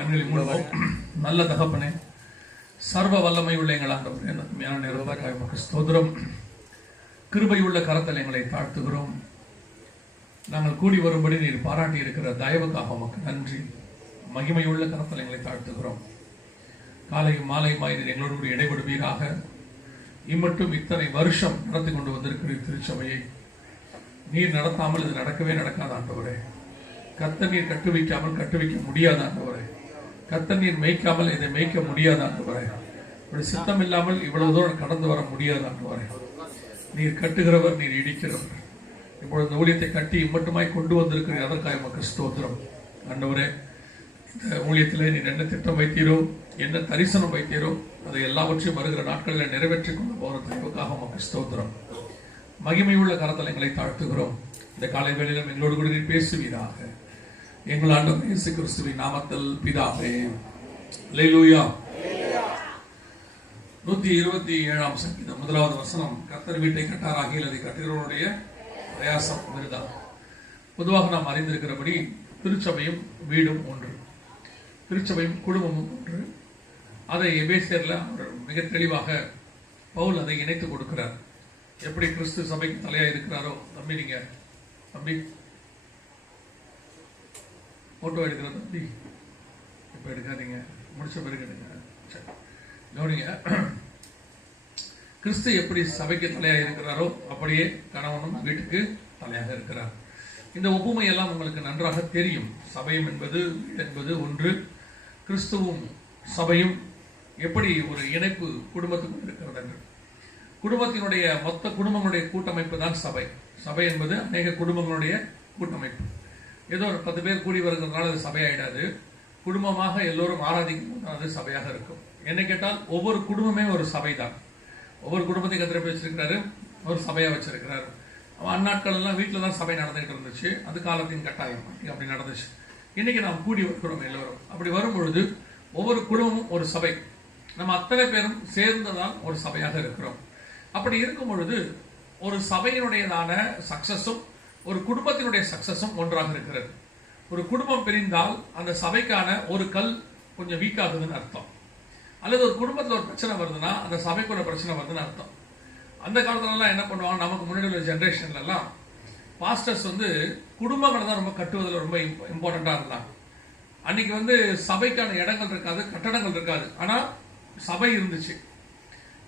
கண்களை மூடுவோம். நல்ல தகப்பனே, சர்வ வல்லமை உள்ள எங்கள் ஆண்டவரே, ஸ்தோத்திரம். கிருபை உள்ள கரத்தில் எங்களை தாழ்த்துகிறோம். நாங்கள் கூடி வரும்படி நீர் பாராட்டி இருக்கிற தயவுக்காக உமக்கு நன்றி. மகிமையுள்ள கரத்தில் எங்களை தாழ்த்துகிறோம். காலையும் மாலையுமாய் நீர் எங்களோடு கூட இடைபடுவீராக. இம்மட்டும் இத்தனை வருஷம் நடத்தி கொண்டு வந்திருக்கிற திருச்சபையை நீர் நடத்தாமல் இது நடக்கவே நடக்காத ஆண்டவரே. கர்த்தர் நீர் கட்டுவிக்காமல் கட்டுவிக்க முடியாத ஆண்டவரே. கர்த்தர் நீர் மேய்க்காமல் இதை மேய்க்க முடியாத ஆண்டவரே. இப்படி சித்தம் இல்லாமல் இவ்வளவு தூரம் கடந்து வர முடியாத ஆண்டவரே. நீர் கட்டுகிறவர், நீர் இடிக்கிறவர். இப்பொழுது ஊழியத்தை கட்டி இம்மட்டுமாய் கொண்டு வந்திருக்கிற அதற்காக உமக்கு ஸ்தோத்திரம் ஆண்டவரே. இந்த ஊழியத்தில் நீர் என்ன திட்டம் வைத்தீரோ, என்ன தரிசனம் வைத்தீரோ, அதை எல்லாவற்றையும் வருகிற நாட்களில் நிறைவேற்றிக் கொண்டு போகிற தயவுக்காக உமக்கு ஸ்தோத்திரம். மகிமையுள்ள கரத்தில் எங்களை தாழ்த்துகிறோம். இந்த காலை வேளையிலும் எங்களோடு கூட நீர் பேசுவீராக. எங்கள் ஆண்டவர் இயேசு கிறிஸ்துவின் நாமத்தில் பிதாவே. அல்லேலூயா. 127ஆம் சங்கீதம் 1வது வசனம். கர்த்தர் வீட்டை கட்டாராகில் அதை கட்டுகிறவருடைய பிரயாசம் விருதா. பொதுவாக நாம் அறிந்திருக்கிறபடி திருச்சபையும் வீடும் ஒன்று, திருச்சபையும் குடும்பமும் ஒன்று. அதை எபேசியர்ல அவர் மிக தெளிவாக பவுல் அதை இணைத்து கொடுக்கிறார். எப்படி கிறிஸ்து சபைக்கு தலையா இருக்கிறாரோ. தம்பி போட்டோ எடுக்கிற தம்பி, இப்ப எடுக்காதீங்க, முடிச்ச பிறகு எடுங்க. கவனிங்க, கிறிஸ்து எப்படி சபைக்கு தலையாக இருக்கிறாரோ அப்படியே கணவனும் வீட்டுக்கு தலையாக இருக்கிறார். இந்த ஒப்புமை எல்லாம் உங்களுக்கு நன்றாக தெரியும். சபையும் என்பது வீடு என்பது ஒன்று. கிறிஸ்துவும் சபையும் எப்படி ஒரு இணைப்பு குடும்பத்துக்கு இருக்கிறது என்று. குடும்பத்தினுடைய மொத்த குடும்பங்களுடைய கூட்டமைப்பு தான் சபை. சபை என்பது அநேக குடும்பங்களுடைய கூட்டமைப்பு. ஏதோ ஒரு 10 பேர் கூடி வருகிறதுனால அது சபையாயிடாது. குடும்பமாக எல்லோரும் ஆராதிக்கும் அது சபையாக இருக்கும். என்ன கேட்டால் ஒவ்வொரு குடும்பமே ஒரு சபை தான். ஒவ்வொரு குடும்பத்தையும் கத்திர வச்சிருக்கிறாரு, ஒரு சபையா வச்சிருக்கிறாரு. அந்நாட்கள் எல்லாம் வீட்டில் தான் சபை நடந்துகிட்டு இருந்துச்சு. அது காலத்தின் கட்டாயம் அப்படி நடந்துச்சு. இன்னைக்கு நாம் கூடி வருகிறோம் எல்லோரும். அப்படி வரும் பொழுது ஒவ்வொரு குடும்பமும் ஒரு சபை. நம்ம அத்தனை பேரும் சேர்ந்துதான் ஒரு சபையாக இருக்கிறோம். அப்படி இருக்கும் பொழுது ஒரு சபையினுடையதான சக்சஸும் ஒரு குடும்பத்தினுடைய சக்சஸும் ஒன்றாக இருக்கிறது. ஒரு குடும்பம் பிரிந்தால் அந்த சபைக்கான ஒரு கல் கொஞ்சம் வீக் ஆகுதுன்னு அர்த்தம். அல்லது ஒரு குடும்பத்தில் ஒரு பிரச்சனை வருதுன்னா அந்த சபைக்கு ஒரு பிரச்சனை வருதுன்னு அர்த்தம். அந்த காலத்துலலாம் என்ன பண்ணுவாங்க, நமக்கு முன்னாடி உள்ள ஜென்ரேஷன்ல எல்லாம் பாஸ்டர்ஸ் குடும்பங்களை தான் ரொம்ப கட்டுவதில் ரொம்ப இம்பார்ட்டண்டா இருந்தாங்க. அன்னைக்கு சபைக்கான இடங்கள் இருக்காது, கட்டடங்கள் இருக்காது, ஆனா சபை இருந்துச்சு.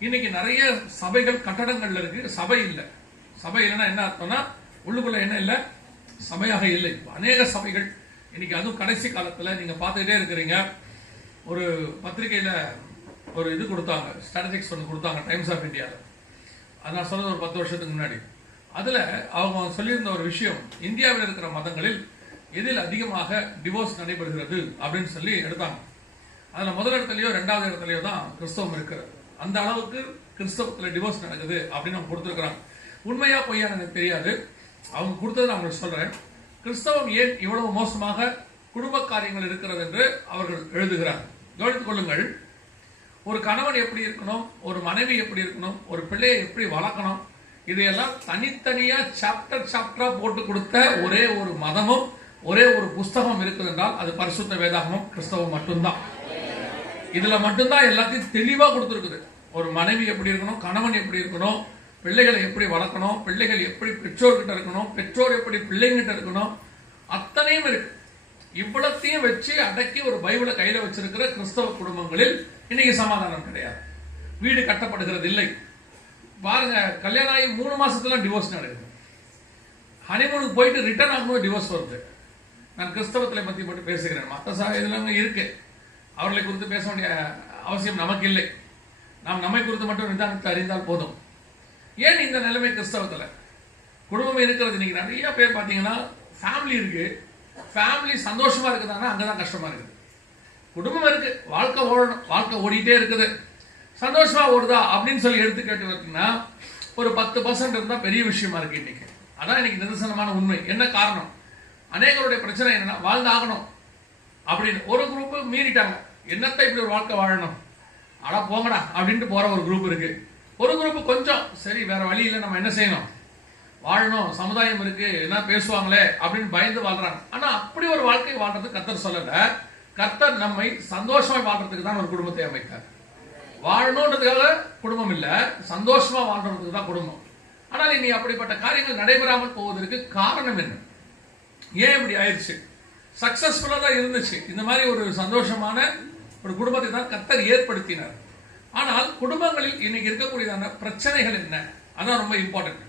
இன்னைக்கு நிறைய சபைகள் கட்டடங்கள்ல இருக்கு, சபை இல்லை. சபை இல்லைன்னா என்ன அர்த்தம்னா உள்ளுக்குள்ள என்ன இல்லை, சபையாக இல்லை. அநேக சபைகள் இன்னைக்கு, அதுவும் கடைசி காலத்துல நீங்க பார்த்துக்கிட்டே இருக்கிறீங்க. ஒரு பத்திரிகையில ஒரு இது கொடுத்தாங்க, ஸ்ட்ராட்டஜிக்ஸ் ஒன்று கொடுத்தாங்க, டைம்ஸ் ஆஃப் இந்தியாவில். அது நான் சொன்னது ஒரு 10 வருஷத்துக்கு முன்னாடி. அதுல அவங்க சொல்லியிருந்த ஒரு விஷயம், இந்தியாவில் இருக்கிற மதங்களில் எதில் அதிகமாக டிவோர்ஸ் நடைபெறுகிறது அப்படின்னு சொல்லி எடுத்தாங்க. அதுல முதல் இடத்துலயோ 2வது இடத்துலயோ தான் கிறிஸ்தவம் இருக்கிறது. அந்த அளவுக்கு கிறிஸ்தவத்துல டிவோர்ஸ் நடக்குது அப்படின்னு அவங்க கொடுத்துருக்காங்க. உண்மையா பொய்யா எனக்கு தெரியாது. அவங்க கொடுத்தது நான் உங்களுக்கு சொல்றேன். கிறிஸ்தவம் ஏன் இவ்வளவு மோசமாக குடும்ப காரியங்கள் இருக்கிறது என்று அவர்கள் எழுதுகிறார். கவனித்துக் கொள்ளுங்கள். ஒரு கணவன் எப்படி இருக்கணும், ஒரு மனைவி எப்படி இருக்கணும், ஒரு பிள்ளையை எப்படி வளர்க்கணும், இதையெல்லாம் தனித்தனியா சாப்டரா போட்டு கொடுத்த ஒரே ஒரு மதமும் ஒரே ஒரு புஸ்தகம் இருக்குது என்றால் அது பரிசுத்த வேதாகமும் கிறிஸ்தவம் மட்டும்தான். இதுல மட்டும்தான் எல்லாத்தையும் தெளிவா கொடுத்துருக்குது. ஒரு மனைவி எப்படி இருக்கணும், கணவன் எப்படி இருக்கணும், பிள்ளைகளை எப்படி வளர்க்கணும், பிள்ளைகள் எப்படி பெற்றோர்கிட்ட இருக்கணும், பெற்றோர் எப்படி பிள்ளைங்கிட்ட இருக்கணும், அத்தனையும் இருக்கு. இவ்வளத்தையும் வச்சு அடக்கி ஒரு பைபிளை கையில வச்சிருக்கிற கிறிஸ்தவ குடும்பங்களில் இன்னைக்கு சமாதானம் கிடையாது. வீடு கட்டப்படுகிறது இல்லை. பாருங்க, கல்யாணம் ஆகி 3 மாசத்துல டிவோர்ஸ் நடக்குது. ஹனிமூனுக்கு போயிட்டு ரிட்டர்ன் ஆகும்போது டிவோர்ஸ் வருது. நான் கிறிஸ்தவத்தை பத்தி மட்டும் பேசுகிறேன். மற்ற இதுல இருக்கு, அவர்களை குறித்து பேச வேண்டிய அவசியம் நமக்கு இல்லை. நாம் நம்மை குறித்து மட்டும் நிதானித்து அறிந்தால் போதும். ஏன் இந்த நிலைமை கிறிஸ்தவத்துல? குடும்பம் இருக்கிறது. இன்னைக்கு நிறைய பேர் பாத்தீங்கன்னா ஃபேமிலி இருக்கு, ஃபேமிலி சந்தோஷமா இருக்குதாங்கன்னா அங்கதான் கஷ்டமா இருக்குது. குடும்பம் இருக்கு, வாழ்க்கை ஓடணும், வாழ்க்கை ஓடிட்டே இருக்குது, சந்தோஷமா ஓடுதா அப்படின்னு சொல்லி எடுத்து கேட்டு பார்த்தீங்கன்னா ஒரு 10% இருந்தா பெரிய விஷயமா இருக்கு இன்னைக்கு. அதான் இன்னைக்கு நிதர்சனமான உண்மை. என்ன காரணம்? அநேகருடைய பிரச்சனை என்னன்னா வாழ்ந்தாகணும் அப்படின்னு ஒரு குரூப் மீறிட்டாங்க. என்னத்தை இப்படி ஒரு வாழ்க்கை வாழணும், அடா போங்கடா அப்படின்ட்டு போற ஒரு குரூப் இருக்கு. ஒரு குரூப் கொஞ்சம் சரி வேற வழி இல்லை, நம்ம என்ன செய்யணும், வாழணும், சமுதாயம் இருக்கு, என்ன பேசுவாங்களே அப்படின்னு பயந்து வாழ்றாங்க. ஆனா அப்படி ஒரு வாழ்க்கை வாழ்றது கர்த்தர் சொல்லல. கர்த்தர் நம்மை சந்தோஷமாய் வாழ்றதுக்கு தான் ஒரு குடும்பத்தை அமைத்தார். வாழணுன்றதுக்காக குடும்பம் இல்ல, சந்தோஷமா வாழ்றதுக்கு தான் குடும்பம். ஆனால் இனி அப்படிப்பட்ட காரியங்கள் நடைபெறாமல் போவதற்கு காரணம் என்ன? ஏன் இப்படி ஆயிடுச்சு? சக்சஸ்ஃபுல்லா தான் இருந்துச்சு. இந்த மாதிரி ஒரு சந்தோஷமான ஒரு குடும்பத்தை தான் கர்த்தர் ஏற்படுத்தினார். ஆனால் குடும்பங்களில் இன்னைக்கு இருக்கக்கூடியதான பிரச்சனைகள் என்ன? அதான் ரொம்ப இம்பார்ட்டன்ட்.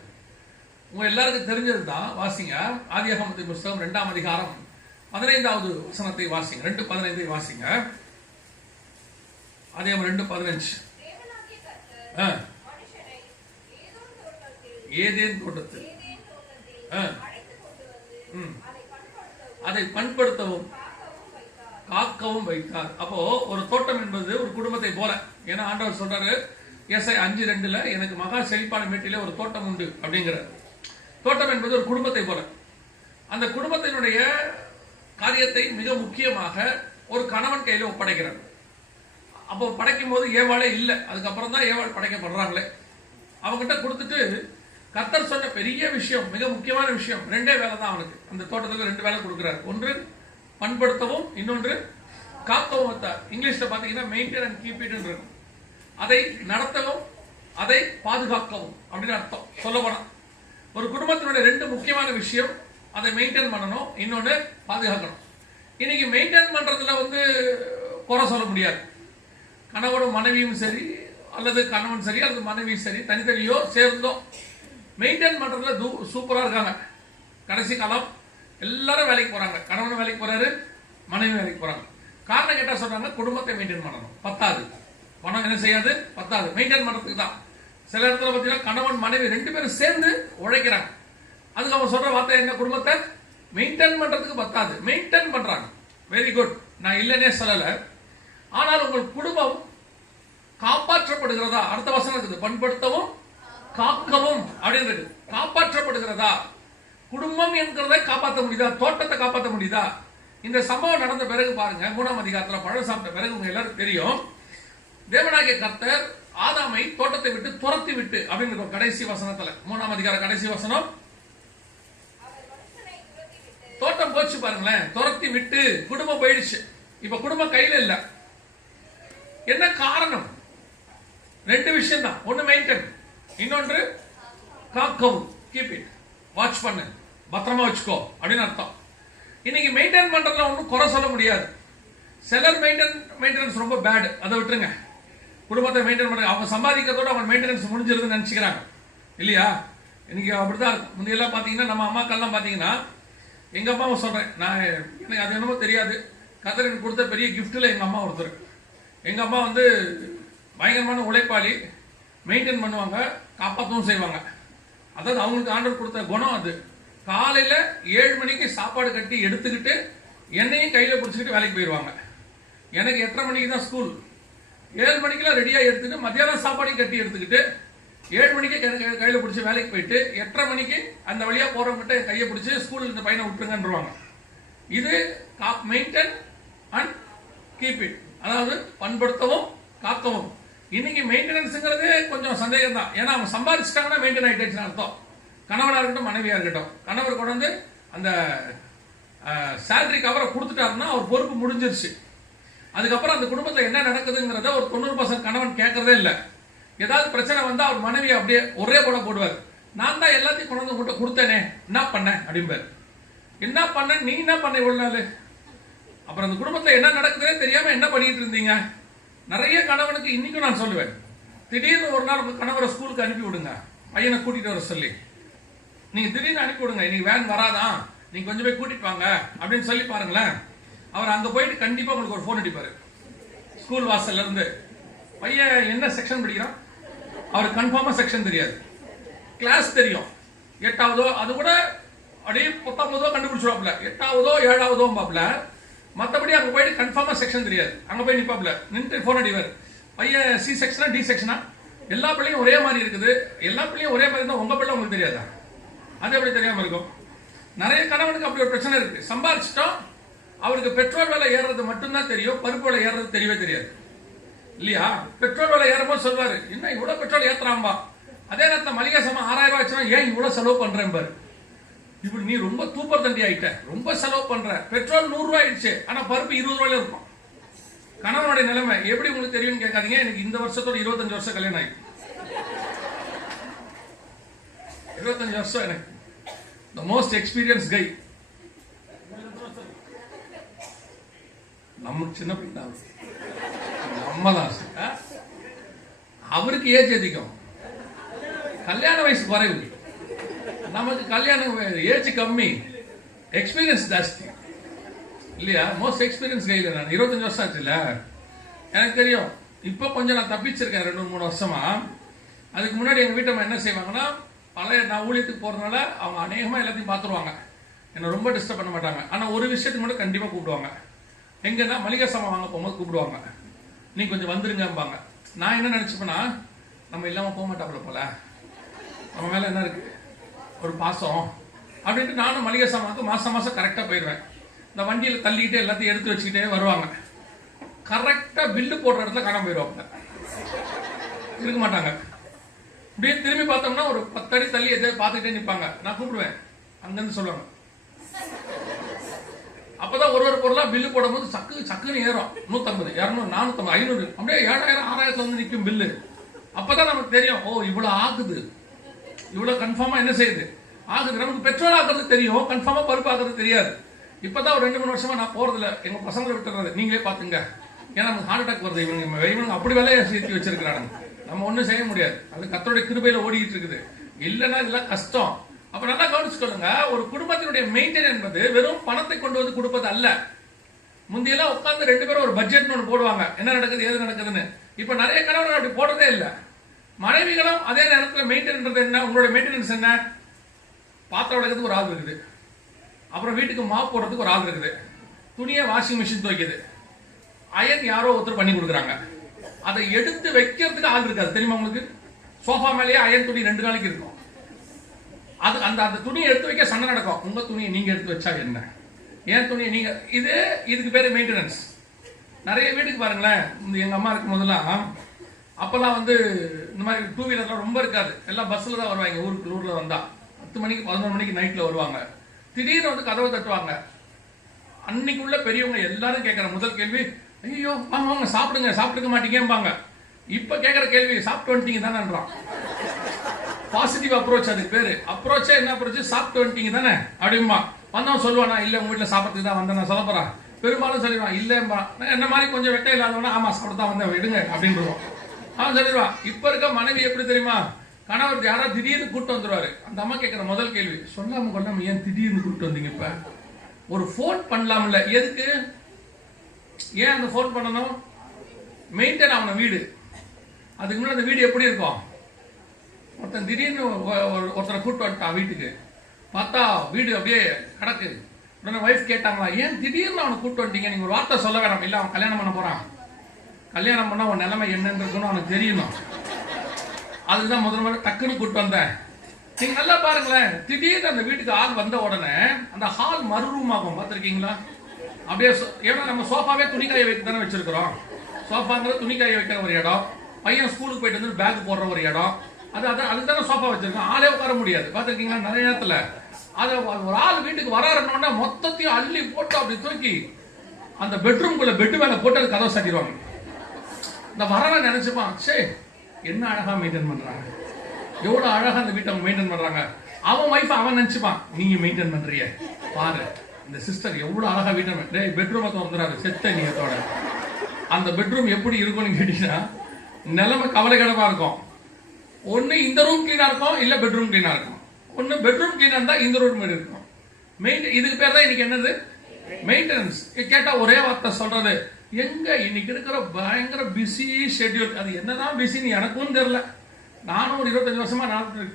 உங்க எல்லாருக்கும் தெரிஞ்சது தான். வாசிங்க ஆதியாகமத்தின் புஸ்தகம் 2ஆம் அதிகாரம் 15வது வசனத்தை வாசிங்க. 2:15 வாசிங்க. ஆதியாகமம் 2:15. ஏதேன் தோட்டத்தில் அதை பண்படுத்தவும் காக்கவும் வைத்தார். அப்போ ஒரு தோட்டம் என்பது ஒரு குடும்பத்தை போல. ஏன்னா ஆண்டவர் சொல்றாரு ஏசாயா 5:2 எனக்கு மகா செழிப்பான மேட்டிலே ஒரு தோட்டம் உண்டு அப்படிங்கிறார். தோட்டம் என்பது ஒரு குடும்பத்தை போல. அந்த குடும்பத்தினுடைய காரியத்தை மிக முக்கியமாக ஒரு கணவன் கையில ஒப்படைக்கிறார். அப்போ படைக்கும் போது ஏவாளே இல்லை, அதுக்கப்புறம் தான் ஏவாள் படைக்கப்படுறாங்களே. அவங்ககிட்ட கொடுத்துட்டு கர்த்தர் சொன்ன பெரிய விஷயம், மிக முக்கியமான விஷயம், 2 வேலை தான் அவனுக்கு. அந்த தோட்டத்துக்கு 2 வேலை கொடுக்கிறார். ஒன்று பண்படுத்தவும், இன்னொன்று காக்கவும் வைத்தார். இங்கிலீஷ்ல பாத்தீங்கன்னா மெயின்டைன் அண்ட் கீப் இட் இருக்கும். அதை நடத்தவும் அதை பாதுகாக்கவும் அப்படின்னு அர்த்தம். சொல்ல போனா ஒரு குடும்பத்தினுடைய 2 முக்கியமான விஷயம், அதை மெயின்டைன் பண்ணணும், இன்னொன்னு பாதுகாக்கணும். இன்னைக்கு மெயின்டைன் பண்றதுல குறை சொல்ல முடியாது. கணவனும் மனைவியும் சரி, அல்லது கணவன் சரி அல்லது மனைவி சரி, தனித்தனியோ சேர்ந்தோ மெயின்டைன் பண்றதுல சூப்பரா இருக்காங்க. கடைசி காலம் எல்லாரும் வேலைக்கு போறாங்க. கணவனும் வேலைக்கு போறாரு, மனைவி வேலைக்கு போறாங்க. காரணம் கேட்டா சொல்றாங்க குடும்பத்தை மெயின்டைன் பண்ணணும், பத்தாது. பணம் என்ன செய்யாது, பத்தாது, மெயின்டைன் பண்றதுக்கு தான். சில இடத்துல பாத்தீங்கன்னா கணவன் மனைவி 2 பேரும் சேர்ந்து உழைக்கிறாங்க. அதுக்கு அவங்க சொல்ற வார்த்தை என்ன? குடும்பத்தை மெயின்டைன் பண்றதுக்கு பத்தாது, மெயின்டைன் பண்றாங்க. வெரி குட், நான் இல்லைன்னே சொல்லல. ஆனால் உங்கள் குடும்பம் காப்பாற்றப்படுகிறதா? அடுத்த வசனம் இருக்குது, பண்படுத்தவும் காக்கவும் அப்படின்னு. காப்பாற்றப்படுகிறதா? குடும்பம் என்கிறதை காப்பாற்ற முடியுதா? தோட்டத்தை காப்பாற்ற முடியுதா? இந்த சம்பவம் நடந்த பிறகு பாருங்க, 3ஆம் அதிகாரத்துல பழம் சாப்பிட்ட பிறகு உங்க எல்லாரும் தெரியும், தேவனாகிய கர்த்தர் ஆதாமை தோட்டத்தை விட்டு துரத்தி விட்டு அப்படின்னு கடைசி வசனத்துல, 3ஆம் அதிகாரம் கடைசி வசனம், தோட்டம் போச்சு பாருங்களேன், துரத்தி விட்டு குடும்பம் போயிடுச்சு. இப்ப குடும்பம் கையில இல்ல. என்ன காரணம்? 2 விஷயம் தான். ஒன்னு மெயின்டைன், இன்னொன்று காக்கவும், கீப் இட், வாட்ச் பண்ணு, பத்திரமா வச்சுக்கோ அப்படின்னு அர்த்தம். இன்னைக்கு மெயின்டைன் பண்றதுல ஒன்றும் குறை சொல்ல முடியாது. சிலர் மெயின்டெனன்ஸ் ரொம்ப பேட், அதை விட்டுருங்க. குடும்பத்தை மெயின்டைன் பண்ண அவங்க சம்பாதிக்கிறதோட அவங்க மெயின்டெனன்ஸ் முடிஞ்சிருதுன்னு நினைச்சுக்கிறாங்க இல்லையா? இன்னைக்கு அப்படிதான் இருக்கும். முந்தையெல்லாம் பாத்தீங்கன்னா நம்ம அம்மாக்கள்லாம் பாத்தீங்கன்னா, எங்க அம்மாவை சொல்றேன் நான், எனக்கு அது என்னமோ தெரியாது, கர்த்தருக்கு கொடுத்த பெரிய கிஃப்ட்ல எங்க அம்மா ஒருத்தர். எங்க அம்மா பயங்கரமான உழைப்பாளி, மெயின்டைன் பண்ணுவாங்க, காப்பாற்றவும் செய்வாங்க. அதாவது அவங்களுக்கு ஆண்டவர் கொடுத்த குணம் அது. காலையில 7 மணிக்கு சாப்பாடு கட்டி எடுத்துக்கிட்டு என்னையும் கையில பிடிச்சிக்கிட்டு வேலைக்கு போயிடுவாங்க. எனக்கு 8:30 மணிக்கு தான் ஸ்கூல். 7 மணிக்கெல்லாம் ரெடியா எடுத்துட்டு மத்தியானம் சாப்பாடையும் கட்டி எடுத்துக்கிட்டு 7 மணிக்கு கையில பிடிச்சி வேலைக்கு போயிட்டு 8:30 மணிக்கு அந்த வழியா போறவங்கிட்ட கையை பிடிச்சி ஸ்கூல் இந்த பையனை விட்டுருங்கன்றுவாங்க. இது மெயின்டைன் அண்ட் கீப் இட், அதாவது பண்படுத்தவும் காக்கவும். இன்னைக்கு மெயின்டெனன்ஸ்ங்கிறது கொஞ்சம் சந்தேகம் தான். ஏன்னா அவங்க சம்பாதிச்சிட்டாங்கன்னா மெயின்டைன் ஆயிடுச்சுன்னு அர்த்தம். கணவனா இருக்கட்டும் மனைவியா இருக்கட்டும், கணவர் கொண்டு அந்த சேலரி கவரை கொடுத்துட்டாருன்னா அவர் பொறுப்பு முடிஞ்சிருச்சு. அதுக்கப்புறம் அந்த குடும்பத்தில் என்ன நடக்குதுங்கிறத ஒரு 90% கணவன் கேட்கறதே இல்லை. ஏதாவது பிரச்சனை வந்தா அவர் மனைவி அப்படியே ஒரே போல போடுவார். நான் தான் எல்லாத்தையும் கொண்டு வந்து உங்கள்கிட்ட கொடுத்தேனே, என்ன பண்ண அப்படிம்பார். என்ன பண்ண, நீ என்ன பண்ண இவ்வளவு நாள்? அப்புறம் அந்த குடும்பத்தில் என்ன நடக்குதுன்னே தெரியாம என்ன பண்ணிட்டு இருந்தீங்க? நிறைய கணவனுக்கு இன்னைக்கும் நான் சொல்லுவேன், திடீர்னு ஒரு நாள் உங்க கணவரை ஸ்கூலுக்கு அனுப்பி விடுங்க, பையனை கூட்டிட்டு வர சொல்லி. நீங்க திடீர்னு அனுப்பி விடுங்க, இன்னைக்கு வேன் வராதான், நீங்க கொஞ்சம் போய் கூட்டிட்டு வாங்க அப்படின்னு சொல்லி பாருங்களேன். அவர் அங்க போயிட்டு கண்டிப்பா உங்களுக்கு ஒரு போன் அடிப்பாரு ஸ்கூல் வாசல்ல இருந்து. பையன் என்ன செக்ஷன் படிக்கிறான் அவருக்கு கன்ஃபார்மா செக்ஷன் தெரியாது, கிளாஸ் தெரியும், 8ஆவதோ, அது கூட அப்படியே 19ஆவதோ கண்டுபிடிச்சிருவாப்ல, 8ஆவதோ 7ஆவதோ பாப்ல. மற்றபடி அங்க போயிட்டு கன்ஃபார்மா செக்ஷன் தெரியாது. அங்க போய் நிப்பாப்ல, நின்று போன் அடிவார். பையன் சி செக்ஷனா டி செக்ஷனா, எல்லா பிள்ளையும் ஒரே மாதிரி இருக்குது, எல்லா பிள்ளையும் ஒரே மாதிரி இருந்தா உங்க பிள்ளை உங்களுக்கு தெரியாதா? அது எப்படி தெரியாம இருக்கும்? நிறைய கணவனுக்கு அப்படி ஒரு பிரச்சனை இருக்கு. சம்பாதிச்சிட்டோம், அவருக்கு பெட்ரோல் விலை ஏறது மட்டும்தான் தெரியும், பருப்பு விலை ஏறது தெரியவே தெரியாது இல்லையா? பெட்ரோல் விலை ஏறும்போது சொல்வாரு, என்ன இவ்வளவு பெட்ரோல் ஏத்துறாம்பா. அதே நேரத்தில் மளிகை சாமான் 6000 ரூபாய் ஆச்சுன்னா ஏன் இவ்வளவு செலவு பண்றேன் பாரு. இப்படி நீ ரொம்ப தூப்பர் தண்டி ஆயிட்ட, ரொம்ப செலவு பண்ற, பெட்ரோல் 100 ரூபாய் ஆயிடுச்சு, ஆனா பருப்பு 20 ரூபாயில இருக்கும். கணவனுடைய நிலைமை எப்படி உங்களுக்கு தெரியும்னு கேட்காதீங்க. எனக்கு இந்த வருஷத்தோட 25 வருஷம் கல்யாணம் ஆயிடுச்சு. 25 வருஷம் எனக்கு. The most experienced guy. நமக்கு சின்ன பையன் தான், நம்ம தான். அவருக்கு ஏஜ் அதிகம், கல்யாண வயசு குறைவு. நமக்கு கல்யாணம் ஏஜ் கம்மி, எக்ஸ்பீரியன்ஸ் ஜாஸ்தி இல்லையா? மோஸ்ட் எக்ஸ்பீரியன்ஸ் கையில் நான் 25 வருஷம் ஆச்சு இல்ல, எனக்கு தெரியும். இப்போ கொஞ்சம் நான் தப்பிச்சிருக்கேன் 2-3 வருஷமா. அதுக்கு முன்னாடி எங்க வீட்டை என்ன செய்வாங்கன்னா, பழைய நான் ஊழியத்துக்கு போறதுனால அவங்க அநேகமா எல்லாத்தையும் பார்த்துருவாங்க, என்ன ரொம்ப டிஸ்டர்ப் பண்ண மாட்டாங்க. ஆனா ஒரு விஷயத்துக்கு மட்டும் கண்டிப்பா கூப்பிடுவாங்க. எங்கன்னா மளிகை சாமான் வாங்க போகும்போது கூப்பிடுவாங்க, நீ கொஞ்சம் வந்துருங்கம்பாங்க. நான் என்ன நினைச்சுப்பேன்னா, நம்ம இல்லாம போக மாட்டாப்புல போல, நம்ம மேல என்ன இருக்கு ஒரு பாசம் அப்படின்ட்டு நானும் மளிகை சாமானுக்கு மாசம் மாசம் கரெக்டா போயிடுவேன். இந்த வண்டியில தள்ளிக்கிட்டே எல்லாத்தையும் எடுத்து வச்சுக்கிட்டே வருவாங்க. கரெக்டா பில்லு போடுற இடத்துல காணாம போயிடுவாங்க, இருக்க மாட்டாங்க. அப்படியே திரும்பி பார்த்தோம்னா ஒரு 10 அடி தள்ளி எதாவது பார்த்துக்கிட்டே நிற்பாங்க. நான் கூப்பிடுவேன், அங்கிருந்து சொல்லுவாங்க. அப்பதான் ஒரு பொருளா பில்லு போடும்போது சக்குன்னு ஏறும். 150, 200, 450, 500, அப்படியே 7000, 6000 வந்து நிற்கும் பில்லு. அப்பதான் நமக்கு தெரியும், ஓ இவ்வளவு ஆகுது, இவ்வளவு கன்ஃபார்மா என்ன செய்யுது ஆகுது. நமக்கு பெட்ரோல் ஆகுறது தெரியும், கன்ஃபார்மா பருப்பு ஆகுறது தெரியாது. இப்பதான் ஒரு 2-3 வருஷமா நான் போறதில்ல, எங்க பசங்களை விட்டுறது. நீங்களே பாத்துங்க, ஏன்னா நமக்கு ஹார்ட் அட்டாக் வருது. இவங்க அப்படி வேலையை சேர்த்து வச்சிருக்கிறாங்க, நம்ம ஒண்ணும் செய்ய முடியாது. அது கர்த்தருடைய கிருபையில ஓடிட்டு இருக்குது. இல்லைன்னா இதெல்லாம் கஷ்டம். அப்ப நல்லா கவனிச்சுக்கொள்ளுங்க, ஒரு குடும்பத்தினுடைய மெயின்டைன் என்பது வெறும் பணத்தை கொண்டு வந்து கொடுப்பது அல்ல. முந்தியெல்லாம் உட்கார்ந்து 2 பேரும் ஒரு பட்ஜெட் ஒன்று போடுவாங்க, என்ன நடக்குது ஏது நடக்குதுன்னு. இப்ப நிறைய கணவர்கள் அப்படி போடுறதே இல்லை. மனைவிகளும் அதே நேரத்தில் மெயின்டைன் என்ன, உங்களுடைய மெயின்டெனன்ஸ் என்ன, பாத்திரம் விளக்கிறதுக்கு ஒரு ஆள் இருக்குது, அப்புறம் வீட்டுக்கு மாவு போடுறதுக்கு ஒரு ஆள் இருக்குது, துணியை வாஷிங் மிஷின் துவைக்குது, அயன் யாரோ ஒருத்தர் பண்ணி கொடுக்குறாங்க, அதை எடுத்து வைக்கிறதுக்கு ஆள் இருக்காது. தெரியுமா உங்களுக்கு? சோஃபா மேலேயே அயன் துணி 2 நாளைக்கு இருக்கும். அது அந்த துணியை எடுத்து வைக்க சண்டை நடக்கும். உங்க துணியை நீங்க எடுத்து வச்சா என்ன, ஏன் துணியை நீங்க, இதுக்கு பேரு மெயின்டெனன்ஸ். நிறைய வீட்டுக்கு பாருங்களேன், எங்க அம்மா இருக்கும் போதெல்லாம், அப்பெல்லாம் வந்து இந்த மாதிரி 2 வீலர்லாம் ரொம்ப இருக்காது, எல்லாம் பஸ்ல தான் வருவாங்க. ஊர்ல வந்தா 10 மணிக்கு 11 மணிக்கு நைட்ல வருவாங்க. திடீர்னு வந்து கதவை தட்டுவாங்க. அன்னைக்குள்ள பெரியவங்க எல்லாரும் கேட்கிற முதல் கேள்வி, ஐயோ வாங்க சாப்பிடுங்க, சாப்பிட்டுக்க மாட்டீங்கம்பாங்க. இப்ப கேட்கிற கேள்வி, சாப்பிட்டு வந்துட்டீங்க தானேன்றான். பாசிட்டிவ் அப்ரோச், அதுக்கு பேரு. அப்ரோச்சே என்ன அப்ரோச், சாப்பிட்டு வந்துட்டீங்க தானே அப்படிம்பா. வந்தவன் சொல்லுவானா, இல்ல உங்க வீட்டுல சாப்பிட்றதுக்கு தான் வந்தேன் நான் சொல்ல போறேன். பெரும்பாலும் சொல்லிடுவான், இல்லம்பா. என்ன மாதிரி கொஞ்சம் வெட்டை இல்லாதவனா, ஆமா சாப்பிட்டு தான் வந்தேன் எடுங்க அப்படின்றான். அவன் சொல்லிடுவான். இப்ப இருக்க மனைவி எப்படி தெரியுமா, கணவர் யாராவது திடீர்னு கூட்டு வந்துருவாரு. அந்த அம்மா கேட்கிற முதல் கேள்வி, சொல்லாம கொள்ளாம ஏன் திடீர்னு கூட்டு வந்தீங்க, இப்ப ஒரு போன் பண்ணலாம்ல, எதுக்கு, ஏன் அந்த போன் பண்ணணும், மெயின்டைன் ஆகணும் வீடு. அதுக்கு முன்னாடி அந்த வீடு எப்படி இருக்கும், ஒருத்தன் திடீர்னு ஒருத்தரை கூட்டு வந்துட்டான் வீட்டுக்கு, பார்த்தா வீடு அப்படியே கிடக்கு. உடனே வைஃப் கேட்டாங்களா, ஏன் திடீர்னு அவனை கூட்டு வந்துட்டீங்க, நீங்க ஒரு வார்த்தை சொல்ல வேணாம், இல்ல அவன் கல்யாணம் பண்ண போறான், கல்யாணம் பண்ணா உன் நிலைமை என்னன்னு அவனுக்கு தெரியணும். அதுதான் முதல்ல டக்குன்னு கூட்டு வந்தேன். நீங்க நல்லா பாருங்களேன், திடீர்னு அந்த வீட்டுக்கு ஆள் வந்த உடனே அந்த ஹால் மறுரூம் ஆகும். பார்த்திருக்கீங்களா? அப்படியே ஏன்னா நம்ம சோஃபாவே துணிக்காய வைக்க தானே வச்சிருக்கிறோம். சோஃபாங்கிறது துணிக்காய வைக்கிற ஒரு இடம், பையன் ஸ்கூலுக்கு போயிட்டு வந்து பேக் போடுற ஒரு இடம், அதுதானே சோஃபா வச்சிருக்கோம். ஆளே உட்கார முடியாது. பார்த்திருக்கீங்களா? நிறைய நேரத்துல அது ஒரு ஆள் வீட்டுக்கு வராருன்னா மொத்தத்தையும் அள்ளி போட்டு அப்படி தூக்கி அந்த பெட்ரூம்குள்ள பெட் மேல போட்டு அது கதவை சாட்டிடுவாங்க. இந்த வரவன் நினைச்சுப்பான், சே என்ன அழகா மெயின்டைன் பண்றாங்க, எவ்வளவு அழகா அந்த வீட்டை மெயின்டைன் பண்றாங்க. அவன் வைஃப் அவன் நினைச்சுப்பான், நீங்க மெயின்டைன் பண்றீங்க பாரு, இந்த சிஸ்டர் எவ்வளவு அழகா வீட்டை பெட்ரூம் வந்துடுறாரு செத்த நீயத்தோட. அந்த பெட்ரூம் எப்படி இருக்கும்னு கேட்டீங்கன்னா நிலைமை கவலைக்கிடமா இருக்கும். ஒண்ணு இந்த ரூம் கிளீனா இருக்கும், இல்ல பெட்ரூம் கிளீனா இருக்கும். ஒண்ணு பெட்ரூம் கிளீனா இருந்தா இந்த ரூம் இருக்கும். இதுக்கு பேர் தான் இன்னைக்கு என்னது, மெயின்டெனன்ஸ். கேட்டா ஒரே வார்த்தை சொல்றது, எங்க இன்னைக்கு இருக்கிற பயங்கர பிஸி ஷெட்யூல். அது என்னதான் பிஸின்னு எனக்கும் தெரியல. நானும் ஒரு 25 வருஷமா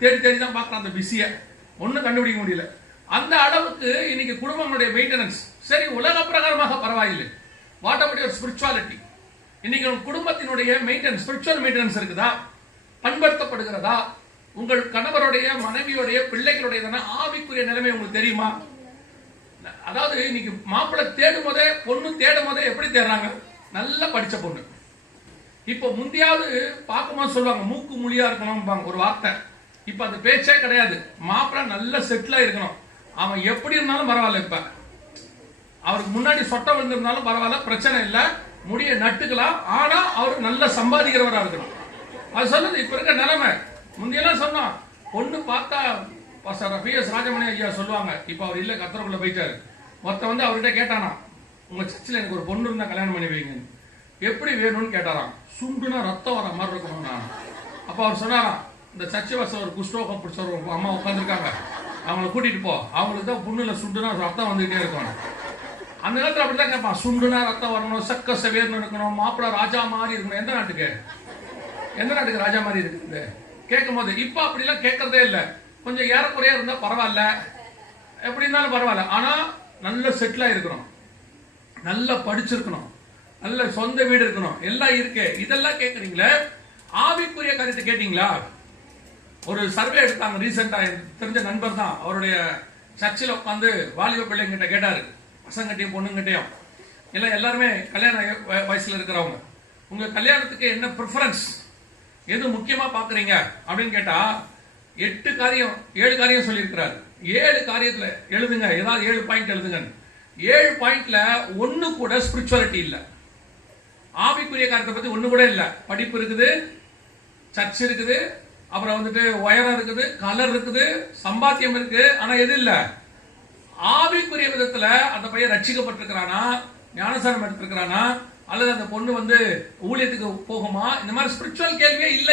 தேடி தான் பார்க்கறேன் அந்த பிஸிய, ஒன்னும் கண்டுபிடிக்க முடியல. அந்த அளவுக்கு இன்னைக்கு குடும்பங்களுடைய மெயின்டெனன்ஸ். சரி, உலக பிரகாரமாக பரவாயில்லை. What about your spirituality? இன்னைக்கு குடும்பத்தினுடைய மெயின்டெனன்ஸ், ஸ்பிரிச்சுவல் மெயின்டெனன்ஸ் இருக்குதா, பண்படுத்தப்படுகிறதா? உங்கள் கணவருடைய, மனைவியுடைய, பிள்ளைகளுடைய ஆவிக்குரிய நிலைமை உங்களுக்கு தெரியுமா? அதாவது இன்னைக்கு மாப்பிள்ளை தேடும் போதே, பொண்ணு தேடும் போதே எப்படி தேடுறாங்க, நல்லா படிச்ச பொண்ணு. இப்ப முந்தியாவது பார்க்கும்போது சொல்லுவாங்க மூக்கு மொழியா இருக்கணும் ஒரு வார்த்தை. இப்ப அந்த பேச்சே கிடையாது. மாப்பிள்ளை நல்ல செட்டிலா இருக்கணும். அவன் எப்படி இருந்தாலும் பரவாயில்ல, இப்ப அவருக்கு முன்னாடி சொட்ட விழுந்திருந்தாலும் பரவாயில்ல, பிரச்சனை இல்லை, முடிய நட்டுக்கலாம். ஆனா அவர் நல்ல சம்பாதிக்கிறவரா இருக்கணும். அது சொல்லுது இப்ப இருக்க நிலைமை. முந்தையெல்லாம் சொன்னோம், பொண்ணு பார்த்தா PS ராஜமணி ஐயா சொல்லுவாங்க, இப்ப அவர் இல்ல, கத்தருக்குள்ள போயிட்டாரு. மொத்தம் அவர்கிட்ட கேட்டானா, உங்க சர்ச்சில் எனக்கு ஒரு பொண்ணு இருந்தா கல்யாணம் பண்ணி வைங்க, எப்படி வேணும்னு கேட்டாராம். சுண்டுனா ரத்தம் வர மாதிரி இருக்கணும். அப்ப அவர் சொன்னாராம், இந்த சர்ச்சை வாசம் ஒரு குஷ்டோகம் பிடிச்ச ஒரு அம்மா உட்காந்துருக்காங்க, அவங்களை கூட்டிட்டு போ, அவங்களுக்கு தான் புண்ணுல சுண்டுனா ரத்தம் வந்துகிட்டே இருக்கும். அந்த நேரத்தில் அப்படிதான் கேட்பான், சுண்டுனா ரத்தம் வரணும், சக்க செவேர்னு இருக்கணும், மாப்பிள்ள ராஜா மாதிரி இருக்கணும். எந்த நாட்டுக்கு ராஜா மாதிரி இருக்குது கேட்கும் போது. இப்ப அப்படிலாம் கேட்கறதே இல்லை. கொஞ்சம் ஏறக்குறையா இருந்தா பரவாயில்ல, எப்படி இருந்தாலும் பரவாயில்ல, ஆனா நல்ல செட்டில் ஆயிருக்கணும், நல்லா படிச்சிருக்கணும், நல்ல சொந்த வீடு இருக்கணும், எல்லாம் இருக்கு. இதெல்லாம் கேட்கறீங்களே, ஆவிக்குரிய காரியத்தை கேட்டீங்களா? ஒரு சர்வே எடுத்தாங்க ரீசெண்டா, தெரிஞ்ச நண்பர் தான், அவருடைய சர்ச்சில் உட்காந்து வாலிப பிள்ளைங்கிட்ட கேட்டாரு, பசங்கிட்டையும் பொண்ணுங்கிட்டையும், எல்லாம் எல்லாருமே கல்யாண வயசுல இருக்கிறவங்க, உங்க கல்யாணத்துக்கு என்ன ப்ரிஃபரன்ஸ், எது முக்கியமா பாக்குறீங்க அப்படின்னு கேட்டா 7 காரியம் சொல்லியிருக்கிறார். 7 காரியத்துல எழுதுங்க, ஏதாவது 7 பாயிண்ட் எழுதுங்க. 7 பாயிண்ட்ல ஒண்ணு கூட ஸ்பிரிச்சுவாலிட்டி இல்ல, ஆவிக்குரிய காரியத்தை பத்தி ஒண்ணு கூட இல்ல. படிப்பு இருக்குது, சர்ச் இருக்குது, அப்புறம் உயரம் இருக்குது, கலர் இருக்குது, சம்பாத்தியம் இருக்கு, ஆனா எது இல்ல? ஆவிக்குரிய விதத்துல அந்த பையன் ரட்சிக்கப்பட்டிருக்கிறானா, ஞானசாரம் எடுத்திருக்கிறானா, அல்லது அந்த பொண்ணு ஊழியத்துக்கு போகுமா, இந்த மாதிரி ஸ்பிரிச்சுவல் கேள்வியே இல்ல.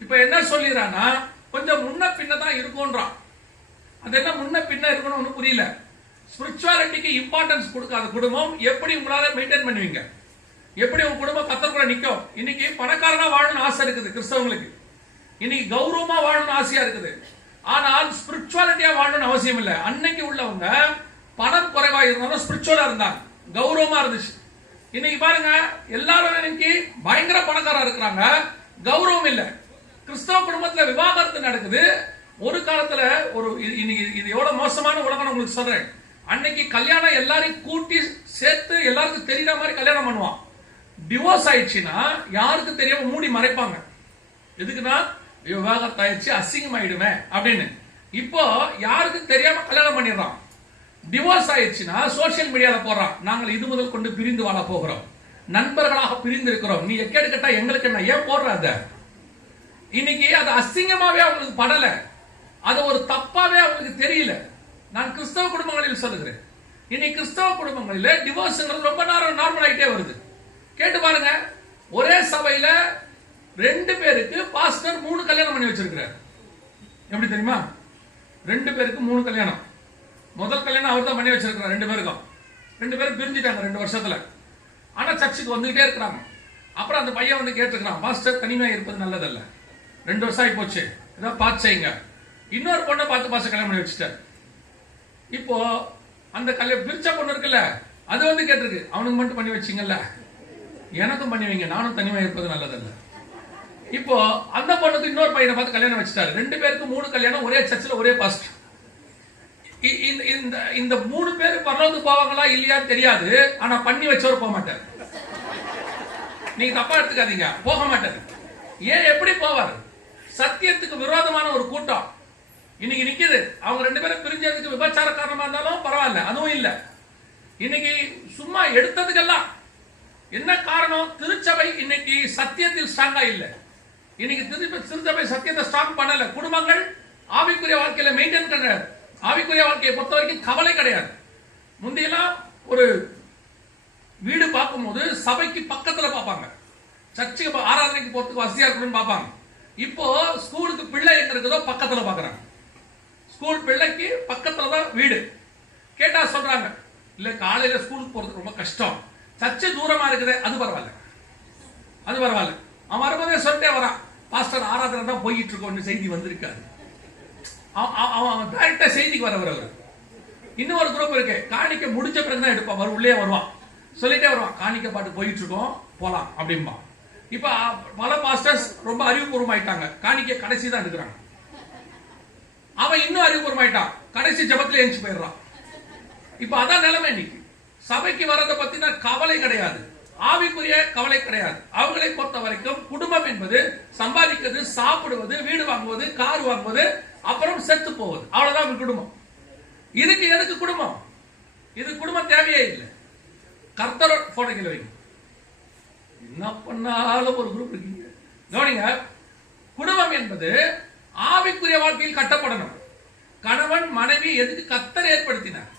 இப்ப என்ன சொல்லிடுறானா, கொஞ்சம் முன்ன பின்ன தான் இருக்கும்ன்றான். அது என்ன முன்ன பின்ன இருக்கணும்னு புரியல. ஸ்பிரிச்சுவாலிட்டிக்கு இம்பார்ட்டன்ஸ் கொடுக்காத குடும்பம் எப்படி உங்களால மெயின்டைன் பண்ணுவீங்க? எப்படி உங்க குடும்பம் கத்தருக்குள்ள நிக்கும்? இன்னைக்கு பணக்காரனா வாழணும்னு ஆசை இருக்குது கிறிஸ்தவங்களுக்கு, இன்னைக்கு கௌரவமா வாழணும்னு ஆசையா இருக்குது. ஆனால் ஸ்பிரிச்சுவாலிட்டியா வாழணும்னு அவசியம் இல்லை. அன்னைக்கு உள்ளவங்க பணம் குறைவா இருந்தாலும் ஸ்பிரிச்சுவலா இருந்தாங்க, கௌரவமா இருந்துச்சு. இன்னைக்கு பாருங்க, எல்லாரும் இன்னைக்கு பயங்கர பணக்காரா இருக்கிறாங்க, கௌரவம் இல்ல. கிறிஸ்தவ குடும்பத்துல விவாகரத்து நடக்குது. ஒரு காலத்துல இன்னைக்கு இது எவ்வளவு மோசமான உலகம் உங்களுக்கு சொல்றேன். அன்னைக்கு கல்யாணம் எல்லாரையும் கூட்டி சேர்த்து எல்லாருக்கும் தெரியற மாதிரி கல்யாணம் பண்ணுவான். டிவோர்ஸ் ஆயிடுச்சுன்னா யாருக்கு தெரியாம மூடி மறைப்பாங்க. எதுக்குன்னா விவாகரத்து ஆயிடுச்சு, அசிங்கம் ஆயிடுமே அப்படின்னு. இப்போ யாருக்கு தெரியாம கல்யாணம் பண்ணிடுறான். டிவோர்ஸ் ஆயிடுச்சுன்னா சோசியல் மீடியால போடுறான், நாங்கள் இது முதல் கொண்டு பிரிந்து வாழ போகிறோம், நண்பர்களாக பிரிந்து இருக்கிறோம், நீ எக்கேடு கேட்டா எங்களுக்கு என்ன, ஏன் போடுறாத? இன்னைக்கு அது அசிங்கமாவே அவங்களுக்கு படல, அது ஒரு தப்பாவே அவங்களுக்கு தெரியல. நான் கிறிஸ்தவ குடும்பங்களில் சொல்லுகிறேன், இன்னைக்கு கிறிஸ்தவ குடும்பங்களில் டிவோர்ஸ்ங்கிறது ரொம்ப நார்மல் ஆயிட்டே வருது. கேட்டு பாருங்க, ஒரே சபையில 2 பேருக்கு பாஸ்டர் 3 கல்யாணம் பண்ணி வச்சிருக்கிறார். எப்படி தெரியுமா? 2 பேருக்கு 3 கல்யாணம். முதல் கல்யாணம் அவர் தான் பண்ணி வச்சிருக்கிறார் 2 பேருக்கும். 2 பேரும் பிரிஞ்சுட்டாங்க 2 வருஷத்துல. ஆனா சர்ச்சுக்கு வந்துகிட்டே இருக்கிறாங்க. அப்புறம் அந்த பையன் கேட்டுக்கிறான், பாஸ்டர் தனிமையா இருப்பது நல்லதல்ல, 2 வருஷம் ஆகி போச்சு, இதான் பார்த்து செய்யுங்க. இன்னொரு பொண்ணை பார்த்து பாஸ்டர் கல்யாணம் பண்ணி வச்சுட்டார். இப்போ அந்த பிரிச்ச பொண்ணு இருக்குல்ல, அது கேட்டிருக்கு, அவனுக்கு மட்டும் பண்ணி வச்சீங்கல்ல, எனக்கும் பண்ணி வைங்க, நானும் தனிமையா இருப்பது நல்லதல்ல. இப்போ அந்த பொண்ணுக்கு இன்னொரு பையனை பார்த்து கல்யாணம் வச்சுட்டாரு. 2 பேருக்கு 3 கல்யாணம், ஒரே சர்ச்சில் ஒரே பாஸ்டர். இந்த 3 பேர் பரலோகத்துக்கு போவாங்களா இல்லையா தெரியாது, ஆனா பண்ணி வச்சவர் போக மாட்டார். நீங்க தப்பா எடுத்துக்காதீங்க, போக மாட்டார். ஏன், எப்படி போவார்? சத்தியத்துக்கு விரோதமான ஒரு கூட்டம் இன்னைக்கு நிக்குது. அவங்க 2 பேரும் பிரிஞ்சதுக்கு விபச்சார காரணமா இருந்தாலும் பரவாயில்ல, அதுவும் இல்ல. இன்னைக்கு சும்மா எடுத்ததுக்கெல்லாம் என்ன காரணம்? திருச்சபை இன்னைக்கு சத்தியத்தில் ஸ்ட்ராங்கா இல்ல. இன்னைக்கு திருச்சபை சத்தியத்தை ஸ்ட்ராங் பண்ணல. குடும்பங்கள் ஆவிக்குரிய வாழ்க்கையில மெயின்டைன் கிடையாது. ஆவிக்குரிய வாழ்க்கையை பொறுத்த வரைக்கும் கவலை கிடையாது. முந்தையெல்லாம் ஒரு வீடு பார்க்கும் போது சபைக்கு பக்கத்துல பார்ப்பாங்க, சர்ச்சுக்கு ஆராதனைக்கு போறதுக்கு வசதியா இருக்கணும்னு பார்ப்பாங்க. இப்போ ஸ்கூலுக்கு பிள்ளை எங்க இருக்குதோ பக்கத்துல பாக்குறாங்க. ஸ்கூல் பிள்ளைக்கு பக்கத்துல தான் வீடு. கேட்டா சொல்றாங்க, இல்ல காலையில ஸ்கூலுக்கு போறது ரொம்ப கஷ்டம், சர்ச்சு தூரமா இருக்குது, அது பரவாயில்ல, அது பரவாயில்ல. அவன் வரும்போதே சொல்லிட்டே வரான், பாஸ்டர் ஆராதனை தான் போயிட்டு இருக்கோம், செய்தி வந்திருக்காரு. அவன் டைரக்டா செய்திக்கு வரவர். இன்னொரு குரூப் இருக்கு, காணிக்க முடிஞ்ச பிறகுதான் எடுப்பான், உள்ளே வருவான், சொல்லிட்டே வருவான், காணிக்க பாட்டு போயிட்டு இருக்கோம் போலாம் அப்படின்பா. இப்ப பல பாஸ்டர்ஸ் ரொம்ப அறிவுபூர்வமாயிட்டாங்க, காணிக்க கடைசி தான் எடுக்கிறாங்க. அவன் இன்னும் அறிவுபூர்வமாயிட்டான், கடைசி ஜபத்துல எழுந்து போயிடுறான். இப்ப அதான் நிலைமை. இன்னைக்கு சபைக்கு வரதை பத்தின கவலை கிடையாது, ஆவிக்குரிய கவலை கிடையாது. அவங்களை பொறுத்த வரைக்கும் குடும்பம் என்பது சம்பாதிக்கிறது, சாப்பிடுவது, வீடு வாங்குவது, கார் வாங்குவது, அப்புறம் செத்து போவது, அவ்வளவுதான் குடும்பம். இதுக்கு எதுக்கு குடும்பம்? இது குடும்பம் தேவையே இல்லை. கர்த்தர் போன கீழ வைங்க. என்ன பண்ணாலும் ஒரு குரூப் இருக்கீங்க. கவனிங்க, குடும்பம் என்பது ஆவிக்குரிய வாழ்க்கையில் கட்டப்படணும். கணவன் மனைவி எதுக்கு கர்த்தர் ஏற்படுத்தினார்?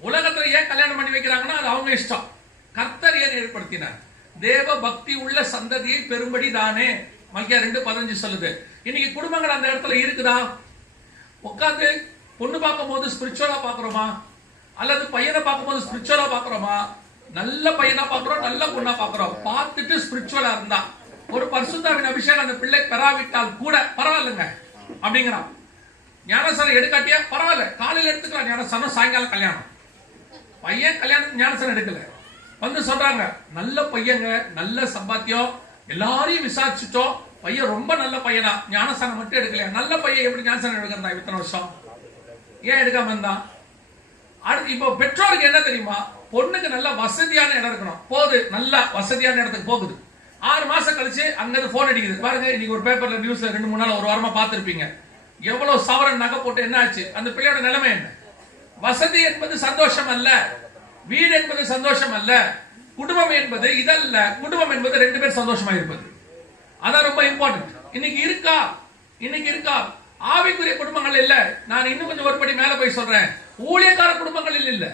உலகத்துல ஏன் கல்யாணம் பண்ணி வைக்கிறாங்கன்னா அது அவங்க இஷ்டம். கர்த்தர் ஏன் ஏற்படுத்தினார்? தேவ பக்தி உள்ள சந்ததியை பெரும்படி தானே. மல்கியா 2:15 சொல்லுது. இன்னைக்கு குடும்பங்கள் அந்த இடத்துல இருக்குதா? உட்காந்து பொண்ணு பார்க்கும் போது ஸ்பிரிச்சுவலா பாக்குறோமா, அல்லது பையனை பார்க்கும் போது ஸ்பிரிச்சுவலா பாக்குறோமா? நல்ல பையனா பாக்குறோம், நல்ல பொண்ணா பாக்குறோம். பார்த்துட்டு ஸ்பிரிச்சுவலா இருந்தா ஒரு பரிசுத்தாவின் அபிஷேகம் அந்த பிள்ளை பெறாவிட்டால் கூட பரவாயில்லைங்க அப்படிங்கிறான். ஞானசனம் எடுக்காட்டியா பரவாயில்ல, காலையில் எடுத்துக்கலாம் ஞானசனம், சாயங்காலம் கல்யாணம். பையன் கல்யாணம் ஞானசனம் எடுக்கல, வந்து சொல்றாங்க நல்ல பையங்க, நல்ல சம்பாத்தியம், எல்லாரையும் விசாரிச்சுட்டோம், பையன் ரொம்ப நல்ல பையனா, ஞானசனம் மட்டும் எடுக்கலையா? நல்ல பையன் எப்படி ஞானசனம் எடுக்கிறதா இத்தனை வருஷம்? ஏன் எடுக்காம இருந்தா? அடுத்து இப்போ பெற்றோருக்கு என்ன தெரியுமா? பொண்ணுக்கு நல்ல வசதியான இடம் இருக்கணும், போகுது, நல்ல வசதியான இடத்துக்கு போகுது. 6 மாசம் கழிச்சு அங்க போன் அடிக்குது. பாருங்க, இன்னைக்கு ஒரு பேப்பர்ல நியூஸ்ல 2-3 நாள் ஒரு வாரமா பார்த்திருப்பீங்க. எவ்வளவு சவரன் நகை போட்டு என்ன ஆச்சு? அந்த பிள்ளையோட நிலைமை என்ன? வசதி என்பது சந்தோஷம் அல்ல, வீடு என்பது சந்தோஷம் அல்ல, குடும்பம் என்பது இதல்ல. குடும்பம் என்பது 2 பேர் சந்தோஷமா இருப்பது, அதான் ரொம்ப இம்பார்ட்டன்ட். இன்னைக்கு இருக்கா? இன்னைக்கு இருக்கா? ஆவிக்குரிய குடும்பங்கள் இல்ல. நான் இன்னும் கொஞ்சம் ஒருபடி மேல போய் சொல்றேன், ஊழியக்கார குடும்பங்கள் இல்ல.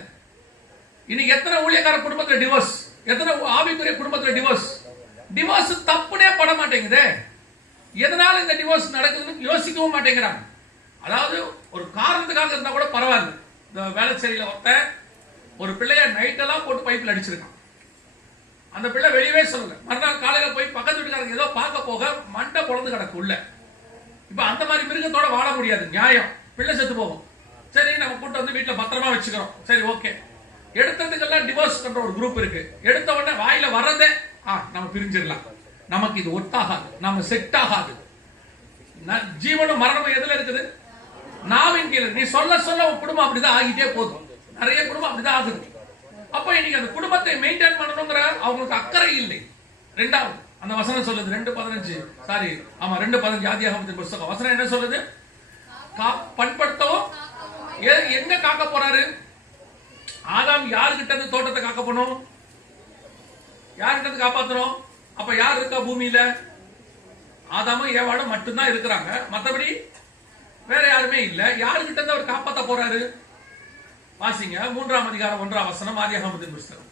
இன்னைக்கு எத்தனை ஊழியக்கார குடும்பத்துல டிவோர்ஸ், எத்தனை ஆவிக்குரிய குடும்பத்துல டிவோர்ஸ்? டிவோர்ஸ் தப்புனே பட மாட்டேங்குது. எதனால இந்த டிவோர்ஸ் நடக்குதுன்னு யோசிக்கவும் மாட்டேங்கிறாங்க. அதாவது ஒரு காரணத்துக்காக இருந்தா கூட பரவாயில்ல. இந்த வேலைச்சேரியில ஒருத்தன் ஒரு பிள்ளைய நைட்டெல்லாம் போட்டு பைப்பில் அடிச்சிருக்கான். அந்த பிள்ளை வெளியவே சொல்லல. மறுநாள் காலையில போய் பக்கத்து வீட்டுக்காரங்க ஏதோ பார்க்க போக மண்டை பொழந்து கிடக்கு உள்ள. இப்ப அந்த மாதிரி மிருகத்தோட வாழ முடியாது, நியாயம். பிள்ளை செத்து போகும். சரி, நம்ம கூட்டு வந்து வீட்டுல பத்திரமா வச்சுக்கிறோம், சரி ஓகே. எடுத்ததுக்கெல்லாம் டிவோர்ஸ் பண்ற ஒரு குரூப் இருக்கு. எடுத்த உடனே வாயில வர்றதே நம்ம பிரிஞ்சிடலாம், நமக்கு இது ஒட்டாகாது, நம்ம செட் ஆகாது. ஜீவனும் மரணமும் எதுல இருக்குது? நாவின் கீழே. நீ சொல்ல சொல்ல குடும்பம் அப்படிதான் ஆகிட்டே போதும். நிறைய குடும்பம் அப்படிதான் ஆகுது. அப்ப இன்னைக்கு அந்த குடும்பத்தை மெயின்டைன் பண்ணணுங்கிற அவங்களுக்கு அக்கறை இல்லை. ரெண்டாவது அந்த வசனம் சொல்லுது 2:15, சாரி ஆமா 2:15 ஆதியாகமத்தின் புத்தகம் வசனம் என்ன சொல்லுது? பண்படுத்தவும். எங்க காக்க போறாரு? ஆதாம் யாருகிட்ட இருந்து தோட்டத்தை காக்க போனோம்? யாருகிட்ட இருந்து காப்பாத்துறோம்? அப்ப யார் இருக்கா பூமியில? ஆதாமும் ஏவாளும் மட்டும்தான் இருக்கிறாங்க, மத்தபடி வேற யாருமே இல்ல. யாருகிட்ட இருந்து அவர் காப்பாத்த போறாரு? வாசிங்க 3ஆம் அதிகாரம் 1ஆம் வசனம் ஆதியாகமத்தின் புத்தகம்.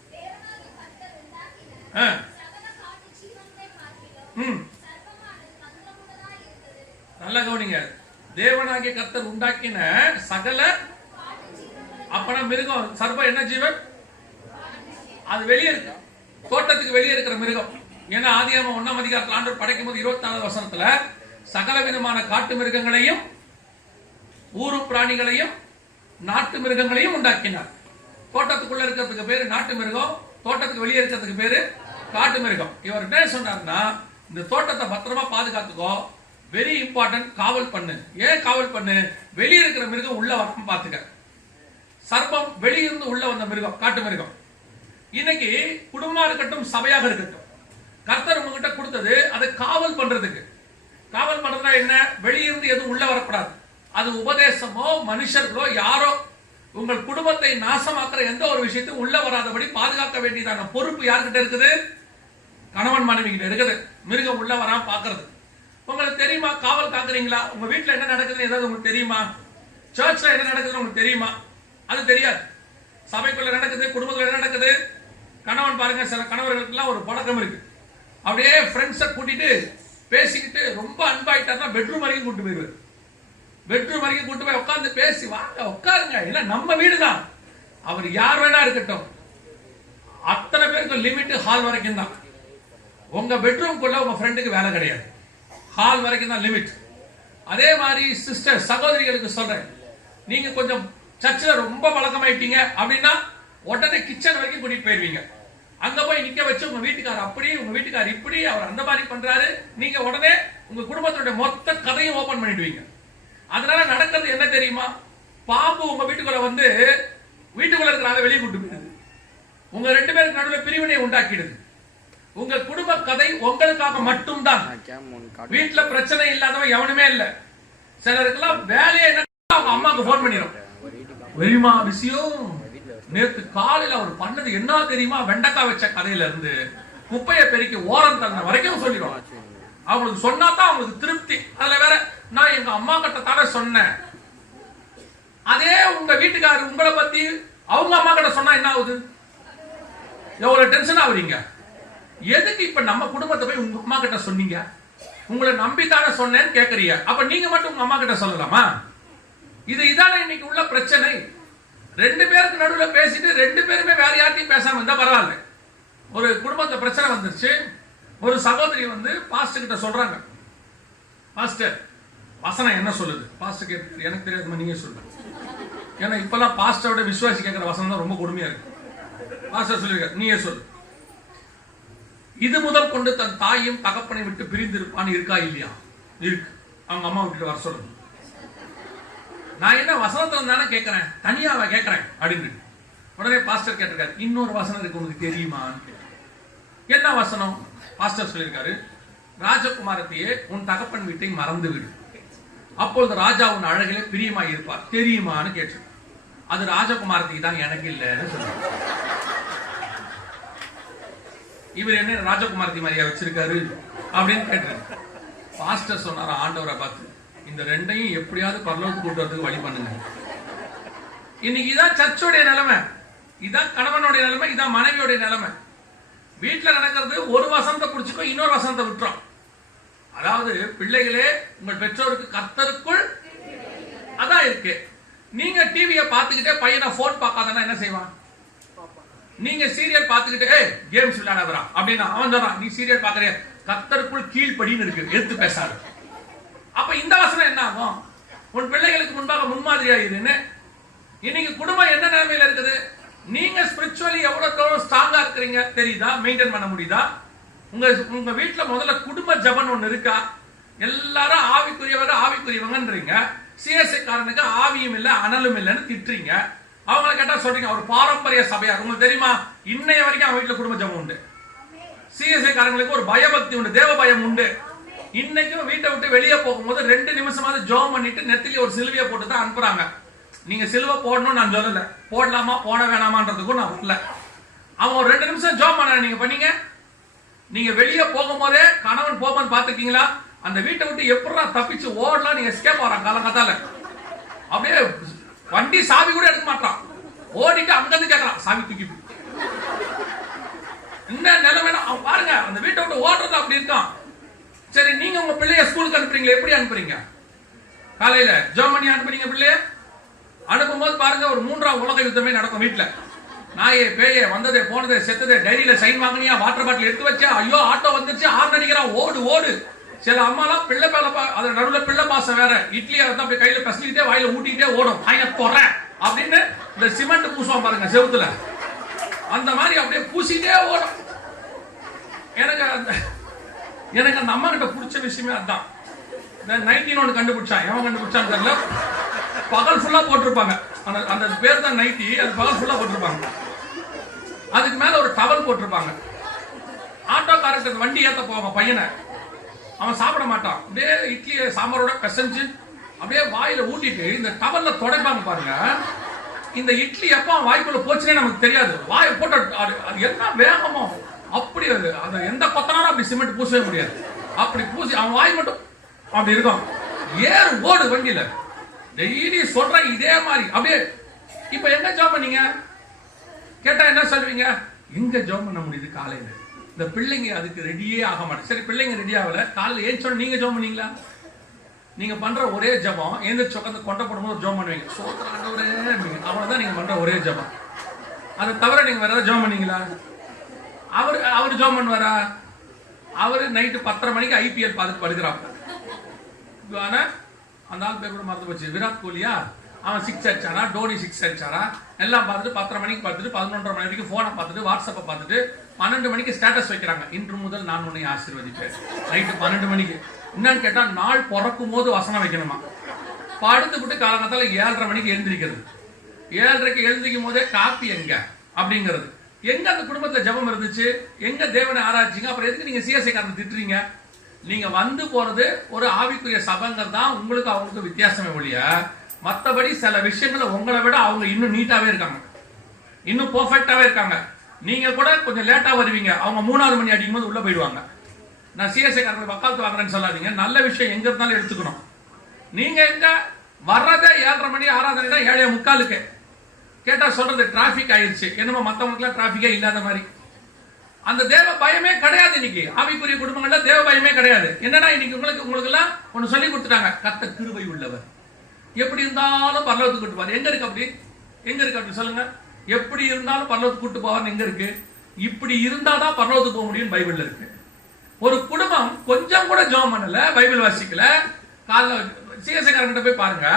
நல்ல கவனிங்க. தேவனாகிய கர்த்தர் உண்டாக்கின சகல, அப்பனா மிருகம், சர்ப்பம் என்ன ஜீவன்? அது வெளியே இருக்கு, தோட்டத்துக்கு வெளியே இருக்கிற மிருகம். ஏன்னா ஆதியாகமம் 1ஆம் அதிகாரத்தில் ஆண்டவர் படைக்கும் போது 24 வசனத்துல சகல விதமான காட்டு மிருகங்களையும் ஊரு பிராணிகளையும் நாட்டு மிருகங்களையும் உண்டாக்கினார். தோட்டத்துக்குள்ள இருக்கிறதுக்கு பேரு நாட்டு மிருகம், தோட்டத்துக்கு வெளியே இருக்கிறதுக்கு பேரு காட்டு மிருகம். இவர் என்ன சொன்னார்னா, இந்த தோட்டத்தை பத்திரமா பாதுகாத்துக்கோ, வெரி இம்பார்ட்டன்ட், காவல் பண்ணு. ஏன் காவல் பண்ணு? வெளியே இருக்கிற மிருகம் உள்ள வர பாத்துக்க. சர்ப்பம் வெளியிருந்து உள்ள வந்த மிருகம், காட்டு மிருகம். இன்னைக்கு குடும்பமா இருக்கட்டும், சபையாக இருக்கட்டும், கர்த்தர் உங்ககிட்ட கொடுத்தது அதை காவல் பண்றதுக்கு. காவல் பண்றதுனா என்ன? வெளியிருந்து எதுவும் உள்ள வரக்கூடாது. அது உபதேசமோ மனுஷர்களோ யாரோ உங்கள் குடும்பத்தை நாசமாக்குற எந்த ஒரு விஷயத்தையும் உள்ள வராதபடி பாதுகாக்க வேண்டியதான பொறுப்பு யார்கிட்ட இருக்குது? கணவன் மனைவி கிட்ட இருக்குது. மிருகம் உள்ள வராம பாக்குறது. உங்களுக்கு தெரியுமா? காவல் காக்குறீங்களா? உங்க வீட்டுல என்ன நடக்குதுன்னு ஏதாவது உங்களுக்கு தெரியுமா? சர்ச்ல என்ன நடக்குதுன்னு உங்களுக்கு தெரியுமா? அது தெரியாது. சபைக்குள்ள நடக்குது, குடும்பத்துல என்ன நடக்குது? கணவன் பாருங்க, சில கணவர்களுக்கு எல்லாம் ஒரு பழக்கம் இருக்கு, அப்படியே ஃப்ரெண்ட்ஸை கூட்டிட்டு பேசிக்கிட்டு ரொம்ப அன்பாயிட்டாருன்னா பெட்ரூம் வரைக்கும் கூட்டு போயிருவாரு. பெட்ரூம் வரைக்கும் கூட்டு போய் உட்கார்ந்து பேசி, வாங்க உட்காருங்க, இல்ல நம்ம வீடுதான், அவர் யார் வேணா இருக்கட்டும், அத்தனை பேருக்கு லிமிட் ஹால் வரைக்கும் தான். உங்க பெட்ரூம்குள்ள உங்க ஃப்ரெண்டுக்கு வேலை கிடையாது, ஹால் வரைக்கும் தான் லிமிட். அதே மாதிரி சிஸ்டர் சகோதரிகளுக்கு சொல்றேன், நீங்க கொஞ்சம் சர்ச்சில் ரொம்ப பழக்கமாயிட்டீங்க அப்படின்னா உடனே கிச்சன் வரைக்கும் கூட்டிட்டு போயிருவீங்க. அங்க போய் நிக்க வச்சு உங்க வீட்டுக்காரர் அப்படி, உங்க வீட்டுக்காரர் இப்படி, அவர் அந்த மாதிரி பண்றாரு, நீங்க உடனே உங்க குடும்பத்தோட மொத்த கதையும் ஓபன் பண்ணிடுவீங்க. அதனால நடக்கிறது என்ன தெரியுமா? பாம்பு உங்க வீட்டுக்குள்ள வந்து வீட்டுக்குள்ள இருக்கிற வெளியே கூட்டு போயிடுது. உங்க 2 பேருக்கு நடுவில் பிரிவினை உண்டாக்கிடுது. உங்க குடும்ப கதை உங்களுக்காக மட்டும்தான். வீட்டுல பிரச்சனை இல்லாதவன் எவனுமே இல்ல. சிலருக்கெல்லாம் வேலையை என்ன, அவங்க அம்மாவுக்கு போன் பண்ணிடும், வெறிமா விஷயம். நேத்து காலையில அவர் பண்ணது என்ன தெரியுமா? வெண்டைக்காய் வச்ச கதையில இருந்து குப்பையை பெருக்கி ஓரம் தந்த வரைக்கும் சொல்லிடுவாங்க. அவங்களுக்கு சொன்னாதான் அவங்களுக்கு திருப்தி. அதுல வேற நான் எங்க அம்மா கிட்ட தானே சொன்னேன். அதே உங்க வீட்டுக்காரர் உங்களை பத்தி அவங்க அம்மா கிட்ட சொன்னா என்ன ஆகுது? எவ்வளவு டென்ஷன் ஆகுறீங்க? எதுக்கு இப்ப நம்ம குடும்பத்தை போய் உங்க அம்மா கிட்ட சொன்னீங்க? உங்களை நம்பித்தானே சொன்னேன்னு கேக்குறீங்க. அப்ப நீங்க மட்டும் உங்க அம்மா கிட்ட சொல்லலாமா? இதான இன்னைக்கு உள்ள பிரச்சனை. ரெண்டு பேருக்கு நடுவில் பேசிட்டு ரெண்டு பேருமே வேற யார்ட்டையும் பேசாம இருந்தா பரவாயில்ல. ஒரு குடும்பத்துல பிரச்சனை வந்துருச்சு. ஒரு சகோதரி வந்து பாஸ்டர் கிட்ட சொல்றாங்க, பாஸ்டர் வசனம் என்ன சொல்லுது? பாஸ்டர் கேட்டு எனக்கு தெரியாதுமா நீங்க சொல்லுங்க. ஏன்னா இப்பெல்லாம் பாஸ்டரோட விசுவாசி கேட்கிற வசனம் தான் ரொம்ப கொடுமையா இருக்கு. பாஸ்டர் சொல்லிருக்க நீயே சொல்லு. இது முதல் கொண்டு தன் தாயும் தகப்பனை விட்டு பிரிந்திருப்பான்னு இருக்கா இல்லையா? இருக்கு. அவங்க அம்மா விட்டுட்டு வர சொல்லுங்க. நான் என்ன வசனத்துல தானே கேட்கிறேன், தனியாவ கேட்கிறேன் அப்படின்னு. உடனே பாஸ்டர் கேட்டிருக்காரு, இன்னொரு வசனம் இருக்கு உனக்கு தெரியுமான்னு. என்ன வசனம்? பாஸ்டர் சொல்லியிருக்காரு, ராஜகுமாரத்தையே உன் தகப்பன் வீட்டை மறந்து விடு, அப்பொழுது ராஜா உன் அழகிலே பிரியமாய் இருப்பார், தெரியுமான்னு கேட்டு. அது ராஜகுமாரத்துக்கு தான், எனக்கு இல்லைன்னு சொல்றாரு. இவர் என்ன ராஜகுமாரத்தி மாதிரியா வச்சிருக்காரு அப்படின்னு கேட்டாரு. பாஸ்டர் சொன்னார் ஆண்டவரை பார்த்து, இந்த ரெண்டையும் எப்படியாவது பரலோகத்துக்கு கூட்டு வரதுக்கு வழி பண்ணுங்க. இன்னைக்கு இதான் சர்ச்சோடைய நிலைமை, இதான் கணவனுடைய நிலைமை, இதான் மனைவியோடைய நிலைமை. வீட்டுல நடக்கிறது ஒரு வசனத்தை புடிச்சுக்கோ, இன்னொரு வசனத்தை விட்டுறோம். அதாவது பிள்ளைகளே, உங்கள் பெற்றோருக்கு கர்த்தருக்குள் அதான் இருக்கு. நீங்க டிவியை பார்த்துக்கிட்டே பையனை போன் பார்க்காதனா என்ன செய்வான்? நீங்க சீரியல் பார்த்துக்கிட்டே கேம்ஸ் விளையாட வரா அப்படின்னா அவன் சொல்றான், நீ சீரியல் பார்க்கறிய, கர்த்தருக்குள் கீழ்ப்படின்னு இருக்கு, எடுத்து பேசாது. அப்ப இந்த வசனம் என்ன ஆகும்? உன் பிள்ளைகளுக்கு முன்பாக முன்மாதிரியா இருன்னு. இன்னைக்கு குடும்பம் என்ன நிலைமையில இருக்குது? நீங்க ஸ்பிரிச்சுவலி எவ்வளவு ஸ்ட்ராங்கா இருக்கிறீங்க தெரியுதா? மெயின்டைன் பண்ண முடியுதா? உங்க வீட்டுல முதல்ல குடும்ப ஜபன் ஒண்ணு இருக்கா? எல்லாரும் ஆவிக்குரியவங்கன்றீங்க. சிஎஸ்ஐ காரனுக்கு ஆவியும் இல்ல அனலும் இல்லன்னு திட்டுறீங்க. அவங்களை கேட்டா சொல்றீங்க ஒரு பாரம்பரிய சபையார். உங்களுக்கு தெரியுமா, இன்னைய வரைக்கும் அவன் வீட்டுல குடும்ப ஜபம் உண்டு. சிஎஸ்ஐ காரங்களுக்கு ஒரு பயபக்தி உண்டு, தேவ பயம் உண்டு. இன்னைக்கும் வீட்டை விட்டு வெளியே போகும்போது 2 நிமிஷமாவது ஜோம் பண்ணிட்டு நெத்தில ஒரு சிலுவையை போட்டு தான் அனுப்புறாங்க. நீங்க சிலுவை போடணும்னு நான் சொல்லல, போடலாமா போட வேணாமான்றதுக்கும் நான் வரல. அவன் ஒரு 2 நிமிஷம் ஜோம் பண்ண நீங்க பண்ணீங்க. நீங்க வெளியே போகும்போதே கணவன் போகும்போது பாத்துருக்கீங்களா? அந்த வீட்டை விட்டு எப்படா தப்பிச்சு ஓடலாம் நீங்க எஸ்கேப் ஆறான் காலங்கத்தால. அப்படியே வண்டி சாவி கூட எடுக்க மாட்டான், ஓடிட்டு அங்கிருந்து கேட்கறான் சாவி தூக்கி. என்ன நிலைமை அவன் பாருங்க, அந்த வீட்டை விட்டு ஓடுறது அப்படி இருக்கான். சரி, நீங்க உங்க பிள்ளைய ஸ்கூலுக்கு அனுப்புறீங்களா? எப்படி அனுப்புறீங்க? காலையில ஜோம் பண்ணி அனுப்புறீங்க. பிள்ளைய அனுப்பும்போது பாருங்க, ஒரு 3ஆம் உலக யுத்தமே நடக்கும் வீட்டுல. நாயே பேயே வந்ததே போனதே செத்ததே, டைரியில சைன் வாங்கினியா, வாட்டர் பாட்டில் எடுத்து வச்சா, ஐயோ ஆட்டோ வந்துருச்சு, ஆறு அடிக்கிறான், ஓடு ஓடு. சில அம்மாலாம் பிள்ளை அது நடுவில் பிள்ளை பாசம் வேற, இட்லியா இருந்தா அப்படி கையில பசலிக்கிட்டே வாயில ஊட்டிக்கிட்டே ஓடும், வாயில போறேன் அப்படின்னு இந்த சிமெண்ட் பூசுவான் பாருங்க செவுத்துல, அந்த மாதிரி அப்படியே பூசிட்டே ஓடும். எனக்கு அந்த அம்மா கிட்ட பிடிச்ச விஷயமே அதுதான். 19 ஒன்று கண்டுபிடிச்சான், எவன் கண்டுபிடிச்சான்னு தெரியல. பகல் ஃபுல்லா போட்டிருப்பாங்க, அந்த பேர் தான் நைட்டி, அது பகல் ஃபுல்லா போட்டிருப்பாங்க. அதுக்கு மேல ஒரு டவல் போட்டிருப்பாங்க. ஆட்டோக்காரருக்கு வண்டி ஏத்த போவாங்க பையனை, அவன் சாப்பிட மாட்டான், அப்படியே இட்லியை சாம்பாரோட பிசைஞ்சு அப்படியே வாயில ஊட்டிட்டு இந்த டவல்ல தொடைப்பாங்க பாருங்க. இந்த இட்லி எப்ப அவன் வாய்க்குள்ள போச்சுன்னே நமக்கு தெரியாது. வாயை போட்டு அது என்ன வேகமோ அப்படி அது எந்த கொத்தனாலும் அப்படி சிமெண்ட் பூசவே முடியாது. அப்படி பூசி அவன் வாய் மட்டும் அப்படி இருக்கும். ஏறு ஓடு வண்டியில டெய்லி சொல்ற இதே மாதிரி அப்படியே. இப்ப எங்க ஜாப் பண்ணீங்க கேட்டா என்ன சொல்வீங்க? எங்க ஜாப் பண்ண முடியுது காலையில? இந்த பிள்ளைங்க அதுக்கு ரெடியே ஆக மாட்டேன். சரி, பிள்ளைங்க ரெடி ஆகல, காலையில ஏன் சொன்ன நீங்க ஜாப் பண்ணீங்களா? நீங்க பண்ற ஒரே ஜபம் எந்திரிச்சு உட்காந்து கொண்ட போடும்போது ஜோம் பண்ணுவீங்க, அவ்வளவுதான் நீங்க பண்ற ஒரே ஜபம். அதை தவிர நீங்க வேற ஜோம் பண்ணீங்களா? அவரு ஜோம் பண்ணுவாரா? அவரு நைட்டு 10:30 மணிக்கு IPL பார்த்துட்டு படுக்கிறாங்க. அந்த ஆள் பேர் கூட மறந்து போச்சு, விராட் கோலியா, அவன் 6 அடிச்சாரா, டோனி 6 அடிச்சாரா, எல்லாம் பார்த்துட்டு 10:30 மணிக்கு பார்த்துட்டு 11:30 மணி வரைக்கும் போனை பார்த்துட்டு வாட்ஸ்அப்பை பார்த்துட்டு 12 மணிக்கு ஸ்டேட்டஸ் வைக்கிறாங்க, இன்று முதல் நான் உன்னை ஆசீர்வதிப்பேன். நைட்டு 12 மணிக்கு. என்னன்னு கேட்டா நாள் பிறக்கும் போது வசனம் வைக்கணுமா. படுத்துக்கிட்டு காலங்கத்தால 7:30 மணிக்கு எழுந்திருக்கிறது. 7:30க்கு எழுந்திருக்கும் போதே காப்பி எங்க அப்படிங்கிறது. எங்க அந்த குடும்பத்துல ஜபம் இருந்துச்சு? எங்க தேவனை ஆராய்ச்சிங்க? அப்புறம் எதுக்கு நீங்க சிஎஸ்ஐ காரன் திட்டுறீங்க? நீங்க வந்து போறது ஒரு ஆவிக்குரிய சபைங்கிறது தான் உங்களுக்கு அவங்களுக்கு வித்தியாசமே ஒழிய மற்றபடி சில விஷயங்களை உங்களை விட அவங்க இன்னும் நீட்டாவே இருக்காங்க, இன்னும் பெர்ஃபெக்டாவே இருக்காங்க. நீங்க கூட கொஞ்சம் லேட்டா வருவீங்க, அவங்க 3வது மணி அடிக்கும் போது உள்ள போயிடுவாங்க. நான் சிஎஸ்ஐ காரர்கள் வக்காலத்து வாங்குறேன்னு சொல்லாதீங்க, நல்ல விஷயம் எங்க இருந்தாலும் எடுத்துக்கணும். நீங்க எங்க வர்றதே 7:30 மணி 6:30 தான், 7:45 கேட்டா சொல்றது டிராபிக் ஆயிடுச்சு, என்னமோ மத்தவங்களுக்கு டிராபிக்கே இல்லாத மாதிரி. அந்த தேவ பயமே கிடையாது. இன்னைக்கு ஆவிக்குரிய குடும்பங்கள்ல தேவ பயமே கிடையாது. என்னன்னா இன்னைக்கு உங்களுக்கு எல்லாம் ஒன்னு சொல்லி கொடுத்துட்டாங்க, கர்த்தர் கிருபை உள்ளவர், எப்படி இருந்தாலும் பரலோகத்துக்கு கூட்டு போவார். எங்க இருக்கு அப்படி? எங்க இருக்கு அப்படி சொல்லுங்க. எப்படி இருந்தாலும் பரலோகத்துக்கு கூட்டு போவார் எங்க இருக்கு? இப்படி இருந்தாதான் பரலோகத்துக்கு போக முடியும் பைபிள்ல இருக்கு. ஒரு குடும்பம் கொஞ்சம் கூட ஜெபம் பண்ணல, பைபிள் வாசிக்கல, காலைல சிஎஸ்ஐக்காரங்கிட்ட போய் பாருங்க,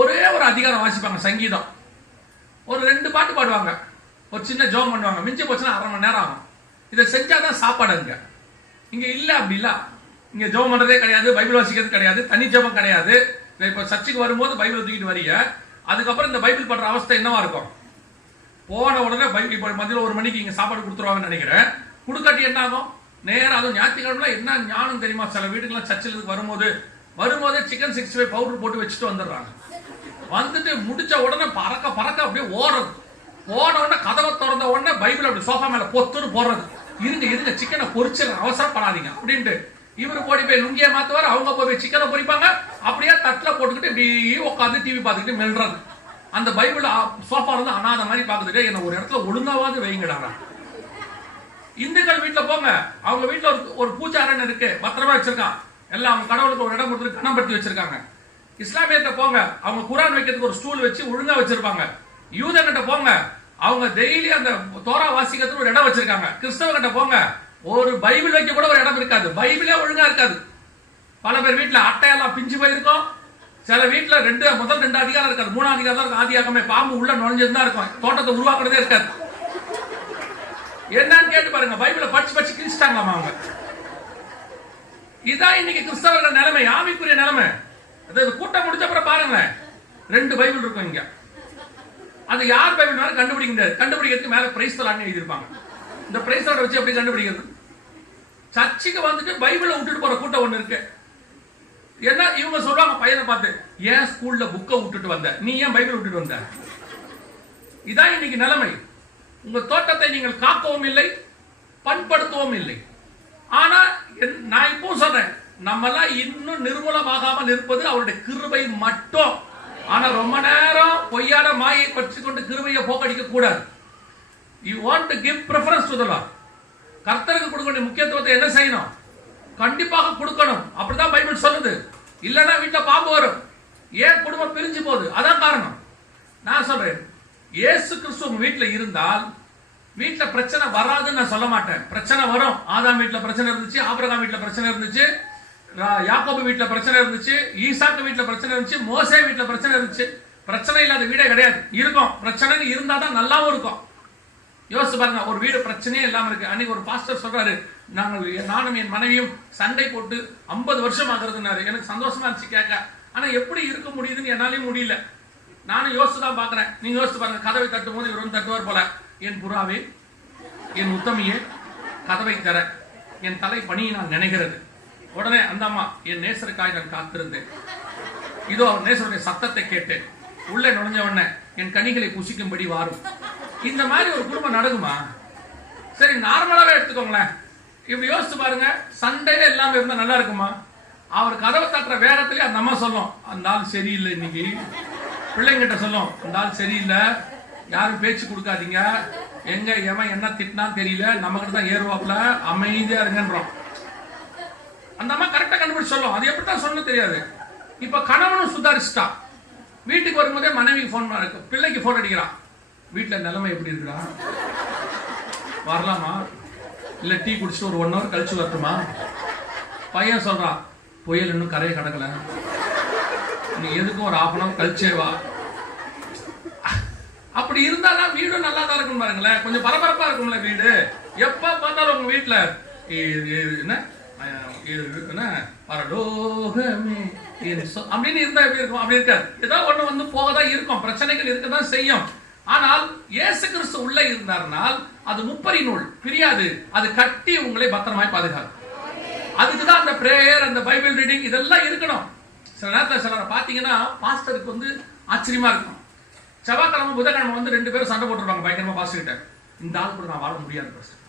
ஒரே ஒரு அதிகாரம் வாசிப்பாங்க, சங்கீதம், ஒரு 2 பாட்டு பாடுவாங்க, ஒரு சின்ன ஜெபம் பண்ணுவாங்க, மிஞ்சி போச்சுன்னா 1/2 மணி நேரம் ஆகும். இதை செஞ்சாதான் சாப்பாடு. இங்க இல்ல, அப்படி இல்ல. இங்க ஜெபம் பண்றதே கிடையாது, பைபிள் வாசிக்கிறது கிடையாது, தனி ஜெபம் கிடையாது. இப்ப சர்ச்சுக்கு வரும்போது பைபிள் தூக்கிட்டு வரீங்க, அதுக்கப்புறம் இந்த பைபிள் பண்ற அவஸ்தை என்னவா இருக்கும்? போன உடனே பைபிள் மதியம் 1 மணிக்கு இங்க சாப்பாடு கொடுத்துருவாங்கன்னு நினைக்கிறேன். குடுக்காட்டி என்ன ஆகும்? நேரம், அதுவும் ஞாயிற்றுக்கிழமை என்ன ஞானம் தெரியுமா, சில வீட்டுக்கெல்லாம் சர்ச்சில் வரும்போதே சிக்கன் 65 பவுடர் போட்டு வச்சுட்டு வந்துடுறாங்க. வந்துட்டு முடிச்ச உடனே பறக்க அப்படியே ஓடுறது. போன உடனே கதவை திறந்த உடனே பைபிள் அப்படி சோஃபா மேல பொத்துன்னு போடுறது. இருங்க சிக்கனை பொரிச்சிடறேன், அவசரப்படாதீங்க அப்படின்ட்டு இவரு போடி போய் லுங்கிய மாத்துவார், அவங்க போய் சிக்கனை பொரிப்பாங்க, அப்படியே தட்டுல போட்டுக்கிட்டு இப்படி உட்காந்து டிவி பார்த்துக்கிட்டு மெல்றது. அந்த பைபிள் சோஃபா இருந்து அனாத மாதிரி பாக்குதுட்டு, என்ன ஒரு இடத்துல ஒழுங்காவது வைங்கடா. இந்துக்கள் வீட்டுல போங்க, அவங்க வீட்டுல ஒரு பூஜை அரண் இருக்கு, பத்திரமா வச்சிருக்கான், எல்லாம் அவங்க கடவுளுக்கு ஒரு இடம் கொடுத்து கணப்படுத்தி வச்சிருக்காங்க. இஸ்லாமியத்தை போங்க, அவங்க குரான் வைக்கிறதுக்கு ஒரு ஸ்டூல் வச்சு ஒழுங்கா வச்சிருப்பாங்க. யூதர்கிட்ட போங்க, அவங்க டெய்லி அந்த தோரா வாசிக்கிறதுக்கு ஒரு இடம் வச்சிருக்காங்க. கிறிஸ்தவ கிட்ட போங்க, ஒரு பைபிள் வைக்க கூட ஒரு இடம் இருக்காது, பைபிளே ஒழுங்கா இருக்காது. பல பேர் வீட்டுல அட்டையெல்லாம் பிஞ்சு போயிருக்கும், சில வீட்டுல முதல் 2 அதிகாரம் இருக்காது, 3ஆம் அதிகாரம் தான் ஆதியாகமே, பாம்பு உள்ள நுழைஞ்சதுதான் இருக்கும், தோட்டத்தை உருவாக்குறதே இருக்காது. என்னன்னு கேட்டு பாருங்க, பைபிளை படிச்சு கிழிச்சிட்டாங்களாமா அவங்க. இதான் இன்னைக்கு கிறிஸ்தவர்கள் நிலைமை, ஆவிக்குரிய நிலைமை. கூட்டம் முடிச்ச அப்புறம் பாருங்களேன், 2 பைபிள் இருக்கும் இங்க. அது யார் பைபிள் கண்டுபிடிக்க முடியாது, கண்டுபிடிக்கிறதுக்கு மேல பிரைஸ் தலான்னு எழுதியிருப்பாங்க. இந்த பிரைஸ் தலாட வச்சு எப்படி கண்டுபிடிக்கிறது? சர்ச்சுக்கு வந்துட்டு பைபிளை விட்டுட்டு போற கூட்டம் ஒண்ணு இருக்கு. என்ன இவங்க சொல்றாங்க, பையனை பார்த்து, ஏன் ஸ்கூல்ல புக்கை விட்டுட்டு வந்த, நீ ஏன் பைபிள் விட்டுட்டு வந்த? இதான் இன்னைக்கு நிலைமை. உங்க தோட்டத்தை நீங்கள் காக்கவும் இல்லை, பண்படுத்தவும் இல்லை. ஆனா நான் இப்போ சொல்றேன், நம்மெல்லாம் இன்னும் நிர்மூலமாகாமல் இருப்பது அவருடைய கிருபை மட்டும். ஆனா ரொம்ப நேரம் பொய்யான மாயை பற்றி கொண்டு கிருபையை போக்கடிக்க கூடாது. You want to give preference to the Lord. கர்த்தருக்கு கொடுக்க வேண்டிய முக்கியத்துவத்தை என்ன செய்யணும்? கண்டிப்பாக கொடுக்கணும். அப்படிதான் பைபிள் சொல்லுது. இல்லைன்னா வீட்டுல பாம்பு வரும். ஏன் குடும்பம் பிரிஞ்சு போகுது? அதான் காரணம். நான் சொல்றேன், இயேசு கிறிஸ்து உங்க வீட்டுல இருந்தால் வீட்டுல பிரச்சனை வராதுன்னு நான் சொல்ல மாட்டேன். பிரச்சனை வரும். ஆதாம் வீட்டுல பிரச்சனை இருந்துச்சு, ஆபிரகாம் வீட்டுல பிரச்சனை இருந்துச்சு, யாக்கோபு வீட்டுல பிரச்சனை இருந்துச்சு, ஈசாக்கு வீட்டுல பிரச்சனை இருந்துச்சு, மோசே வீட்டுல பிரச்சனை இருந்துச்சு. பிரச்சனை இல்லாத வீடே கிடையாது. இருக்கும். பிரச்சனை இருந்தாதான் நல்லாவும் இருக்கும். யோசிச்சு பாருங்க, ஒரு வீடு பிரச்சனையே இல்லாம இருக்கு. அன்னைக்கு ஒரு பாஸ்டர் சொல்றாரு, நானும் என் மனைவியும் சண்டை போட்டு 50 வருஷம் ஆகுறதுனாரு. எனக்கு சந்தோஷமா இருந்துச்சு கேட்க. ஆனா எப்படி இருக்க முடியுதுன்னு என்னாலையும் முடியல. நானும் யோசிச்சுதான் பாக்குறேன். நீங்க யோசிச்சு பாருங்க, கதவை தட்டும் போது இவர் தட்டுவார் போல, என் புறாவே, என் உத்தமியே, கதவை தர, என் தலை பணியை நான் நினைக்கிறது. உடனே அந்த அம்மா, என் நேசருக்காய் நான் காத்திருந்தேன், இதோ நேசருடைய சத்தத்தை கேட்டேன், உள்ளே நுழைஞ்ச உடனே என் கனிகளை புசிக்கும்படி வாரும். இந்த மாதிரி ஒரு குடும்பம் நடக்குமா? சரி, நார்மலாவே எடுத்துக்கோங்களேன். இப்படி யோசிச்சு பாருங்க, சண்டையில எல்லாமே இருந்தா நல்லா இருக்குமா? அவர் கதவை தட்டுற வேகத்திலே அந்த அம்மா சொல்லும், அந்த ஆள் சரியில்லை. இன்னைக்கு பிள்ளைங்கிட்ட சொல்லும், அந்த ஆள் சரியில்லை, யாரும் பேச்சு கொடுக்காதீங்க, எங்க எவன் என்ன திட்டினான்னு தெரியல, நம்ம கிட்ட தான் ஏறுவாப்புல, அமைதியா இருங்கன்றோம். அந்த அம்மா கரெக்டா கண்டுபிடிச்சு சொல்லும். அது எப்படித்தான் சொல்ல தெரியாது. இப்ப கணவனும் சுதாரிச்சுட்டா. வீட்டுக்கு வரும்போதே மனைவிக்கு போன், பிள்ளைக்கு போன் அடிக்கிறான், வீட்டுல நிலைமை எப்படி இருக்குடா, வரலாமா, இல்ல டீ குடிச்சுட்டு ஒரு 1 hour கழிச்சு வரட்டுமா? பையன் சொல்றான், புயல் இன்னும் கரையை கடக்கல, நீ எதுக்கும் ஒரு 1/2 hour கழிச்சே வா. அப்படி இருந்தாலும் வீடும் நல்லா தான் இருக்கும் பாருங்களேன், கொஞ்சம் பரபரப்பா இருக்கும்ல வீடு. எப்ப பார்த்தாலும் உங்க வீட்டுல என்ன பரலோகமே அப்படின்னு இருந்தா எப்படி இருக்கும்? அப்படி இருக்காது. ஏதோ ஒண்ணு வந்து போகதான் இருக்கும், பிரச்சனைகள் இருக்கதான் செய்யும். ஆனால் இயேசு கிறிஸ்து உள்ள இருந்தார்னால் அது முப்பரி நூல் பிரியாது, அது கட்டி உங்களை பத்திரமாய் பாதுகாக்கும். அதுக்குதான் அந்த பிரேயர், அந்த பைபிள் ரீடிங் இதெல்லாம் இருக்கணும். சில நேரத்தில் சில பாத்தீங்கன்னா பாஸ்டருக்கு வந்து ஆச்சரியமா இருக்கும். செவ்வாய்க்கிழமை புதன்கிழமை வந்து 2 பேரும் சண்டை போட்டுருப்பாங்க பயங்கரமா பாஸ்டர் கிட்ட. இந்த ஆள் கூட நான் வாழ முடியாது பாஸ்டர்.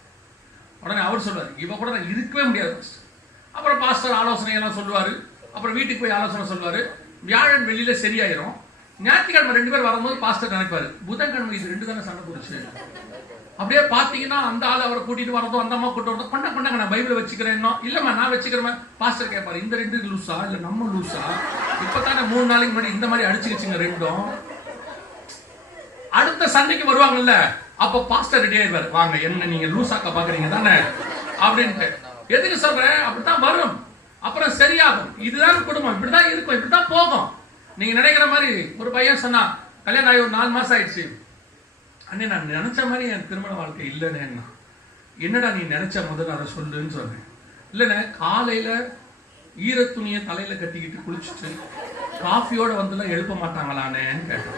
உடனே அவர் சொல்லுவார், இவ கூட நான் இருக்கவே முடியாது பாஸ்டர். அப்புறம் பாஸ்டர் ஆலோசனை எல்லாம் சொல்லுவாரு. அப்புறம் வீட்டுக்கு போய் ஆலோசனை சொல்லுவாரு. வியாழன் வெள்ளியில சரியாயிரும். ஞாயிற்றுக்கிழமை 2 பேர் வரும்போது பாஸ்டர் நினைப்பாரு, புதன்கிழமை இது 2 தானே சண்டை போடுச்சு. அப்படியே பாத்தீங்கன்னா அந்த ஆள் அவரை கூட்டிட்டு வரதும் அந்த அம்மா கூட்டு வரதும் பண்ணாங்க நான் பைபிளை வச்சுக்கிறேன். இல்லம்மா நான் வச்சுக்கிறேன். பாஸ்டர் கேட்பாரு, இந்த 2 லூசா இல்ல நம்ம லூசா? இப்பதானே 3 நாளைக்கு முன்னாடி இந்த மாதிரி அடிச்சுக்கிச்சுங்க 2ம். அடுத்த சண்டைக்கு வருவாங்கல்ல, அப்ப பாஸ்டர் ரெடி ஆயிடுவாரு, வாங்க என்ன நீங்க லூசாக்க பாக்குறீங்க தானே அப்படின்ட்டு. எதுக்கு சொல்றேன், அப்படித்தான் வரும். அப்புறம் சரியாகும். இதுதான் குடும்பம், இப்படிதான் இருக்கும், இப்படிதான் போகும். நீங்க நினைக்கிற மாதிரி ஒரு பையன் சொன்னா, கல்யாணம் ஆகி ஒரு 4 மாசம் ஆயிடுச்சு, அண்ணே நான் நினைச்ச மாதிரி என் திருமண வாழ்க்கை இல்லைன்னு. என்னடா நீ நினைச்ச முதல்ல அதை சொல்லுன்னு சொன்னேன். இல்லைண்ணே, காலையில ஈர துணியை தலையில கட்டிக்கிட்டு குளிச்சுட்டு காஃபியோட வந்துலாம் எழுப்ப மாட்டாங்களான்னு கேட்டேன்.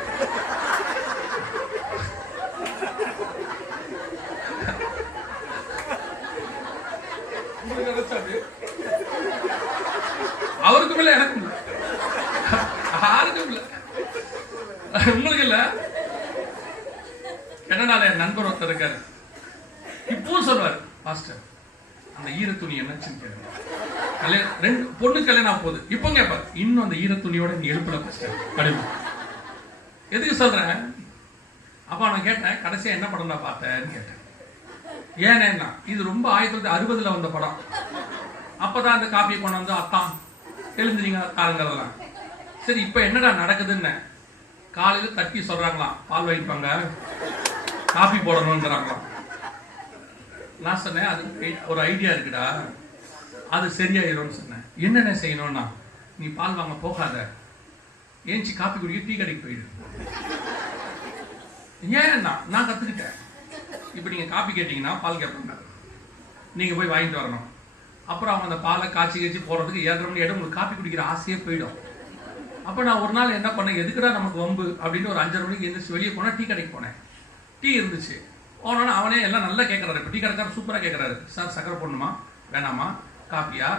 அவருக்கும் இல்ல, எனக்கும் இல்ல, யாருக்கும் இல்ல, உங்களுக்கு இல்ல. கனடால என் நண்பர் ஒருத்தர் இருக்காரு. இப்பவும் சொல்வாரு, பாஸ்டர் அந்த ஈர துணி என்னச்சுன்னு கேட்க, 2 பொண்ணு கல்யாணம் போகுது. இப்போ கேட்பாரு, இன்னும் அந்த ஈர துணியோட நீ எழுப்பல பாஸ்டர் அப்படின்னு. எதுக்கு சொல்றேன், அப்ப நான் கேட்டேன், கடைசியா என்ன படம் நான் பார்த்தேன்னு கேட்டேன். ஏன்னா இது ரொம்ப 1960 வந்த படம். அப்பதான் அந்த காப்பியை கொண்டு வந்து அத்தான் எழுந்துறீங்க காலங்கள்லாம். சரி இப்ப என்னடா நடக்குதுன்னு காலையில தட்டி சொல்றாங்களாம், பால் வைப்பாங்க காபி போடணும்ங்கிறாங்களாம். நான் சொன்னேன், அது ஒரு ஐடியா இருக்குடா, அது சரியாயிரும்னு சொன்னேன். என்னென்ன செய்யணும்னா, நீ பால் வாங்க போகாத, ஏஞ்சி காப்பி குடிக்க டீ கடைக்கு போயிடு. ஏன்னா நான் கத்துக்கிட்டேன். இப்ப நீங்க காப்பி கேட்டீங்கன்னா பால் கேட்பாங்க, நீங்க போய் வாங்கிட்டு வரணும். அப்புறம் அவங்க அந்த பாலை காய்ச்சி போறதுக்கு 7:30 மணி ஆயிடும். உங்களுக்கு காப்பி குடிக்கிற ஆசையே போயிடும். அப்ப நான் ஒரு நாள் என்ன பண்ணேன், எதுக்குடா நமக்கு வம்பு அப்படின்னு ஒரு 5:30 மணிக்கு எந்திரிச்சு வெளியே போனா டீ கடைக்கு போனேன். டீ இருந்துச்சு. போனோன்னா அவனே எல்லாம் நல்லா கேட்கறாரு. இப்ப டீ கடைக்காரர் சூப்பரா கேட்கறாரு, சார் சக்கரை போடணுமா வேணாமா, காப்பியா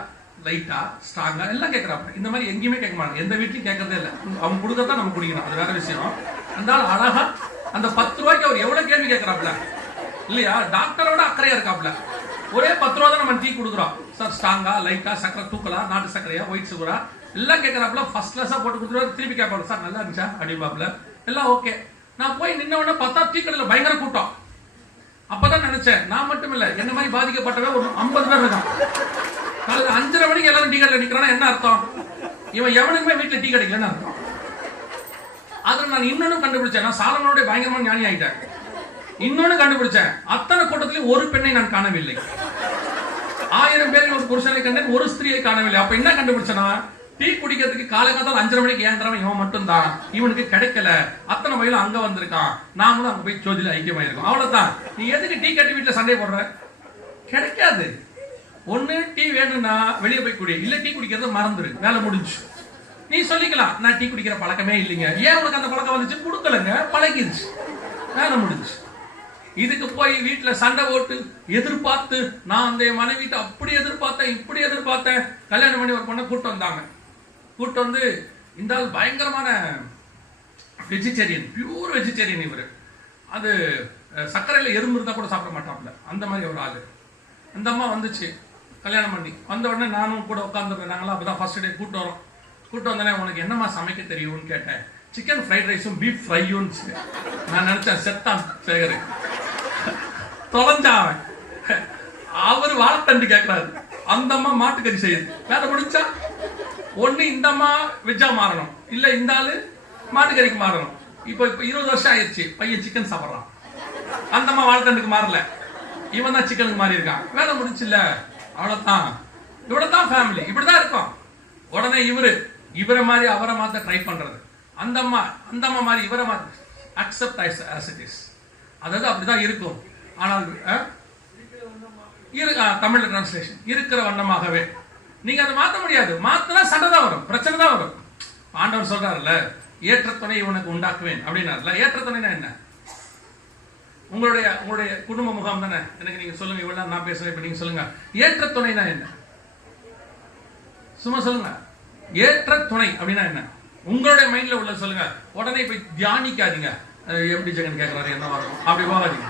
லைட்டா ஸ்ட்ராங்கா எல்லாம் கேட்கறாங்க. இந்த மாதிரி எங்கேயுமே கேட்க மாட்டாங்க, எந்த வீட்லயும் கேட்கறதே இல்லை. அவங்க கொடுக்கறதா நம்ம குடிக்கணும், அது வேற விஷயம். அந்த அழகா அந்த 10 ரூபாய்க்கு அவர் எவ்வளவு கேள்வி கேட்கறாப்ல இல்லையா, டாக்டரோட அக்கறையா இருக்காப்ல. ஒரே 10 ரூபா தான் நம்ம டீ கொடுக்குறோம். சார் ஸ்ட்ராங்கா லைட்டா சக்கரை தூக்கலா நாட்டு சக்கரையா ஒயிட் சுகரா எல்லாம் கேட்கறாப்புல. ஃபர்ஸ்ட் கிளாஸா போட்டு கொடுத்துருவாரு. திருப்பி கேட்பாரு, சார் நல்லா இருந்துச்சா அப்படிப்பாப்புல. எல்லாம் ஓகே. நான் போய் நின்ன உடனே பார்த்தா டீ கடையில பயங்கர கூட்டம். அப்பதான் நினைச்சேன், நான் மட்டும் இல்ல, என்ன மாதிரி பாதிக்கப்பட்டவன் ஒரு 50 பேர் இருக்கான். காலையில் 5:30 மணிக்கு எல்லாரும் டீ கடையில் நிக்கிறானா என்ன அர்த்தம், இவன் எவனுக்குமே வீட்டுல டீ கிடைக்கலன்னு அர்த்தம். அதுல நான் இன்னொன்னு கண்டுபிடிச்சேன், நான் சாலமோனுடைய பயங்கரமான ஞானி ஆயிட்டேன். இன்னொன்னு கண்டுபிடிச்சேன், அத்தனை கூட்டத்திலும் ஒரு பெண்ணை நான் காணவில்லை. 1000 பேரில் ஒரு புருஷனை கண்டேன், ஒரு ஸ்திரியை காணவில்லை. அப்ப என்ன கண்டுபிடிச்சனா, டீ குடிக்கிறதுக்கு காலகாலத்தில் 5:30 மணிக்கு ஏந்திரவன் இவன் மட்டும் தான், இவனுக்கு கிடைக்கல. அத்தனை மயிலும் அங்க வந்திருக்கான், நாமளும் அங்க போய் ஜோதியில ஐக்கியமாயிருக்கோம். அவ்வளவுதான். நீ எதுக்கு டீ கட்டி வீட்டுல சண்டை போடுற, கிடைக்காது. ஒண்ணு டீ வேணும்னா வெளியே போய் குடி, இல்ல டீ குடிக்கிறத மறந்துரு, வேலை முடிஞ்சு. நீ சொல்லிக்கலாம், நான் டீ குடிக்கிற பழக்கமே இல்லைங்க. ஏன் உனக்கு அந்த பழக்கம் வந்துச்சு, கொடுக்கலங்க, பழகிருச்சு, வேலை முடிஞ்சு. இதுக்கு போய் வீட்டுல சண்டை போட்டு எதிர்பார்த்து, நான் அந்த மனைவிட்ட அப்படி எதிர்பார்த்தேன் இப்படி எதிர்பார்த்தேன். கல்யாணம் பண்ணி ஒரு பொண்ணை கூட்டு வந்தாங்க. கூட்டு வந்து இந்த ஆள் பயங்கரமான வெஜிடேரியன், பியூர் வெஜிடேரியன். இவரு அது சர்க்கரையில எறும்பு இருந்தா கூட சாப்பிட மாட்டாப்ல, அந்த மாதிரி ஒரு ஆளு. அந்த அம்மா வந்துச்சு கல்யாணம் பண்ணி. வந்த உடனே நானும் கூட உட்கார்ந்து, நாங்களா அப்பதான் ஃபர்ஸ்ட் டே கூட்டு வரோம். கூட்டு வந்தோடனே உனக்கு என்னமா சமைக்க தெரியும்னு கேட்டேன். சிக்கன் ஃப்ரைட் ரைஸும் பீஃப் ஃப்ரையும். நான் நினைச்சேன் செத்தான் சேகரு, தொலைஞ்சாவன். அவரு வாழைத்தண்டு கேட்கிறாரு, அந்த அம்மா மாட்டுக்கறி செய்யுது. வேலை முடிஞ்சா ஒண்ணு இந்த அம்மா வெஜ்ஜா மாறணும், இல்ல இந்த ஆளு மாட்டுக்கறிக்கு மாறணும். இப்ப 20 வருஷம் ஆயிடுச்சு, பையன் சிக்கன் சாப்பிடறான். அந்த அம்மா வாழைத்தண்டுக்கு மாறல, இவன் தான் சிக்கனுக்கு மாறி இருக்கான். வேலை முடிச்சுல, அவ்வளவுதான். இவ்வளவுதான் ஃபேமிலி, இப்படிதான் இருக்கும். உடனே இவரை மாதிரி அவரை மாத்த ட்ரை பண்றது. அந்த அம்மா மாதிரி இவரை மாத்த அக்செப்ட் as it is. அதாவது அப்படிதான் இருக்கும். ஆனால் தமிழ் டிரான்ஸ்லேஷன் இருக்கிற வண்ணமாகவே. நீங்க அதை மாத்த முடியாது. மாத்தினா சண்டை தான் வரும், பிரச்சனை தான் வரும். ஆண்டவர் சொல்றாருல்ல, ஏற்ற துணை உனக்கு உண்டாக்குவேன் அப்படின்னாருல. ஏற்ற துணைனா என்ன, உங்களுடைய குடும்ப முகாம் தானே. எனக்கு நீங்க சொல்லுங்க, இவ்வளவு நான் பேசுறேன், இப்ப நீங்க சொல்லுங்க, ஏற்ற துணைனா என்ன, சும்மா சொல்லுங்க. ஏற்ற துணை அப்படின்னா என்ன? உங்களுடைய மைண்ட்ல உள்ள சொல்லுங்க. உடனே போய் தியானிக்காதீங்க. எப்படி ஜெகன் கேட்கிறாரு என்ன வரும் அப்படி போகாதீங்க.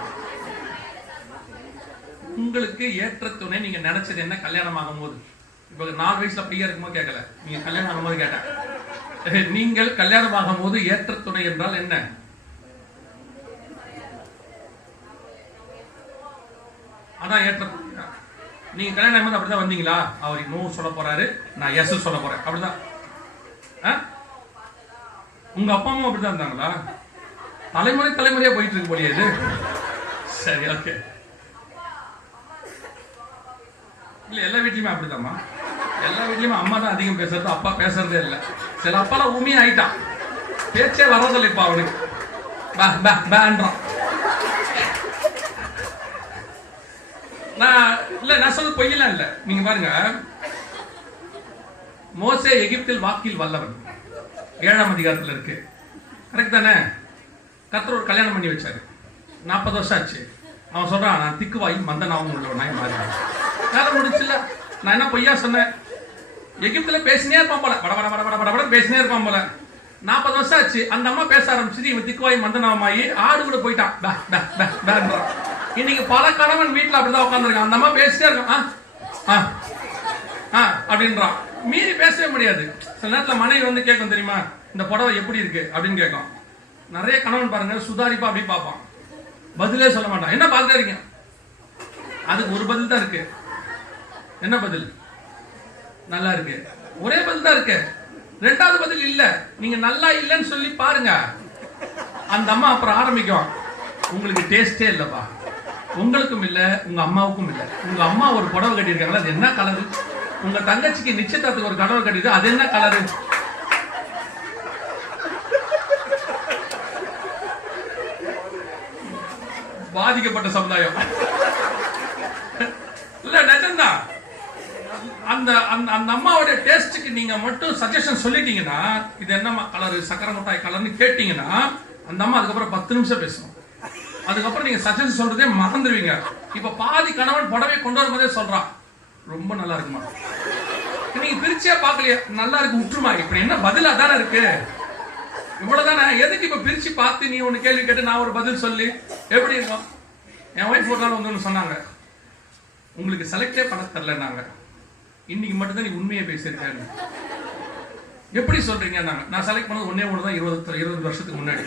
உங்களுக்கு ஏற்ற துணை நீங்க நினைச்சது என்ன? கல்யாணம் ஆகும் போது, இப்ப 4 வயசுல அப்படியே இருக்கும்போது கேட்கல, நீங்க கல்யாணம் ஆகும் போது கேட்டேன். நீங்கள் கல்யாணம் ஆகும் போது ஏற்ற துணை என்றால் என்ன? அதான் ஏற்ற. நீங்க கல்யாணம் ஆகும் போது அப்படிதான் வந்தீங்களா? அவர் நோ சொல்ல போறாரு, நான் எஸ் சொல்ல போறேன், அப்படிதான். உங்க அப்பா அம்மா அப்படிதான் இருந்தாங்களா? தலைமுறையா போயிட்டு இருக்கு போலியது. சரி, ஓகே. இல்ல எல்லா வீட்லயுமே அப்படித்தாம்மா. எல்லா வீட்லயுமே அம்மா தான் அதிகம் பேசுறது, அப்பா பேசுறதே இல்ல. சில அப்பாலாம் உண்மையா ஆயிட்டான், பேச்சே வர்றதில்லை இப்ப அவனுக்கு. நான் சொல்றது பொய்யெல்லாம் இல்ல. நீங்க பாருங்க, மோசே எகிப்தில் வாக்கில் வல்லவன், 7ஆம் அதிகாரத்துல இருக்கு. கரெக்ட் தானே? கர்த்தர் ஒரு கல்யாணம் பண்ணி வச்சாரு, 40 வருஷம் ஆச்சு. அவன் சொல்றான், நான் திக்குவாயும் மந்தனாவும் உள்ளவனாய் மாறினான். வேலை முடிச்சுல. நான் என்ன பொய்யா சொன்னேன்? எகிப்துல பேசினே இருப்பான் போல, பட பட பட பட பட பேசினே இருப்பான் போல. 40 வருஷம் ஆச்சு. அந்த அம்மா பேச ஆரம்பிச்சு, இவன் திக்குவாயும் மந்தனாவுமாயி ஆடு கூட போயிட்டான். இன்னைக்கு பல கணவன் வீட்டுல அப்படிதான் உட்காந்துருக்கான். அந்த அம்மா பேசிட்டே இருக்கான் அப்படின்றான். மீறி பேசவே முடியாது. சில நேரத்துல மனைவி வந்து கேட்கும், தெரியுமா இந்த புடவை எப்படி இருக்கு அப்படின்னு கேட்கும். நிறைய கணவன் பாருங்க சுதாரிப்பா அப்படி பார்ப்பான், பதிலே சொல்ல மாட்டான். என்ன பார்த்துட்டே இருக்கீங்க? அதுக்கு ஒரு பதில் தான் இருக்கு. என்ன பதில்? நல்லா இருக்கு. ஒரே பதில் தான் இருக்கு, 2வது பதில் இல்ல. நீங்க நல்லா இல்லைன்னு சொல்லி பாருங்க. அந்த அம்மா அப்புறம் ஆரம்பிக்கும், உங்களுக்கு டேஸ்டே இல்லப்பா, உங்களுக்கும் இல்ல உங்க அம்மாவுக்கும் இல்ல. உங்க அம்மா ஒரு புடவை கட்டியிருக்காங்களா, அது என்ன கலரு? உங்க தங்கச்சிக்கு நிச்சயதார்த்துக்கு ஒரு புடவை கட்டிருக்கு, அது என்ன கலரு? பாதிக்கப்பட்ட சமுதாயம் இல்ல, நிஜம்தான். அந்த அந்த அம்மாவுடைய டேஸ்டுக்கு நீங்க மட்டும் சஜஷன் சொல்லிட்டீங்கன்னா, இது என்ன கலரு, சக்கரை மிட்டாய் கலர்னு கேட்டீங்கன்னா, அந்த அம்மா அதுக்கப்புறம் 10 நிமிஷம் பேசும். அதுக்கப்புறம் நீங்க சஜஷன் சொல்றதே மறந்துடுவீங்க. இப்ப பாதி கணவன் புடவை கொண்டு வரும்போதே சொல்றான், ரொம்ப நல்லா இருக்குமா. நீங்க பிரிச்சே பார்க்கலையே, நல்லா இருக்கு விட்டுருமா. இப்படி என்ன பதிலா தானே இருக்கு, இவ்வளவுதானே. எதுக்கு இப்ப பிரிச்சு பார்த்து நீ ஒண்ணு கேள்வி கேட்டு நான் ஒரு பதில் சொல்லி எப்படி இருக்கும்? என் ஒய்ஃப் ஒரு நாள் வந்து சொன்னாங்க, உங்களுக்கு செலக்டே பண்ண தரலன்னாங்க, இன்னைக்கு மட்டும்தான் நீ உண்மையை பேசியிருக்கேன். எப்படி சொல்றீங்க? நான் செலக்ட் பண்ணது ஒன்னே ஒன்று தான், 20 வருஷத்துக்கு முன்னாடி.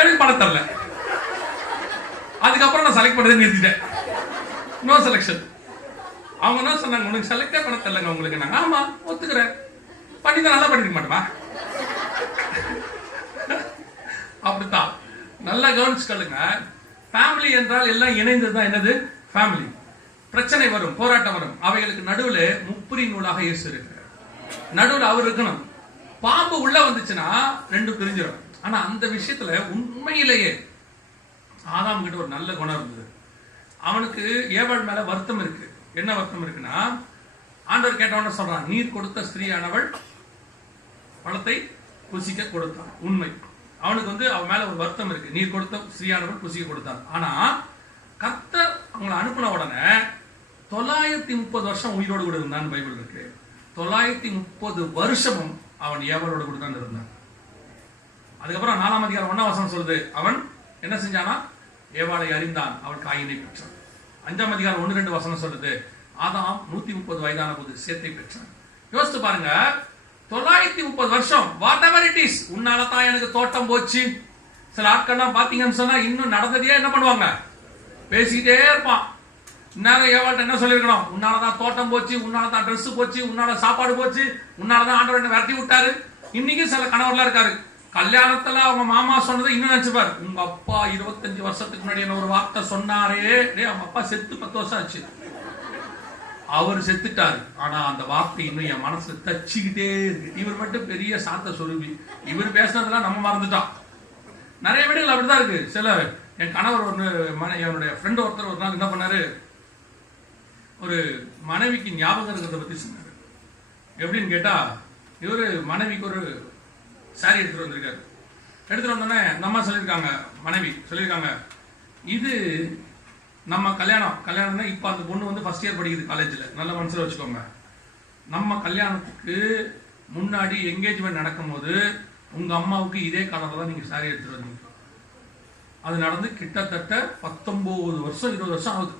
எனக்கு பண்ண தரல. அதுக்கப்புறம் நான் செலக்ட் பண்ணதை நிறுத்திட்டேன், நோ செலக்ஷன். அவங்க என்ன சொன்னாங்க, உனக்கு செலக்டே பண்ண தரலங்க உங்களுக்கு. நாங்க ஆமா ஒத்துக்கிறேன், பண்ணிதான் நல்லா பண்ணிருக்க மாட்டோமா. அப்படித்தான். நல்லா கவனிச்சுக்கலுங்க. ஃபேமிலி என்றால் எல்லாம் இணைந்ததுதான். என்னது ஃபேமிலி? பிரச்சனை வரும், போராட்டம் வரும், அவைகளுக்கு நடுவுல முப்புரி நூலாக இயேசு இருக்கு. நடுவுல அவர் இருக்கணும். பாம்பு உள்ள வந்துச்சுன்னா 2 பிரிஞ்சிடும். ஆனா அந்த விஷயத்துல உண்மையிலேயே ஆதாம் கிட்ட ஒரு நல்ல குணம் இருந்தது. அவனுக்கு ஏவாள் மேல வருத்தம் இருக்கு. என்ன வருத்தம் இருக்குன்னா, ஆண்டவர் கேட்டவன சொல்றான், நீர் கொடுத்த ஸ்திரீயானவள் பழத்தை புசிக்க கொடுத்தான். உண்மை. அவனுக்கு வந்து அவன் மேல ஒரு வருத்தம் இருக்கு. நீர் கொடுத்த ஸ்திரீயானவள் புசிக்க கொடுத்தான். ஆனா கர்த்தர் அவங்களை அனுப்பின உடனே 930 வருஷம் உயிரோடு கூட இருந்தான் பைபிள் இருக்கு. 930 வருஷமும் அவன் ஏவாளோட கூட தான் இருந்தான். அதுக்கப்புறம் 4ஆம் அதிகாரம் 1ஆம் வசனம் சொல்லுது, அவன் என்ன செஞ்சானா, ஏவாளை அறிந்தான், அவள் காயினை பெற்றான். 5ஆம் அதிகாரம் 1-2 வசனம் சொல்லுது, ஆதாம் 130 வயதான போது சேத்தை பெற்றான். யோசித்து பாருங்க, 930 வருஷம், வாட் எவர் இட் இஸ். உன்னாலதான் எனக்கு தோட்டம் போச்சு. சில ஆட்கள்லாம் பாத்தீங்கன்னு சொன்னா இன்னும் நடந்ததே என்ன பண்ணுவாங்க, பேசிக்கிட்டே இருப்பான். இந்நேரம் ஏவாள்கிட்ட என்ன சொல்லிருக்கணும், உன்னாலதான் தோட்டம் போச்சு, உன்னாலதான் ட்ரெஸ் போச்சு, உன்னால சாப்பாடு போச்சு, உன்னாலதான் ஆண்டவர் என்ன விரட்டி விட்டாரு. இன்னைக்கு சில கணவர்லாம் இருக்காரு, கல்யாணத்துல அவங்க மாமா சொன்னதை இன்னும் நினைச்சுப்பாரு. உங்க அப்பா 25 வருஷத்துக்கு முன்னாடி என்ன ஒரு வார்த்தை சொன்னாரே, அவங்க அப்பா செத்து 10 வருஷம் ஆச்சு, அவர் செத்துட்டாரு, ஆனா அந்த வார்த்தை இன்னும் என் மனசுல தச்சுக்கிட்டே இருக்கு. இவர் மட்டும் பெரிய சாந்த சொருபி, இவர் பேசினதெல்லாம் நம்ம மறந்துட்டோம். நிறைய வீடுகள் அப்படிதான் இருக்கு. சில என் கணவர் ஒன்று, என்னுடைய ஃப்ரெண்ட் ஒருத்தர் ஒரு நாள் என்ன பண்ணாரு, ஒரு மனைவிக்கு ஞாபகம் இருக்கிறத பத்தி சொன்னாரு. எப்படின்னு கேட்டா, இவரு மனைவிக்கு ஒரு சாரி எடுத்துட்டு வந்திருக்காரு. எடுத்துட்டு வந்தோடனே நம்ம சொல்லியிருக்காங்க, மனைவி சொல்லியிருக்காங்க, இது நம்ம கல்யாணம்னா இப்ப அந்த பொண்ணு வந்து ஃபர்ஸ்ட் இயர் படிக்குது காலேஜ்ல, நல்ல மனசுல வச்சுக்கோங்க. நம்ம கல்யாணத்துக்கு முன்னாடி என்கேஜ்மெண்ட் நடக்கும்போது உங்க அம்மாவுக்கு இதே கலர்ல தான் நீங்க சாரி எடுத்துட்டு வந்தீங்க. அது நடந்து கிட்டத்தட்ட 19 வருஷம் 20 வருஷம் ஆகுது.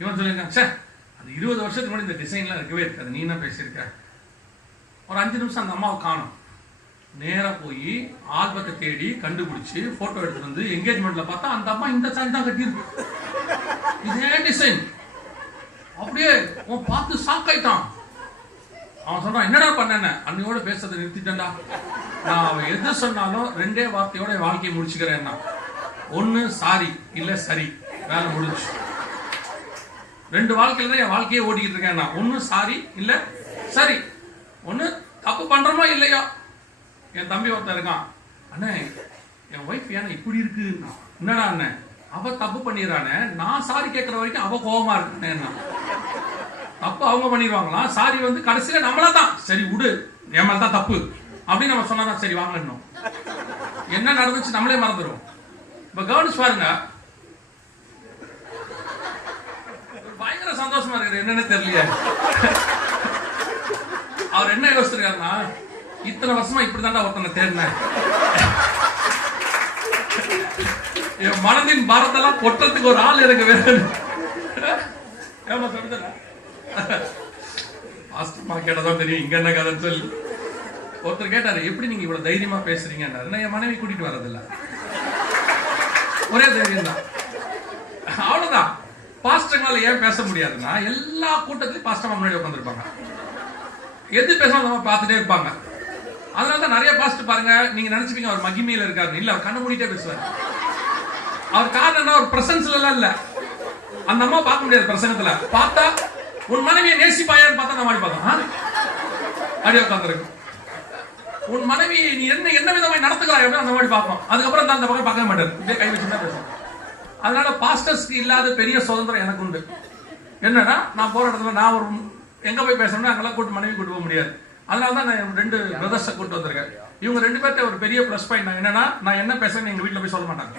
இவன் சொல்லியிருக்காங்க, சார் அது 20 வருஷத்துக்கு முன்னாடி இந்த டிசைன்லாம் இருக்கவே இருக்காது, நீ என்ன பேசியிருக்க. ஒரு 5 நிமிஷம் அந்த அம்மாவை காணும். நேரா போய் ஆல்பத்தை தேடி கண்டுபிடிச்சு போட்டோ எடுத்துட்டு வந்து என்கேஜ்மெண்ட்ல பார்த்தா அந்த அம்மா இந்த சாரி தான் கட்டியிருக்கு, இதே டிசைன். அப்படியே அவன் பார்த்து ஷாக் ஆயிட்டான். அவன் சொல்றான், என்னடா பண்ண, அன்னையோட பேசுறதை நிறுத்திட்டேன்டா, நான் அவன் எது சொன்னாலும் 2 வார்த்தையோட என் வாழ்க்கையை முடிச்சுக்கிறேன். ஒன்னு சாரி இல்ல சரி, வேலை முடிஞ்சு. 2 வாழ்க்கையில தான் என் வாழ்க்கையை ஓடிக்கிட்டு இருக்கேன். ஒன்னு சாரி இல்ல சரி, ஒன்னு தப்பு பண்றோமோ இல்லையோ. என் தம்பி ஒருத்தர் இருக்கான், அண்ணே என் ஒய்ஃப் ஏன்னா இப்படி இருக்கு. என்னடா அண்ணன், அவ தப்பு பண்ணிடுறானே, நான் சாரி கேட்கற வரைக்கும் அவ கோபமா இருக்கானே. தப்பு அவங்க பண்ணிடுவாங்களாம், சாரி வந்து கடைசியில நம்மளா தான் சரி விடு, என் மேல தான் தப்பு அப்படின்னு நம்ம சொன்னாதான் சரி வாங்கணும். என்ன நடந்துச்சு நம்மளே மறந்துடுவோம். இப்ப கவனிச்சு பாருங்க, பயங்கர சந்தோஷமா இருக்குது. என்னன்னு தெரியலையே, அவர் என்ன யோசிச்சிருக்காருன்னா, இத்தனை வருஷமா இப்படிதான்டா ஒருத்தனை தேடினேன், என் மனதின் பாரத்தெல்லாம் கொட்டுறதுக்கு ஒரு ஆள் எனக்கு வேணும். ஏமா சொல்லுங்க, கேட்டதான் தெரியும் இங்க என்ன கதைன்னு சொல்லி. ஒருத்தர் கேட்டாரு, எப்படி நீங்க இவ்வளவு தைரியமா பேசுறீங்க. நான் என் மனைவி கூட்டிட்டு வரதில்ல, ஒரே தைரியம் தான். அவ்வளவுதான். பாஸ்டர்னால ஏன் பேச முடியாதுன்னா, எல்லா கூட்டத்திலும் பாஸ்டர் முன்னாடி உட்காந்துருப்பாங்க, எது பேசணும் பார்த்துட்டே இருப்பாங்க. அதனாலதான் நிறைய பாஸ்டர் பாருங்க, நீங்க நினைச்சுப்பீங்க அவர் மகிமையில இருக்காரு, இல்ல அவர் கண்ணு மூடிட்டே பேசுவார். அவர் காரணம் என்ன, ஒரு பிரசன்ஸ்ல எல்லாம் இல்ல. அந்த அம்மா பார்க்க முடியாது பிரசங்கத்துல. பார்த்தா உன் மனைவியை நேசிப்பாயான்னு பார்த்தா நம்ம பார்த்தோம், அப்படியே உட்காந்துருக்கு. உன் மனைவி நீ என்ன விதமாய் நடத்துக்கிறாய் அந்த மாதிரி பார்ப்போம். அதுக்கப்புறம் அந்த பக்கம் பார்க்க மாட்டாரு, இதே கை வச்சுதான் பேசுவோம். அதனால பாஸ்டர்ஸ்க்கு இல்லாத பெரிய சுதந்திரம் எனக்கு உண்டு. என்னன்னா, நான் போற இடத்துல நான் ஒரு எங்க போய் பேசணும்னா அங்கெல்லாம் கூட்டு மனைவி கூட்டு போக முடியாது. அதனாலதான் நான் 2 பிரதர்ஸை கூட்டு வந்திருக்கேன். இவங்க 2 பேர்ட்ட ஒரு பெரிய பிளஸ் பாயிண்ட் என்னன்னா, நான் என்ன பேசுறேன்னு எங்க வீட்டுல போய் சொல்ல மாட்டாங்க.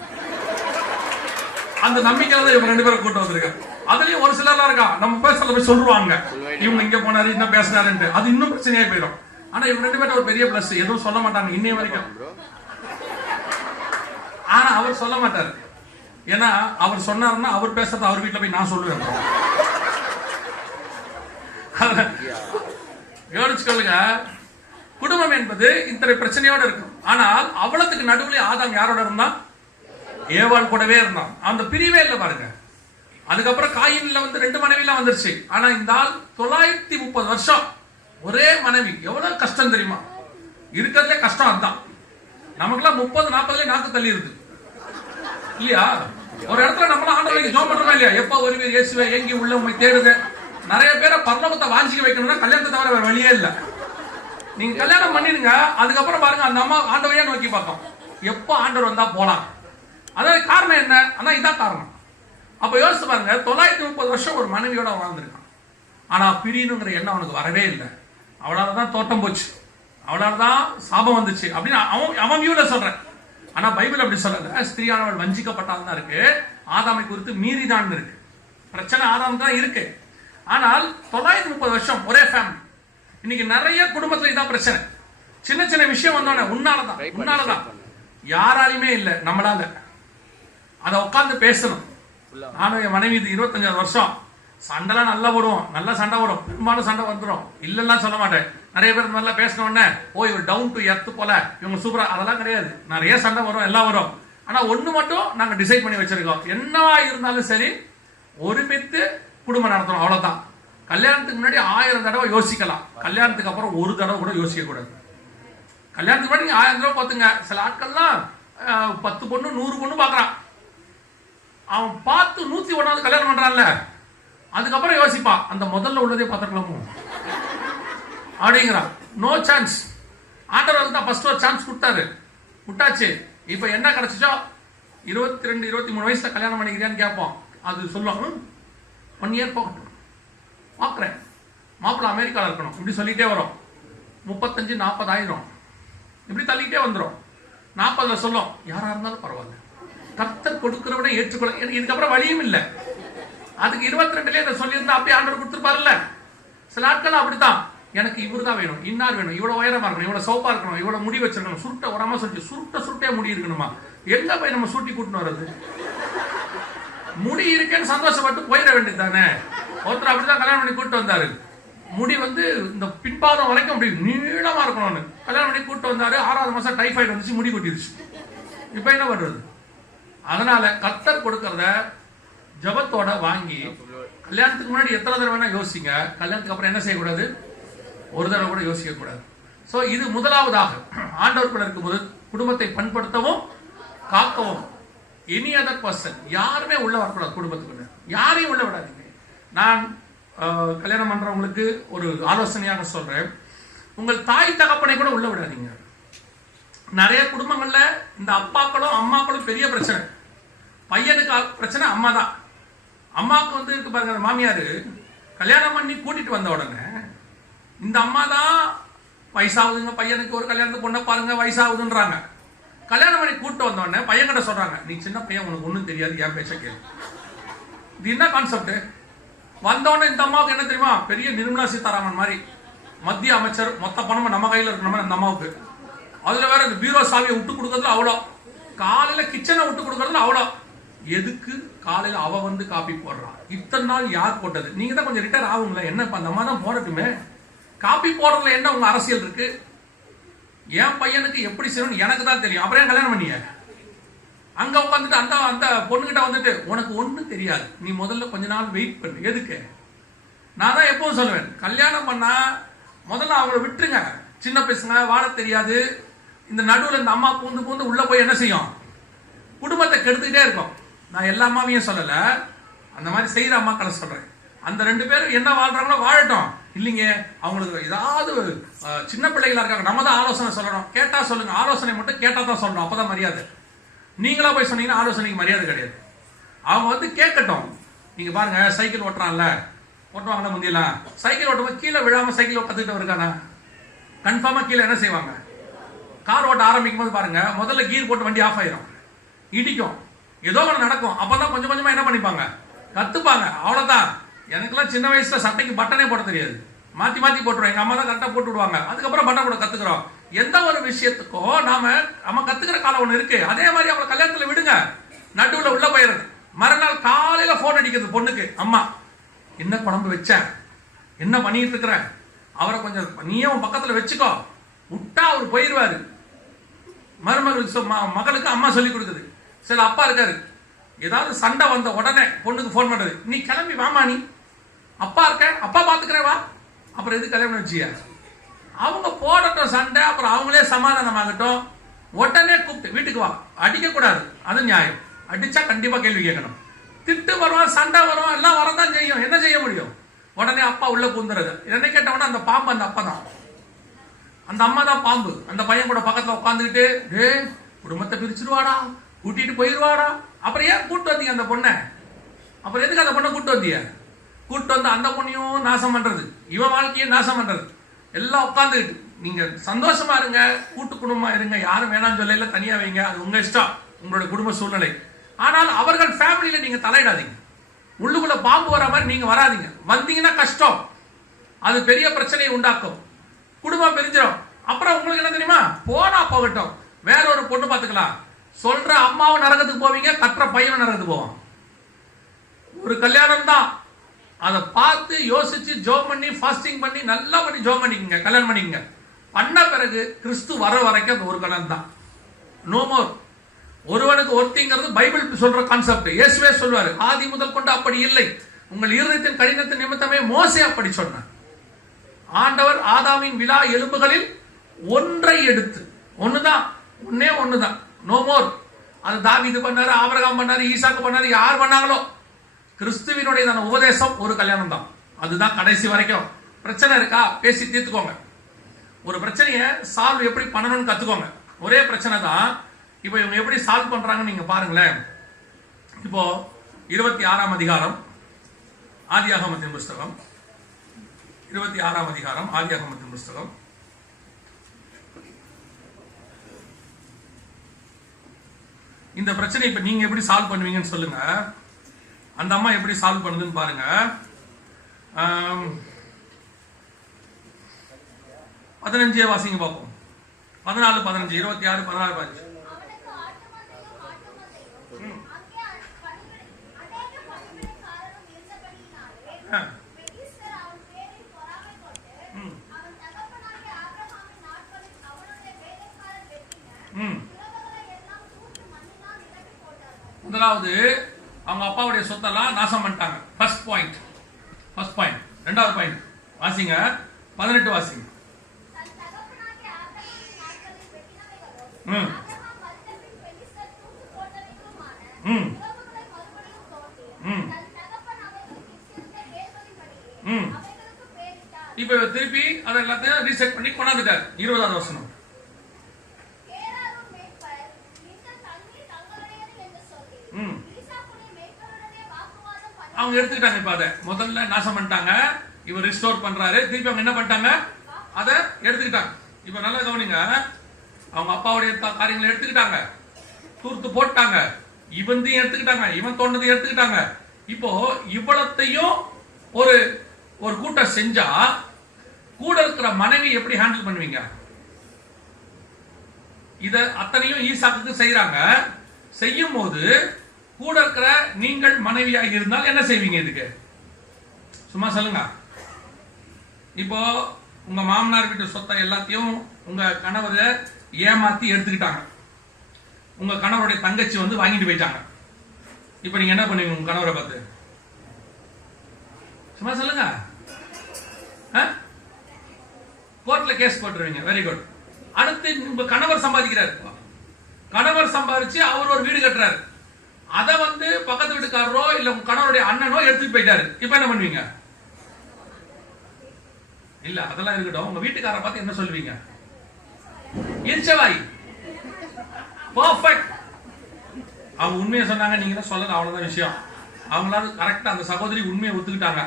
அந்த நம்பிக்கையில தான் இவங்க 2 பேரும் கூட்டு வந்திருக்கேன். அதுலயும் ஒரு சிலர்லாம் இருக்கா, நம்ம பேசுறத போய் சொல்லுவாங்க, இவங்க இங்க போனாரு என்ன பேசினாருன்ட்டு. அது இன்னும் பிரச்சனையா போயிடும். ஆனா இவங்க 2 பேர்ட்ட ஒரு பெரிய பிளஸ், எதுவும் சொல்ல மாட்டாங்க இன்னைய வரைக்கும். ஆனா அவர் சொல்ல மாட்டாரு. ஏன்னா அவர் சொன்னாருன்னா அவர் பேசுறத அவர் வீட்டுல போய் நான் சொல்லுவேன். யோசிச்சுக்கொள்ளுங்க, குடும்பம் என்பது இத்தனை பிரச்சனையோட இருக்கும். ஆனால் அவளத்துக்கு நடுவில் ஆதாம் யாரோட இருந்தான், ஏவாள் கூடவே இருந்தான். அந்த பிரிவே இல்லை பாருங்க. அதுக்கப்புறம் காயின்ல வந்து 2 மனைவிலாம் வந்துருச்சு. ஆனா இந்த ஆள் 930 வருஷம் ஒரே மனைவி. எவ்வளவு கஷ்டம் தெரியுமா, இருக்கிறதுலே கஷ்டம் அதுதான். நமக்குலாம் 30-40 நாக்கு தள்ளி இருக்கு இல்லையா. ஒரு இடத்துல நம்மளாம் ஆண்டவருக்கு ஜெபம் பண்றோமா இல்லையா, எப்ப வருவீர் இயேசுவே எங்கி உள்ள உண்மை தேடுது. நிறைய பேரை பரலோகத்தை வாஞ்சிக்க வைக்கணும்னா கல்யாணத்தை தவிர வேற வழியே இல்லை. நீங்க கல்யாணம் பண்ணிடுங்க, அதுக்கப்புறம் பாருங்க அந்த அம்மா ஆண்டவரையே நோக்கி பார்த்தோம், எப்ப ஆண்டவர் வந்தா போலாம். அதாவது காரணம் என்ன, ஆனா இதான் காரணம். அப்ப யோசிச்சு பாருங்க, 930 வருஷம் ஒரு மனைவியோட வாழ்ந்திருக்கான். ஆனா பிரியணுங்கிற எண்ணம் அவனுக்கு வரவே இல்லை. அவளாலதான் தோட்டம் போச்சு, அவளாலதான் சாபம் வந்துச்சு அப்படின்னு அவன் வியூல சொல்றேன். ஆனா பைபிள் அப்படி சொல்லல. ஸ்திரீயானவள் வஞ்சிக்கப்பட்டால் தான் இருக்கு, ஆதாமை குறித்து மீறிதான் இருக்கு. பிரச்சனை ஆதாம் தான் இருக்கு. ஆனால் 930 வருஷம் ஒரே ஃபேமிலி. இன்னைக்கு நிறைய குடும்பத்துல இதான் பிரச்சனை. சின்ன சின்ன விஷயம் வந்தோடனே உன்னாலதான் யாராலையுமே இல்லை, நம்மளால. அதை உட்கார்ந்து பேசணும். நானும் என் மனைவி 25 வருஷம் சண்டைலாம் நல்லா வரும், நல்லா சண்டை வரும், பெரும்பாலும் சண்டை வந்துடும், இல்லைன்னா சொல்ல மாட்டேன். நிறைய பேர் நல்லா பேசின உடனே ஓ இவர் டவுன் டு எர்த் போல இவங்க சூப்பரா, அதெல்லாம் கிடையாது. நிறைய சண்டை வரும், எல்லாம் வரும். ஆனா ஒண்ணு மட்டும் நாங்க டிசைட் பண்ணி வச்சிருக்கோம், என்னவா இருந்தாலும் சரி ஒருமித்து குடும்பம் நடத்தணும், அவ்வளவுதான். கல்யாணத்துக்கு முன்னாடி 1000 தடவை யோசிக்கலாம், கல்யாணத்துக்கு அப்புறம் ஒரு தடவை கூட யோசிக்க கூடாது. கல்யாணத்துக்கு முன்னாடி 1000 தடவை பார்த்துங்க. சில ஆட்கள்லாம் 10 பொண்ணு 100 பொண்ணு பாக்குறான். அவன் பார்த்து 101வது கல்யாணம் பண்றான்ல, அதுக்கப்புறம் யோசிப்பான் அந்த முதல்ல உள்ளதே பார்த்துக்கலாமோ அப்படிங்கிறான். No chance. ஆண்டவர் தான் ஃபர்ஸ்ட் ஒரு சான்ஸ் கொடுத்தாரு, விட்டாச்சு. இப்ப என்ன கிடைச்சிச்சோ 22 23 வயசுல கல்யாணம் பண்ணிக்கிறியான்னு கேட்போம். அது சொல்லுவாங்க 1 இயர் போகட்டும் பாக்குறேன், மாப்பிள்ள அமெரிக்காவில் இருக்கணும், இப்படி சொல்லிட்டே வரும். 35 40 ஆயிரம் இப்படி தள்ளிட்டே வந்துடும். 40ல சொல்லும் யாரா இருந்தாலும் பரவாயில்ல, கர்த்தர் கொடுக்கிறவனை ஏற்றுக்கொள்ள. எனக்கு இதுக்கப்புறம் வழியும் இல்லை. அதுக்கு 22லயே இதை சொல்லியிருந்தா அப்படியே ஆண்டவர் கொடுத்துருப்பாருல்ல. சில ஆட்கள் அப்படித்தான், எனக்கு இவர் தான் வேணும், இன்னார் வேணும், இவ்வளவு உயரமா இருக்கணும், இவ்வளவு சோப்பா இருக்கணும், இவ்வளவு முடி வச்சிருக்கணும், சுருட்ட உரமா சொல்லி சுருட்டே முடி இருக்கணுமா? எங்க போய் நம்ம சுருட்டி கூட்டின்னு வர்றது? முடி இருக்கேன்னு சந்தோஷப்பட்டு போயிட வேண்டியது தானே. ஒருத்தர் அப்படிதான் கல்யாணம் பண்ணி கூட்டு வந்தாரு. முடி இந்த பின்பாதம் வரைக்கும் அப்படி நீளமா இருக்கணும்னு கல்யாணம் பண்ணி கூட்டு வந்தாரு. 6வது மாசம் டைஃபாய்டு வந்துச்சு, முடி கொட்டிருச்சு. இப்ப என்ன பண்றது? அதனால கர்த்தர் கொடுக்கறத ஜபத்தோட வாங்கி கல்யாணத்துக்கு முன்னாடி எத்தனை தடவை வேணா யோசிங்க. கல்யாணத்துக்கு அப்புறம் என்ன செய்யக்கூடாது? ஒரு தடவை கூட யோசிக்க கூடாது. சோ இது முதலாவதாக ஆண்டவர் கூட இருக்கும்போது குடும்பத்தை பண்படுத்தவும் காக்கவும். எனி அதர் பர்சன் யாருமே உள்ள வரக்கூடாது குடும்பத்துக்குள்ள. யாரையும் உள்ள விடாதீங்க. நான் கல்யாணம் பண்றவங்களுக்கு ஒரு ஆலோசனையாக சொல்றேன், உங்கள் தாய் தகப்பனை கூட உள்ள விடாதீங்க. நிறைய குடும்பங்கள்ல இந்த அப்பாக்களும் அம்மாக்களும் பெரிய பிரச்சனை. பையனுக்கு பிரச்சனை அம்மா தான். அம்மாவுக்கு இருக்கு பாருங்க, மாமியாரு கல்யாணம் பண்ணி கூட்டிட்டு வந்த உடனே இந்த அம்மா தான் வயசாகுதுங்க, பையனுக்கு ஒரு கல்யாணத்துக்கு பொண்ணை பாருங்க வயசாகுதுன்றாங்க. கல்யாணம் பண்ணி கூட்டு வந்த உடனே பையன் கிட்ட சொல்றாங்க, நீ சின்ன பையன், உனக்கு ஒண்ணும் தெரியாது, என் பேச்ச கேளு. இது என்ன கான்செப்ட்? வந்தோடனே இந்த அம்மாவுக்கு என்ன தெரியுமா, பெரிய நிர்மலா சீதாராமன் மாதிரி மத்திய அமைச்சர், மொத்த பணமும் நம்ம கையில இருக்கிற மாதிரி அந்த அம்மாவுக்கு. அதுல வேற இந்த பீரோ சாவியை விட்டு கொடுக்கறதுல அவ்வளோ, காலையில கிச்சனை விட்டு கொடுக்கறதுல அவ்வளோ. எதுக்கு? காலையில அவ காப்பி போடுறான். இத்தனை நாள் யார் போட்டது? நீங்க தான் கொஞ்சம் ரிட்டையர் ஆகுங்களா? என்ன அந்த அம்மா தான் போடட்டுமே. காப்பி போடுறதுல என்ன உங்க அரசியல் இருக்கு? என் பையனுக்கு எப்படி செய்யணும் எனக்கு தான் தெரியும், அப்புறம் கல்யாணம் பண்ணிய அங்க உட்காந்துட்டு அந்த பொண்ணுகிட்ட உனக்கு ஒண்ணும் தெரியாது, நீ முதல்ல கொஞ்ச நாள் வெயிட் பண்ணு. எதுக்கு? நான் தான் எப்பவும் சொல்லுவேன், கல்யாணம் பண்ணா முதல்ல அவங்கள விட்டுருங்க. சின்ன பசங்க வாழ தெரியாது. இந்த நடுவில் இந்த அம்மா பூந்து உள்ள போய் என்ன செய்யும்? குடும்பத்தை கெடுத்துக்கிட்டே இருக்கும். நான் எல்லா அம்மாவையும் சொல்லல, அந்த மாதிரி செய்யற அம்மாக்களை சொல்றேன். அந்த 2 பேரும் என்ன வாழ்றாங்களோ வாழட்டும். இல்லைங்க, அவங்களுக்கு ஏதாவது சின்ன பிள்ளைகளா இருக்காங்க, நம்ம தான் ஆலோசனை சொல்லணும். கேட்டா சொல்லுங்க, ஆலோசனை மட்டும் கேட்டா தான் சொல்லணும், அப்பதான் மரியாதை. நீங்களா போய் சொன்னீங்கன்னா ஆலோசனைக்கு மரியாதை கிடையாது. அவங்க கேட்கட்டும். நீங்க பாருங்க, சைக்கிள் ஓட்டுறான்ல, ஓட்டுவாங்களா? முந்தியெல்லாம் சைக்கிள் ஓட்டும்போது கீழே விழாம சைக்கிள் கத்துக்கிட்டு இருக்கானா? கன்ஃபார்மா கீழே என்ன செய்வாங்க? கார் ஓட்ட ஆரம்பிக்கும் போது பாருங்க, முதல்ல கீர் போட்டு வண்டி ஆஃப் ஆயிரும், இடிக்கும், ஏதோ ஒன்று நடக்கும். அப்பதான் கொஞ்சம் கொஞ்சமா என்ன பண்ணிப்பாங்க? கத்துப்பாங்க. அவ்வளவுதான். எனக்கெல்லாம் சின்ன வயசுல சட்டைக்கு பட்டனே போட தெரியாது, மாத்தி மாத்தி போட்டுருவோம். எங்க அம்மா தான் கரெக்டா போட்டு விடுவாங்க. அதுக்கப்புறம் பட்டன் போட கத்துக்கிறோம். எந்த ஒரு விஷயத்துக்கும் நம்ம கத்துக்கிற காலம் ஒண்ணு இருக்கு. அதே மாதிரி அவங்க கல்யாணத்துல விடுங்க, நடுவுல உள்ள போயிடுறது. மறுநாள் காலையில போன் அடிக்கிறது பொண்ணுக்கு, அம்மா என்ன குழம்பு வச்ச, என்ன பண்ணிட்டு இருக்கிற, அவரை கொஞ்சம் நீயே உன் பக்கத்துல வச்சுக்கோ. விட்டா அவர் போயிடுவாரு. மகளுக்கு அம்மா சொல்லி கொடுக்குது. சில அப்பா இருக்காரு, ஏதாவது சண்டை வந்த உடனே பொண்ணுக்கு போன் பண்றது, நீ கிளம்பி வாமா, நீ அப்பா இருக்க, அப்பா பாத்துக்கிறேன் வா. அப்புறம் எது கல்யாணம் வச்சியா? அவங்க போடட்டும் சண்டை, அப்புறம் அவங்களே சமாதானம் ஆகட்டும். உடனே கூப்பிட்டு வீட்டுக்கு வா. அடிக்க கூடாது, அது நியாயம். அடிச்சா கண்டிப்பா கேள்வி கேட்கணும். திட்டு வரும், சண்டை வரும், எல்லாம் வரதான் செய்யும். என்ன செய்ய முடியும்? உடனே அப்பா உள்ள பூந்துறது. என்ன கேட்டவொடனே அந்த பாம்பு அந்த அப்பா தான், அந்த அம்மா தான் பாம்பு. அந்த பையன் கூட பக்கத்துல உட்காந்துக்கிட்டு, டே குடும்பத்தை பிரிச்சுடுவாடா, கூட்டிட்டு போயிடுவாடா. அப்புறம் ஏன் கூட்டு வந்தீங்க அந்த பொண்ணை? அப்புறம் எதுக்கு அந்த பொண்ணை கூட்டு வந்தீங்க? கூட்டு வந்து அந்த பொண்ணையும் நாசம் பண்றது, இவன் வாழ்க்கையும் நாசம் பண்றது. எல்லாம் உட்காந்துக்கிட்டு நீங்க சந்தோஷமா இருங்க, கூட்டு குடும்பமா இருங்க, யாரும் வேணாம்னு சொல்லல, தனியா வைங்க, அது உங்க இஷ்டம், உங்களோட குடும்ப சூழ்நிலை. ஆனால் அவர்கள் ஃபேமிலியில நீங்க தலையிடாதீங்க. உள்ளுக்குள்ள பாம்பு வர மாதிரி நீங்க வராதீங்க. வந்தீங்கன்னா கஷ்டம், அது பெரிய பிரச்சனையை உண்டாக்கும், குடும்பம் பிரிஞ்சிடும். அப்புறம் உங்களுக்கு என்ன தெரியுமா? போனா போகட்டும், வேற ஒரு பொண்ணு பாத்துக்கலாம். சொல்ற அம்மாவும் நரகத்துக்கு போவீங்க, கற்ற பையனும் நரகத்துக்கு போவான். ஒரு கல்யாணம் தான், அதை பார்த்து யோசிச்சு ஜோம் பண்ணி ஃபாஸ்டிங் பண்ணி நல்லா பண்ணி ஜோம் பண்ணிக்கங்க, கல்யாணம் பண்ணிக்கங்க. பண்ண பிறகு கிறிஸ்து வர வரைக்கும் அந்த ஒரு கல்யாணம் தான், நோ மோர். ஒருவனுக்கு ஒருத்திங்கிறது பைபிள் சொல்ற கான்செப்ட். இயேசுவே சொல்வாரு, ஆதி முதல் கொண்டு அப்படி இல்லை, உங்கள் இருதயத்தின் கடினத்தின் நிமித்தமே மோசே அப்படி சொன்னார். ஆண்டவர் ஆதாமின் விலா எலும்புகளில் ஒன்றை எடுத்து, ஒண்ணுதான், ஒண்ணுதான், நோ மோர். அது தாவீது பண்ணாரு, ஆபிரகாம் பண்ணாரு, ஈசாக்கு பண்ணாரு, யார் பண்ணாங்களோ. கிறிஸ்துவினுடைய உபதேசம் ஒரு கல்யாணம் தான், அதுதான் கடைசி வரைக்கும். பிரச்சனை இருக்கா, பேசி தீர்த்துக்கோங்க. ஒரு பிரச்சனையை சால்வ் எப்படி பண்ணணும்னு கத்துக்கோங்க. ஒரே பிரச்சனை தான், இப்போ இவங்க எப்படி சால்வ் பண்றாங்கன்னு நீங்க பாருங்களேன். இப்போ 26ஆம் அதிகாரம் ஆதியாகமத்தின் புஸ்தகம், 26ஆம் அதிகாரம் ஆதியாகமத்தின் புஸ்தகம். இந்த பிரச்சனை இப்ப நீங்க எப்படி சால்வ் பண்ணுவீங்கன்னு சொல்லுங்க. அந்த அம்மா எப்படி சால்வ் பண்ணுதுன்னு பாருங்க. 15 வாசிங்க பார்ப்போம். 14, 15, 26, 16, 15. முதலாவது அவங்க அப்பாவுடைய சொத்தெல்லாம் நாசம் பண்ணிட்டாங்க. First point. ரெண்டாவது பாயிண்ட் வாசிங்க, 18 வாசிங்க. இப்ப திருப்பி அதை எல்லாத்தையும் ரீசெட் பண்ணி கொண்டாந்துட்டார். 20வது வசனம். அவங்க எடுத்துக்கிட்டாங்க. இப்ப அதை முதல்ல நாசம் பண்ணிட்டாங்க, இவர் ரிஸ்டோர் பண்றாரு. திருப்பி அவங்க என்ன பண்ணிட்டாங்க, அதை எடுத்துக்கிட்டாங்க. இப்ப நல்லா கவனிங்க, அவங்க அப்பாவுடைய காரியங்களை எடுத்துக்கிட்டாங்க, தூர்த்து போட்டாங்க, இவந்தையும் எடுத்துக்கிட்டாங்க, இவன் தோண்டதையும் எடுத்துக்கிட்டாங்க. இப்போ இவ்வளத்தையும் ஒரு ஒரு கூட்டம் செஞ்சா கூட இருக்கிற மனைவி எப்படி ஹேண்டில் பண்ணுவீங்க? இத அத்தனையும் ஈசாக்குக்கு செய்யறாங்க. செய்யும் போது கூட இருக்கிற நீங்கள் மனைவியாக இருந்தால் என்ன செய்வீங்க? இதுக்கு சும்மா சொல்லுங்க. இப்போ உங்க மாமனார் வீட்டு சொத்தை எல்லாத்தையும் உங்க கணவரை ஏமாத்தி எடுத்துக்கிட்டாங்க. உங்க கணவருடைய தங்கச்சி வந்து வாங்கிட்டு போயிட்டாங்க. இப்ப நீங்க என்ன பண்ணுவீங்க உங்க கணவரை பார்த்து? சும்மா சொல்லுங்க. கோர்ட்ல கேஸ் போட்டுருவீங்க. Very good. அடுத்து உங்க கணவர் சம்பாதிக்கிறாரு. கணவர் சம்பாதிச்சு அவர் ஒரு வீடு கட்டுறாரு. அதை வந்து பக்கத்து வீட்டுக்காரரோ இல்ல உங்க கணவருடைய அண்ணனோ எடுத்துட்டு போயிட்டாரு. இப்ப என்ன பண்ணுவீங்க? இல்ல அதெல்லாம் இருக்கட்டும், உங்க வீட்டுக்கார பார்த்து என்ன சொல்லுவீங்க? எரிச்சவாய். பெர்ஃபெக்ட். அவங்க உண்மையை சொன்னாங்க, நீங்க தான் சொல்லல, அவ்வளவுதான் விஷயம். அவங்களால கரெக்டா அந்த சகோதரி உண்மையை ஒத்துக்கிட்டாங்க.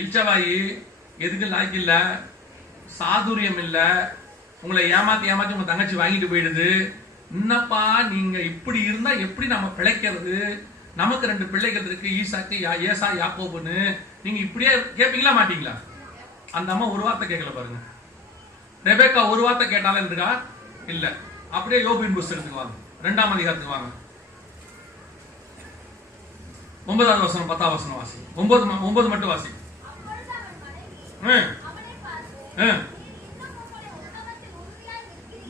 இல்ச்சவாயி எதுக்கு லாய்க்கு இல்ல, சாதுரியம் இல்ல, உங்களை ஏமாத்தி ஏமாத்தி உங்க தங்கச்சி வாங்கிட்டு போயிடுது. என்னப்பா நீங்க இப்படி இருந்தா எப்படி நம்ம பிழைக்கிறது? நமக்கு 2 பிள்ளைகள் இருக்கு, ஈசாக்கு ஏசா யாக்கோபுன்னு. நீங்க இப்படியே கேட்பீங்களா மாட்டீங்களா? அந்த அம்மா ஒரு வார்த்தை கேட்கல பாருங்க. ரெபேக்கா ஒரு வார்த்தை கேட்டாலும் இருக்கா? இல்ல. அப்படியே யோபின் புஸ்தகத்துக்கு வாங்க, 2ஆம் அதிகாரத்துக்கு வாங்க. 9வது வசனம் 10ஆம் வசனம் வாசி. 9 மட்டும் வாசி.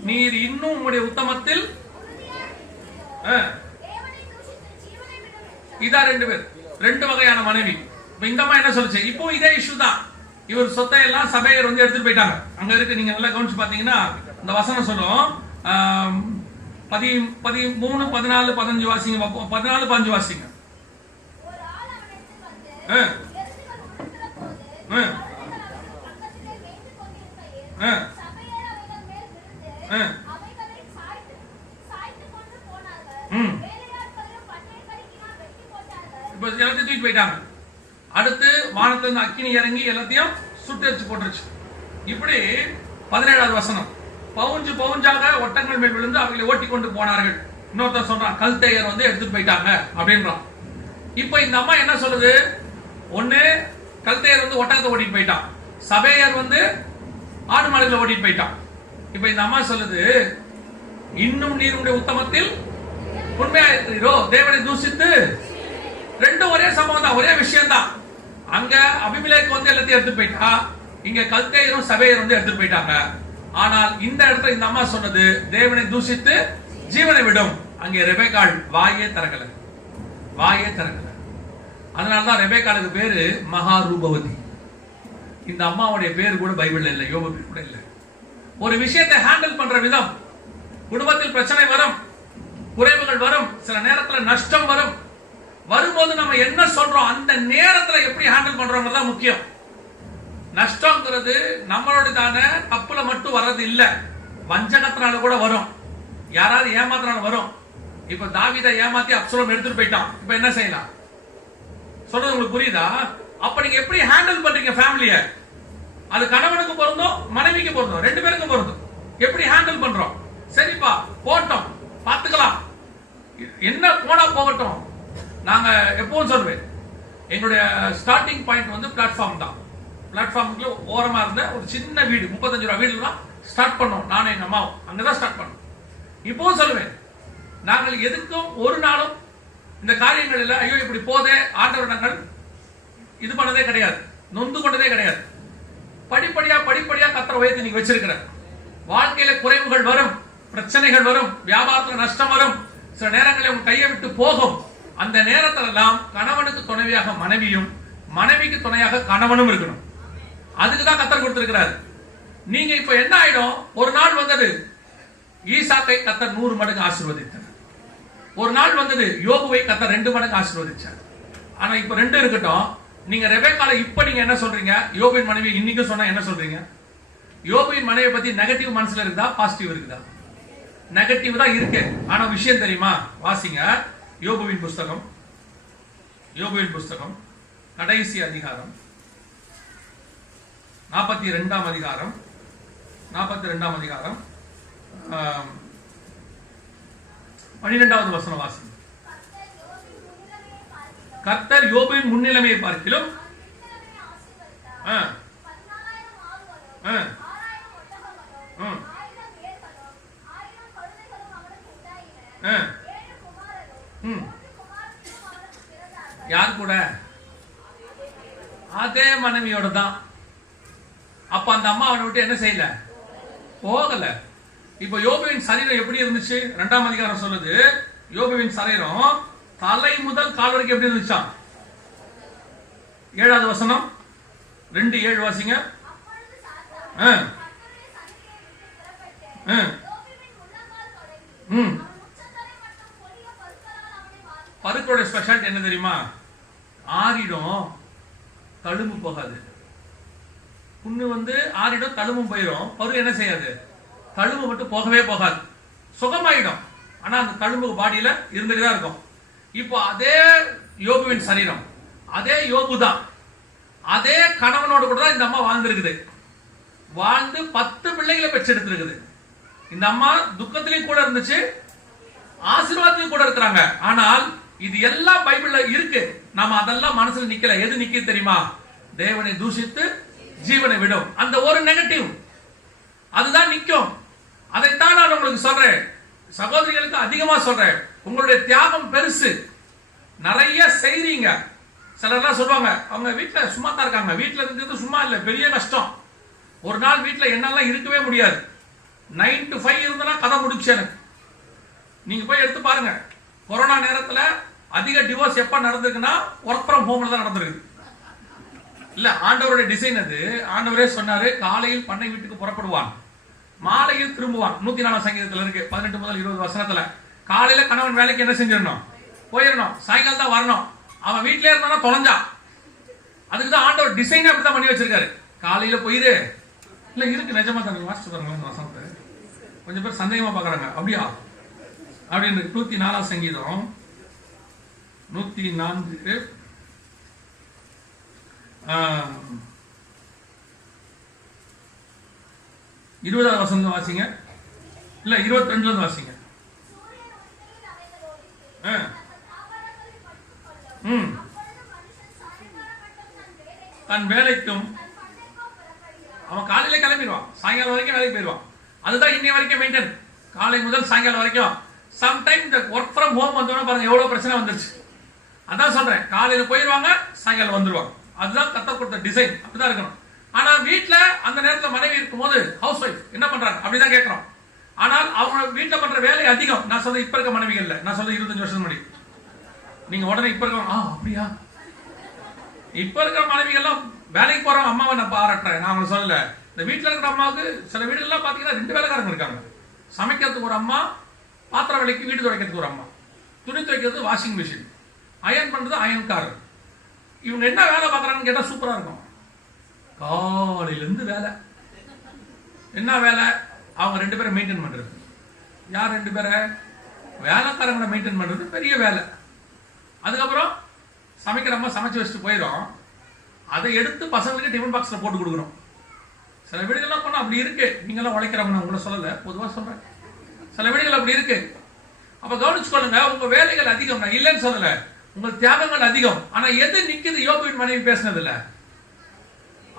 நீர் இன்னும் உங்களுடைய உத்தமத்தில். இதா 2 பேர், 2 வகையான மனைவி. இந்த அம்மா என்ன சொல்லுச்சு? இப்போ இதே இஷ்யூ தான். இவர் சொத்தை எல்லாம் சபையர் வந்து எடுத்துட்டு போயிட்டாங்க. அங்க இருக்கு, நீங்க நல்லா கவனிச்சு பாத்தீங்கன்னா இந்த வசனம் சொல்லும். 13, 14, 15 வாசிங்க. 14, 15 வாசிங்க. இப்ப எல்லாத்தையும் தூக்கி போயிட்டாங்க. அடுத்து வானத்துல இருந்து அக்கினி இறங்கி எல்லாத்தையும் சுட்டரிச்சு போட்டுருச்சு. இப்படி 17வது வசனம். பவுஞ்சு பவுஞ்சாக ஒட்டங்கள் மேல் விழுந்து அவர்களை ஓட்டி கொண்டு போனார்கள். இன்னொருத்தர் சொல்றான், கல்தேயர் வந்து எடுத்துட்டு போயிட்டாங்க அப்படின்றான். இப்ப இந்த அம்மா என்ன சொல்லுது? ஒண்ணு கல்தேயர் வந்து ஒட்டகத்தை ஓட்டிட்டு போயிட்டான், சபையர் வந்து ஆடு மாடுகளை ஓட்டிட்டு போயிட்டான். இப்ப இந்த அம்மா சொல்லுது, இன்னும் நீருடைய உத்தமத்தில் உண்மையா இருக்கிறீரோ, தேவனை தூஷித்து. 2 ஒரே சம்பவம் தான், ஒரே விஷயம் தான். அங்க அபிமெலேக்கு வந்து எல்லாத்தையும் எடுத்து போயிட்டா, இங்க கல்தேயரும் சபையர் வந்து எடுத்து போயிட்டாங்க. ஆனால் இந்த இடத்துல இந்த அம்மா சொன்னது, தேவனை தூஷித்து ஜீவனை விடும். அங்கே ரெபேக்காள் வாயே திறக்கல. அதனாலதான் ரெபேக்காளுக்கு பேரு மகா ரூபவதி. இந்த அம்மாவுடைய பேர் கூட பைபிள்ல இல்ல, யோபு பேர் கூட இல்ல. ஒரு விஷயத்தை ஹேண்டில் பண்ற விதம். குடும்பத்தில் பிரச்சனை வரும், குறைவுகள் வரும், சில நேரத்தில் நஷ்டம் வரும். வரும்போது நம்ம என்ன சொல்றோம், அந்த நேரத்தில் எப்படி ஹேண்டில் பண்றோம் தான் முக்கியம். நஷ்டம்ங்கிறது நம்மளோட தப்புல மட்டும் வர்றது இல்ல, வஞ்சகத்தினால கூட வரும், யாராவது ஏமாத்தினால வரும். இப்ப தாவீதை ஏமாத்தி அப்சலோம் எடுத்துட்டு போயிட்டான். இப்ப என்ன செய்யலாம் சொல்றது உங்களுக்கு புரியுதா? அப்ப நீங்க எப்படி ஹேண்டில் பண்றீங்க ஃபேமிலிய? அது கணவனுக்கு பொருந்தும், மனைவிக்கு பொருந்தும், 2 பேருக்கும் பொருந்தும். எப்படி ஹேண்டில் பண்றோம்? சரிப்பா போட்டோம், பாத்துக்கலாம், என்ன போனா போகட்டும். நாங்க எப்பவும் சொல்லுவேன், எங்களுடைய ஸ்டார்டிங் பாயிண்ட் வந்து பிளாட்ஃபார்ம் தான். பிளாட்ஃபார்முக்குள்ள ஓரமா இருந்த ஒரு சின்ன வீடு, 35 ரூபா வீடு தான் ஸ்டார்ட் பண்ணோம். நானும் எங்க அம்மாவும் அங்கதான் ஸ்டார்ட் பண்ணோம். இப்பவும் சொல்லுவேன், நாங்கள் எதுக்கும் ஒரு நாளும் இந்த காரியங்கள் இல்ல ஐயோ இப்படி போதே ஆண்டவர் நாங்கள் இது பண்ணதே கிடையாது, நொந்து கொண்டதே கிடையாது. படிப்படியா கர்த்தர் உயர்த்தி நீங்க வச்சிருக்கிற வாழ்க்கையில குறைவுகள் வரும், பிரச்சனைகள் வரும், வியாபாரத்துல நஷ்டம் வரும், சில நேரங்களில் உங்க கையை விட்டு போகும். அந்த நேரத்துல எல்லாம் கணவனுக்கு துணைவியாக மனைவியும், மனைவிக்கு துணையாக கணவனும் இருக்கணும். அதுக்குதான் கர்த்தர் கொடுத்திருக்கிறார். நீங்க இப்ப என்ன ஆயிடும், ஒரு நாள் வந்தது ஈசாக்கை கர்த்தர் 100 மடங்கு ஆசீர்வதித்தார். ஒரு நாள் வந்தது யோபுவை கர்த்தர் 2 மடங்கு ஆசீர்வதிச்சார். ஆனா இப்ப 2 இருக்கட்டும், நீங்க ரெபெக்கால இப்ப நீங்க என்ன சொல்றீங்க, யோபுவின் மனைவி இன்னைக்கு சொன்னா என்ன சொல்றீங்க? யோபுவின் மனைவியை பத்தி நெகட்டிவ் மனசுல இருக்குதா, பாசிட்டிவ் இருக்குதா? நெகட்டிவ் தான் இருக்கு. ஆனா விஷயம் தெரியுமா, வாசிங்க யோபுவின் புஸ்தகம், யோபுவின் புஸ்தகம் கடைசி அதிகாரம் 42ஆம் அதிகாரம், 42ஆம் அதிகாரம் 12வது வசனம் வாசி. கர்த்தர் யோபுவின் முன்னிலைமையை பார்க்கிலும் யார் கூட? அதே மனைவியோட தான். அப்ப அந்த அம்மா அவனை விட்டு என்ன செய்யல, போகல. இப்ப யோபுவின் சரீரம் எப்படி இருந்துச்சு? 2ஆம் அதிகாரம் சொல்லுது, யோபுவின் சரீரம் தலை முதல் கால் வரைக்கும் எப்படி இருந்துச்சாம்? 7வது வசனம் 2:7 வாசிங்க. பருக்களோட ஸ்பெஷாலிட்டி என்ன தெரியுமா? ஆறிடும், தழும்பு போகாது. புண்ணு வந்து ஆறிடும், தழும்பும் போயிடும். பரு என்ன செய்யாது, தழும்பு மட்டும் போகவே போகாது, சுகமாயிடும். ஆனா அந்த தழும்பு பாடியில இருந்துட்டு தான் இருக்கும். இப்போ அதே யோபுவின் சரீரம், அதே யோபு தான், அதே கணவனோடு கூட தான் இந்த அம்மா வாழ்ந்திருக்குது. வாழ்ந்து 10 பிள்ளைகளை பெற்றெடுத்திருக்குது. இந்த அம்மா துக்கத்திலையும் கூட இருந்துச்சு, ஆசீர்வாதத்திலையும் கூட இருக்கிறாங்க. ஆனால் இது எல்லாம் பைபிள்ல இருக்கு, நாம அதெல்லாம் மனசுல நிக்கல. எது நிக்க தெரியுமா? தேவனை தூஷித்து ஜீவனை விடும், அந்த ஒரு நெகட்டிவ் அதுதான் நிக்கும். அதைத்தான் நான் உங்களுக்கு சொல்றேன், சகோதரிகளுக்கு அதிகமா சொல்றேன். உங்களுடைய தியாகம் பெருசு, நிறைய செய்றீங்க. சிலர்லாம் சொல்லுவாங்க அவங்க வீட்டுல சும்மா தான் இருக்காங்க. வீட்டுல இருக்கிறது சும்மா இல்ல, பெரிய கஷ்டம். ஒரு நாள் வீட்டுல என்னெல்லாம் இருக்கவே முடியாது. 9 to 5 இருந்தா கதை முடிச்சு. எனக்கு நீங்க போய் எடுத்து பாருங்க, கொரோனா நேரத்துல அதிக டிவோர்ஸ் எப்ப நடந்திருக்குன்னா ஒர்க் ஃப்ரம் ஹோம்ல தான் நடந்திருக்கு. இல்ல, ஆண்டவருடைய டிசைன் அது. ஆண்டவரே சொன்னாரு, காலையில் பண்ணை வீட்டுக்கு புறப்படுவான், மாலையில் திரும்புவான். 104 சங்கீதத்துல இருக்கு, 18 முதல் 20 வசனத்துல. காலையில கணவன் வேலைக்கு என்ன செஞ்சிடணும், போயிடணும், சாயங்காலம் தான் வரணும். அவன் வீட்டிலே இருந்தானா தொலைஞ்சா. அதுக்குதான் ஆண்டவர் டிசைன் அப்படிதான் பண்ணி வச்சிருக்காரு. காலையில போயிரு, இல்ல இருக்கு நிஜமா தான், வாசிச்சு பாருங்க வசனத்தை. கொஞ்சம் பேர் சந்தேகமா பாக்குறாங்க, அப்படியா அப்படின்னு. 104 சங்கீதம் 104 20வது வசனம் வாசிங்க, இல்ல 22 வாசிங்க. தன் வேலைக்கும் அவன் காலையில கிளம்பிடுவான், சாயங்காலம் வரைக்கும் வேலைக்கு போயிடுவான். அதுதான் இன்னை வரைக்கும் மெயின்டைன், காலை முதல் சாயங்காலம் வரைக்கும். சம்டைம் இந்த ஒர்க் ஃப்ரம் ஹோம் வந்தோட பாருங்க எவ்வளவு பிரச்சனை வந்துருச்சு. அதான் சொல்றேன், காலையில போயிடுவாங்க, சாயங்காலம் வந்துருவாங்க. அதுதான் கர்த்தர் கொடுத்த டிசைன், அப்படிதான் இருக்கணும். ஆனா வீட்டுல அந்த நேரத்துல மனைவி இருக்கும் போது ஹவுஸ் ஒய்ஃப் என்ன பண்றாங்க அப்படிதான் கேட்கிறோம். ஆனால் அவங்க வீட்டுல பண்ற வேலை அதிகம். நான் சொல்றேன் இப்ப இருக்க மனைவிகள், நான் சொல்றேன் 25 வருஷம் முன்னாடி. நீங்க உடனே இப்ப இருக்க அப்படியா, இப்ப இருக்கிற மனைவிகள் எல்லாம் வேலைக்கு போறவங்க அம்மாவை நான் பாராட்டுறேன், நான் அவங்க சொல்லல. இந்த வீட்டுல இருக்கிற அம்மாவுக்கு சில வீடுகள்லாம் பாத்தீங்கன்னா 2 வேலைக்காரங்க இருக்காங்க. சமைக்கிறதுக்கு ஒரு அம்மா, பாத்திரம் வேலைக்கு வீடு துடைக்கிறதுக்கு ஒரு அம்மா, துணி துவைக்கிறது வாஷிங் மிஷின், அயன் பண்றது அயன்காரர். இவங்க என்ன வேலை பார்க்கறாங்கன்னு கேட்டா சூப்பரா இருக்கும். காலையில இருந்து வேலை. என்ன வேலை? அவங்க 2 பேரை மெயின்டைன் பண்றது. யார் 2 பேரை? வேலைக்காரங்களை மெயின்டைன் பண்றது பெரிய வேலை. அதுக்கப்புறம் சமைக்கிற அம்மா சமைச்சு வச்சுட்டு போயிடும், அதை எடுத்து பசங்களுக்கு டிஃபன் பாக்ஸ்ல போட்டு கொடுக்குறோம். சில வீடுகள்லாம் போனா அப்படி இருக்கு. நீங்க எல்லாம் உழைக்கிறவங்க, நான் உங்களை சொல்லல, பொதுவா சொல்றேன். சில வீடுகள் அப்படி இருக்கு. அப்ப கவனிச்சுக்கொள்ளுங்க, உங்க வேலைகள் அதிகம், நான் இல்லைன்னு சொல்லல. உங்கள் தியாகங்கள் அதிகம். ஆனா எது நிக்குது? யோபுவின் மனைவி பேசினதுல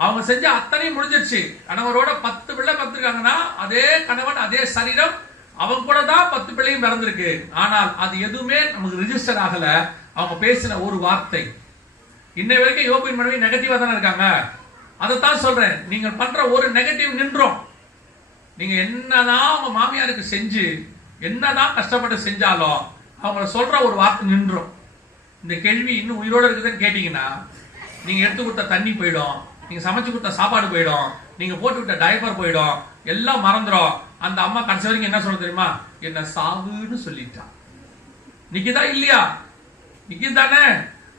அவங்க செஞ்ச அத்தனையும் முடிஞ்சிருச்சு. கணவரோட 10 பிள்ளை பத்திருக்காங்கன்னா அதே கணவன் அதே சரீரம் அவங்க கூட தான் 10 பிள்ளையும் பிறந்திருக்கு. ஆனால் அது எதுவுமே நமக்கு ரிஜிஸ்டர் ஆகல. அவங்க பேசின ஒரு வார்த்தை. இன்னை வரைக்கும் யோபுவின் மனைவி நெகட்டிவா தானே இருக்காங்க. அதைத்தான் சொல்றேன், நீங்கள் பண்ற ஒரு நெகட்டிவ் நின்றோம். நீங்க என்னதான் உங்க மாமியாருக்கு செஞ்சு என்னதான் கஷ்டப்பட்டு செஞ்சாலும் அவங்க சொல்ற ஒரு வார்த்தை நின்றோம். இந்த கேள்வி இன்னும் உயிரோட இருக்குதுன்னு கேட்டீங்கன்னா நீங்க எடுத்து கொடுத்த தண்ணி போயிடும், நீங்க சமைச்சு கொடுத்த சாப்பாடு போயிடும், நீங்க போட்டு விட்ட டைப்பர் போயிடும், எல்லாம் மறந்துடும். அந்த அம்மா கடைசி வரைக்கும் என்ன சொல்ல தெரியுமா? என்ன சாவுன்னு சொல்லிட்டான். நிக்குதா இல்லையா? நிக்குதானே?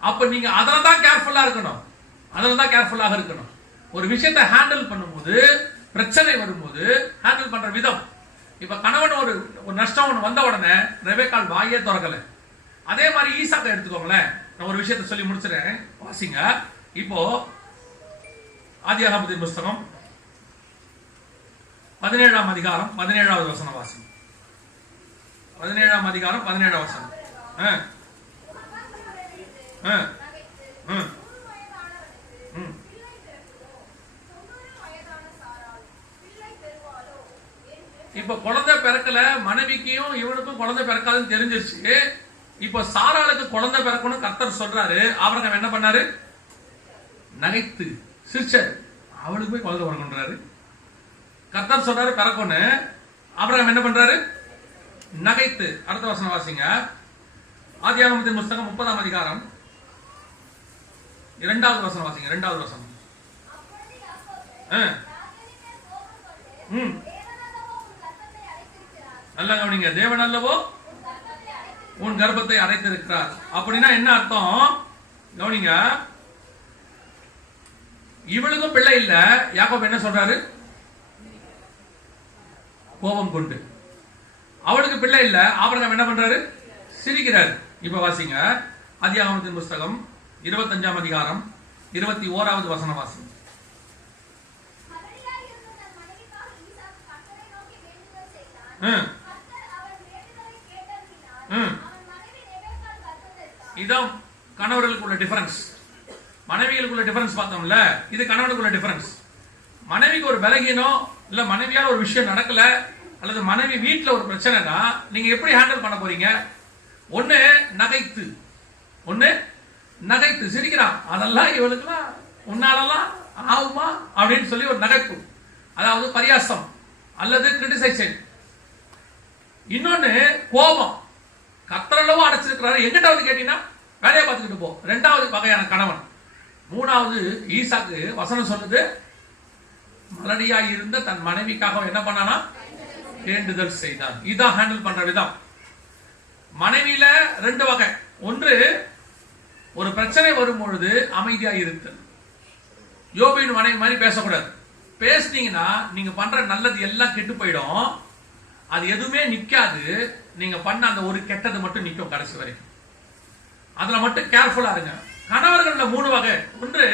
அப்ப நீங்க அதுலதான் கேர்ஃபுல்லா இருக்கணும். அதுலதான் கேர்ஃபுல்லாக இருக்கணும். ஒரு விஷயத்தை ஹேண்டில் பண்ணும்போது, பிரச்சனை வரும்போது ஹேண்டில் பண்ற விதம். இப்ப கணவன் ஒரு நஷ்டம் ஒண்ணு வந்த உடனே ரெபெக்காள் வாயே திறக்கல. அதே மாதிரி ஈசாக்கை எடுத்துக்கோங்களேன். நான் ஒரு விஷயத்தை சொல்லி முடிச்சிடறேன், வாசிங்க. இப்போ ஆதியாகமத்தின் புஸ்தகம் 17ஆம் அதிகாரம் 17வது வசனம் வாசிங்க. 17ஆம் அதிகாரம் 17வது வசனம். இப்ப குழந்தை பிறக்கல, மனைவிக்கும் இவனுக்கும் குழந்தை பிறக்காதுன்னு தெரிஞ்சிருச்சு. இப்ப சாராளுக்கு குழந்தை பிறக்கணும் கர்த்தர் சொல்றாரு. ஆபிரகாம் என்ன பண்ணாரு? நகைத்து சிரிச்சாரு. அவளுக்கு போய் குழந்தை பிறக்கணும்ன்றாரு. கர்த்தர் சொல்றாரு பிறக்கணும். ஆபிரகாம் என்ன பண்றாரு? நகைத்து. அடுத்த வசனம் வாசிங்க. ஆதியாகமத்தின் புஸ்தகம் 30ஆம் அதிகாரம் 2வது வசனம் வாசிங்க. 2வது வசனம். நல்லா கவனிங்க. தேவன் அல்லவோ உன் கர்ப்பத்தை அடைத்திருக்கிறார். அப்படின்னா என்ன அர்த்தம்? கவனிங்க. இவளுக்கும் பிள்ளை இல்ல. யாக்கோபு என்ன சொல்றாரு? கோபம் கொண்டு. அவளுக்கு பிள்ளை இல்ல. ஆபிரகாம் என்ன பண்றாரு? சிரிக்கிறார். இப்ப வாசிங்க. ஆதியாகமத்தின் புஸ்தகம் 25ஆம் அதிகாரம் 21வது வசனம் வாசிங்க. இதான் கணவர்களுக்குள்ள டிஃபரன்ஸ். மனைவிகளுக்குள்ள டிஃபரன்ஸ் பார்த்தோம்ல, இது கணவனுக்குள்ள டிஃபரன்ஸ். மனைவிக்கு ஒரு பலகீனம் இல்ல, மனைவியால ஒரு விஷயம் நடக்கல, அல்லது மனைவி வீட்டுல ஒரு பிரச்சனைனா நீங்க எப்படி ஹேண்டில் பண்ண போறீங்க? ஒண்ணு நகைத்து, ஒண்ணு நகைத்து சிரிக்கிறான். அதெல்லாம் இவளுக்குலாம் உன்னாலெல்லாம் ஆகுமா அப்படின்னு சொல்லி ஒரு நகைப்பு, அதாவது பரியாசம் அல்லது கிரிட்டிசைசேஷன். இன்னொன்னு கோபம். கத்தரளவு அடைச்சிருக்கிறாரு, எங்கிட்ட வந்து கேட்டீங்கன்னா வேலையை பார்த்துக்கிட்டு போ. 2வது வகையான கணவன். 3வது ஈசாக்கு வசனம் சொல்லுது, மலடியாய் இருந்த தன் மனைவிக்காக என்ன பண்ணானா? வேண்டுதல் செய்தான். இதான் ஹேண்டில் பண்ற விதம். மனைவியில 2 வகை. ஒன்று, ஒரு பிரச்சனை வரும் பொழுது அமைதியா இருத்தல். யோபுவின் மனைவி மாதிரி பேசக்கூடாது. பேசுனீங்கன்னா நீங்க பண்ற நல்லது எல்லாம் கெட்டு போயிடும். அது எதுவுமே நிக்காது. நீங்க பண்ண அந்த ஒரு கெட்டது மட்டும் நிக்கும் கடைசி வரைக்கும். அதுல மட்டும் கேர்ஃபுல்லா இருங்க. கணவர்கள்ல 3 வகை. ஒன்று,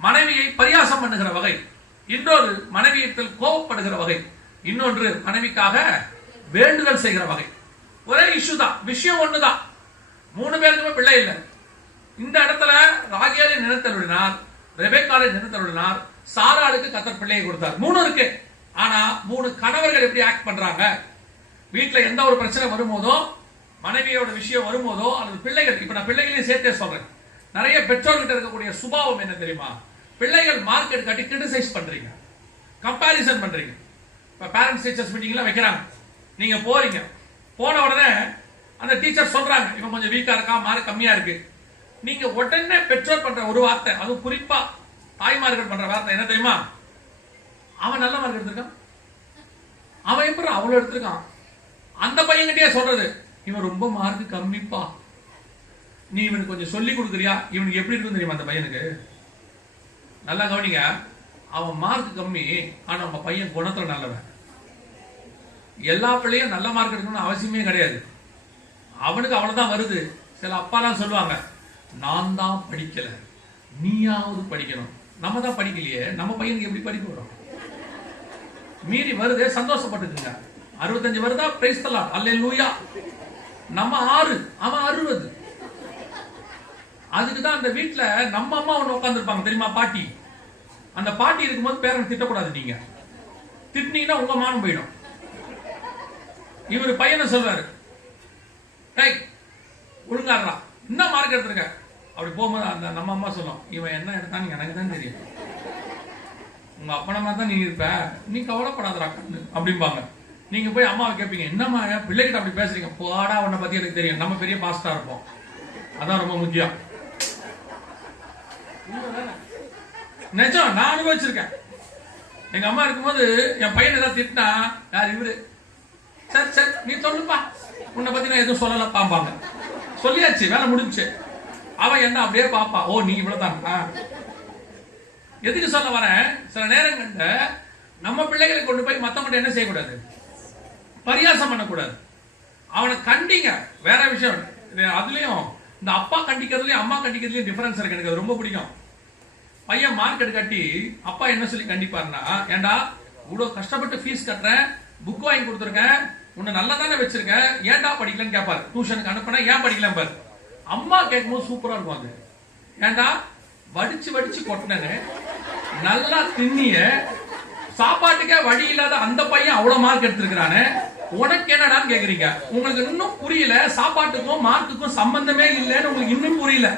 மனைவியை பரியாசம் பண்ணுகிற வகை. இன்னொரு, மனைவியத்தில் கோபப்படுகிற வகை. இன்னொன்று, மனைவிக்காக வேண்டுதல் செய்கிற வகை. ஒரே இஷ்யூ தான், விஷயம் ஒண்ணுதான். 3 பேருக்குமே பிள்ளை இல்லை. இந்த இடத்துல ராகேலை நினைத்தருளினார், ரெபெக்காலை நினைத்தருளினார், சாராளுக்கு கர்த்தர் பிள்ளையை கொடுத்தார். 3 இருக்கு. ஆனா 3 கணவர்கள் எப்படி ஆக்ட் பண்றாங்க? வீட்டுல எந்த ஒரு பிரச்சனை வரும்போதோ, மனைவியோட விஷயம் வரும்போதோ, அல்லது பிள்ளைகள், இப்ப நான் பிள்ளைகளையும் சேர்த்தே சொல்றேன். நிறைய பெற்றோர்கிட்ட இருக்கக்கூடிய சுபாவம் என்ன தெரியுமா? பிள்ளைகள் மார்க்கெட் கட்டி கிரிட்டிசைஸ் பண்றீங்க, கம்பாரிசன் பண்றீங்க. இப்ப பேரண்ட்ஸ் டீச்சர்ஸ் மீட்டிங்ல வைக்கிறாங்க, நீங்க போறீங்க. போன உடனே அந்த டீச்சர் சொல்றாங்க, இவன் கொஞ்சம் வீக்கா இருக்கா, மார்க் கம்மியா இருக்கு. நீங்க உடனே பெற்றோர் பண்ற ஒரு வார்த்தை, அது குறிப்பா தாய்மார்கள் பண்ற வார்த்தை என்ன தெரியுமா? அவன் நல்ல மார்க் எடுத்திருக்கான், அவன் எப்படி அவ்வளவு எடுத்திருக்கான். அந்த பையன்கிட்டயே சொல்றது, இவன் ரொம்ப மார்க் கம்மிப்பா, நீ இவனுக்கு கொஞ்சம் சொல்லி கொடுக்குறியா? இவனுக்கு எப்படி இருக்கும் தெரியுமா? அந்த பையனுக்கு நல்லா கவனிங்க. அவன் மார்க் கம்மி, ஆனா நம்ம பையன் குணத்துல நல்லவன். எல்லா பிள்ளையும் நல்ல மார்க் எடுக்கணும்னு அவசியமே கிடையாது. அவனுக்கு அவ்வளவுதான் வருது. சில அப்பாலாம் சொல்லுவாங்க, நான் தான் படிக்கல, நீயாவது படிக்கணும். நம்ம தான் படிக்கலையே, நம்ம பையனுக்கு எப்படி படிக்க வரும்? மீறி வருது, சந்தோஷப்பட்டுக்குங்க. 65 வருதா, பிரைஸ் தி லார்ட், அல்லேலூயா. நம்ம 6, அவன் 60. அதுக்குதான் அந்த வீட்டுல நம்ம அம்மா ஒண்ணு உட்காந்துருப்பாங்க தெரியுமா, பாட்டி. அந்த பாட்டி இருக்கும்போது பேரன் திட்டக்கூடாது. நீங்க திட்டினீங்கன்னா உங்க மானம் போயிடும். இவரு பையனை சொல்றாரு, டேய் ஒழுங்காடுறா, என்ன மார்க் எடுத்திருக்க. அப்படி போகும்போது அந்த நம்ம அம்மா சொல்லும், இவன் என்ன எடுத்தான்னு எனக்கு தான் தெரியும், உங்க அப்பனமா தான் நீ இருப்ப, நீ கவலைப்படாதரா கண்ணு அப்படிம்பாங்க. நீங்க போய் அம்மாவை கேட்பீங்க, என்னம்மா பிள்ளைகிட்ட அப்படி பேசுறீங்க, போடா உன்னை பத்தி எனக்கு தெரியும், நம்ம பெரிய பாஸ்டா இருப்போம், அதான் ரொம்ப முக்கியம். நிஜம், நான் அனுபவிச்சிருக்கேன். எங்க அம்மா இருக்கும்போது என் பையன் ஏதாவது திட்டினா, யார் இவரு, சரி சரி நீ சொல்லுப்பா, உன்னை பத்தி நான் எதுவும் சொல்லல பாம்பாங்க. சொல்லியாச்சு, வேலை முடிஞ்சு. அவன் என்ன அப்படியே பாப்பா, ஓ நீ இவ்வளவுதான். எதுக்கு சொல்ல வரேன், சில நேரங்கள்ல நம்ம பிள்ளைகளை கொண்டு போய் மத்தவங்க என்ன செய்யக்கூடாது, பரியாசம் பண்ணக்கூடாது. அவனை கண்டிங்க, வேற விஷயம். அதுலயும் இந்த அப்பா கண்டிக்கிறதுலயும் அம்மா கண்டிக்கிறதுலயும் டிஃபரன்ஸ் இருக்கு. எனக்கு அது ரொம்ப பிடிக்கும். பையன் மார்க் எடுக்காட்டி அப்பா என்ன சொல்லி கண்டிப்பாருன்னா, ஏண்டா இவ்வளவு கஷ்டப்பட்டு ஃபீஸ் கட்டுறேன், புக் வாங்கி கொடுத்துருக்கேன், உன்னை நல்லா தானே வச்சிருக்கேன், ஏன்டா படிக்கலன்னு கேட்பாரு. டியூஷனுக்கு அனுப்பினா ஏன் படிக்கல பாரு. அம்மா கேட்கும்போது சூப்பரா இருக்கும். அது ஏண்டா வடிச்சு வடிச்சு கொட்டினேன்னு நல்லா திண்ணிய, சாப்பாட்டுக்கே வழி இல்லாத அந்த பையன் அவ்வளவு மார்க் எடுத்திருக்கிறானே, உனக்கு என்னடான்னு கேக்குறீங்க. உங்களுக்கு இன்னும் புரியல, சாப்பாட்டுக்கும் மார்க்குக்கும் சம்பந்தமே இல்லைன்னு உங்களுக்கு இன்னும் புரியல.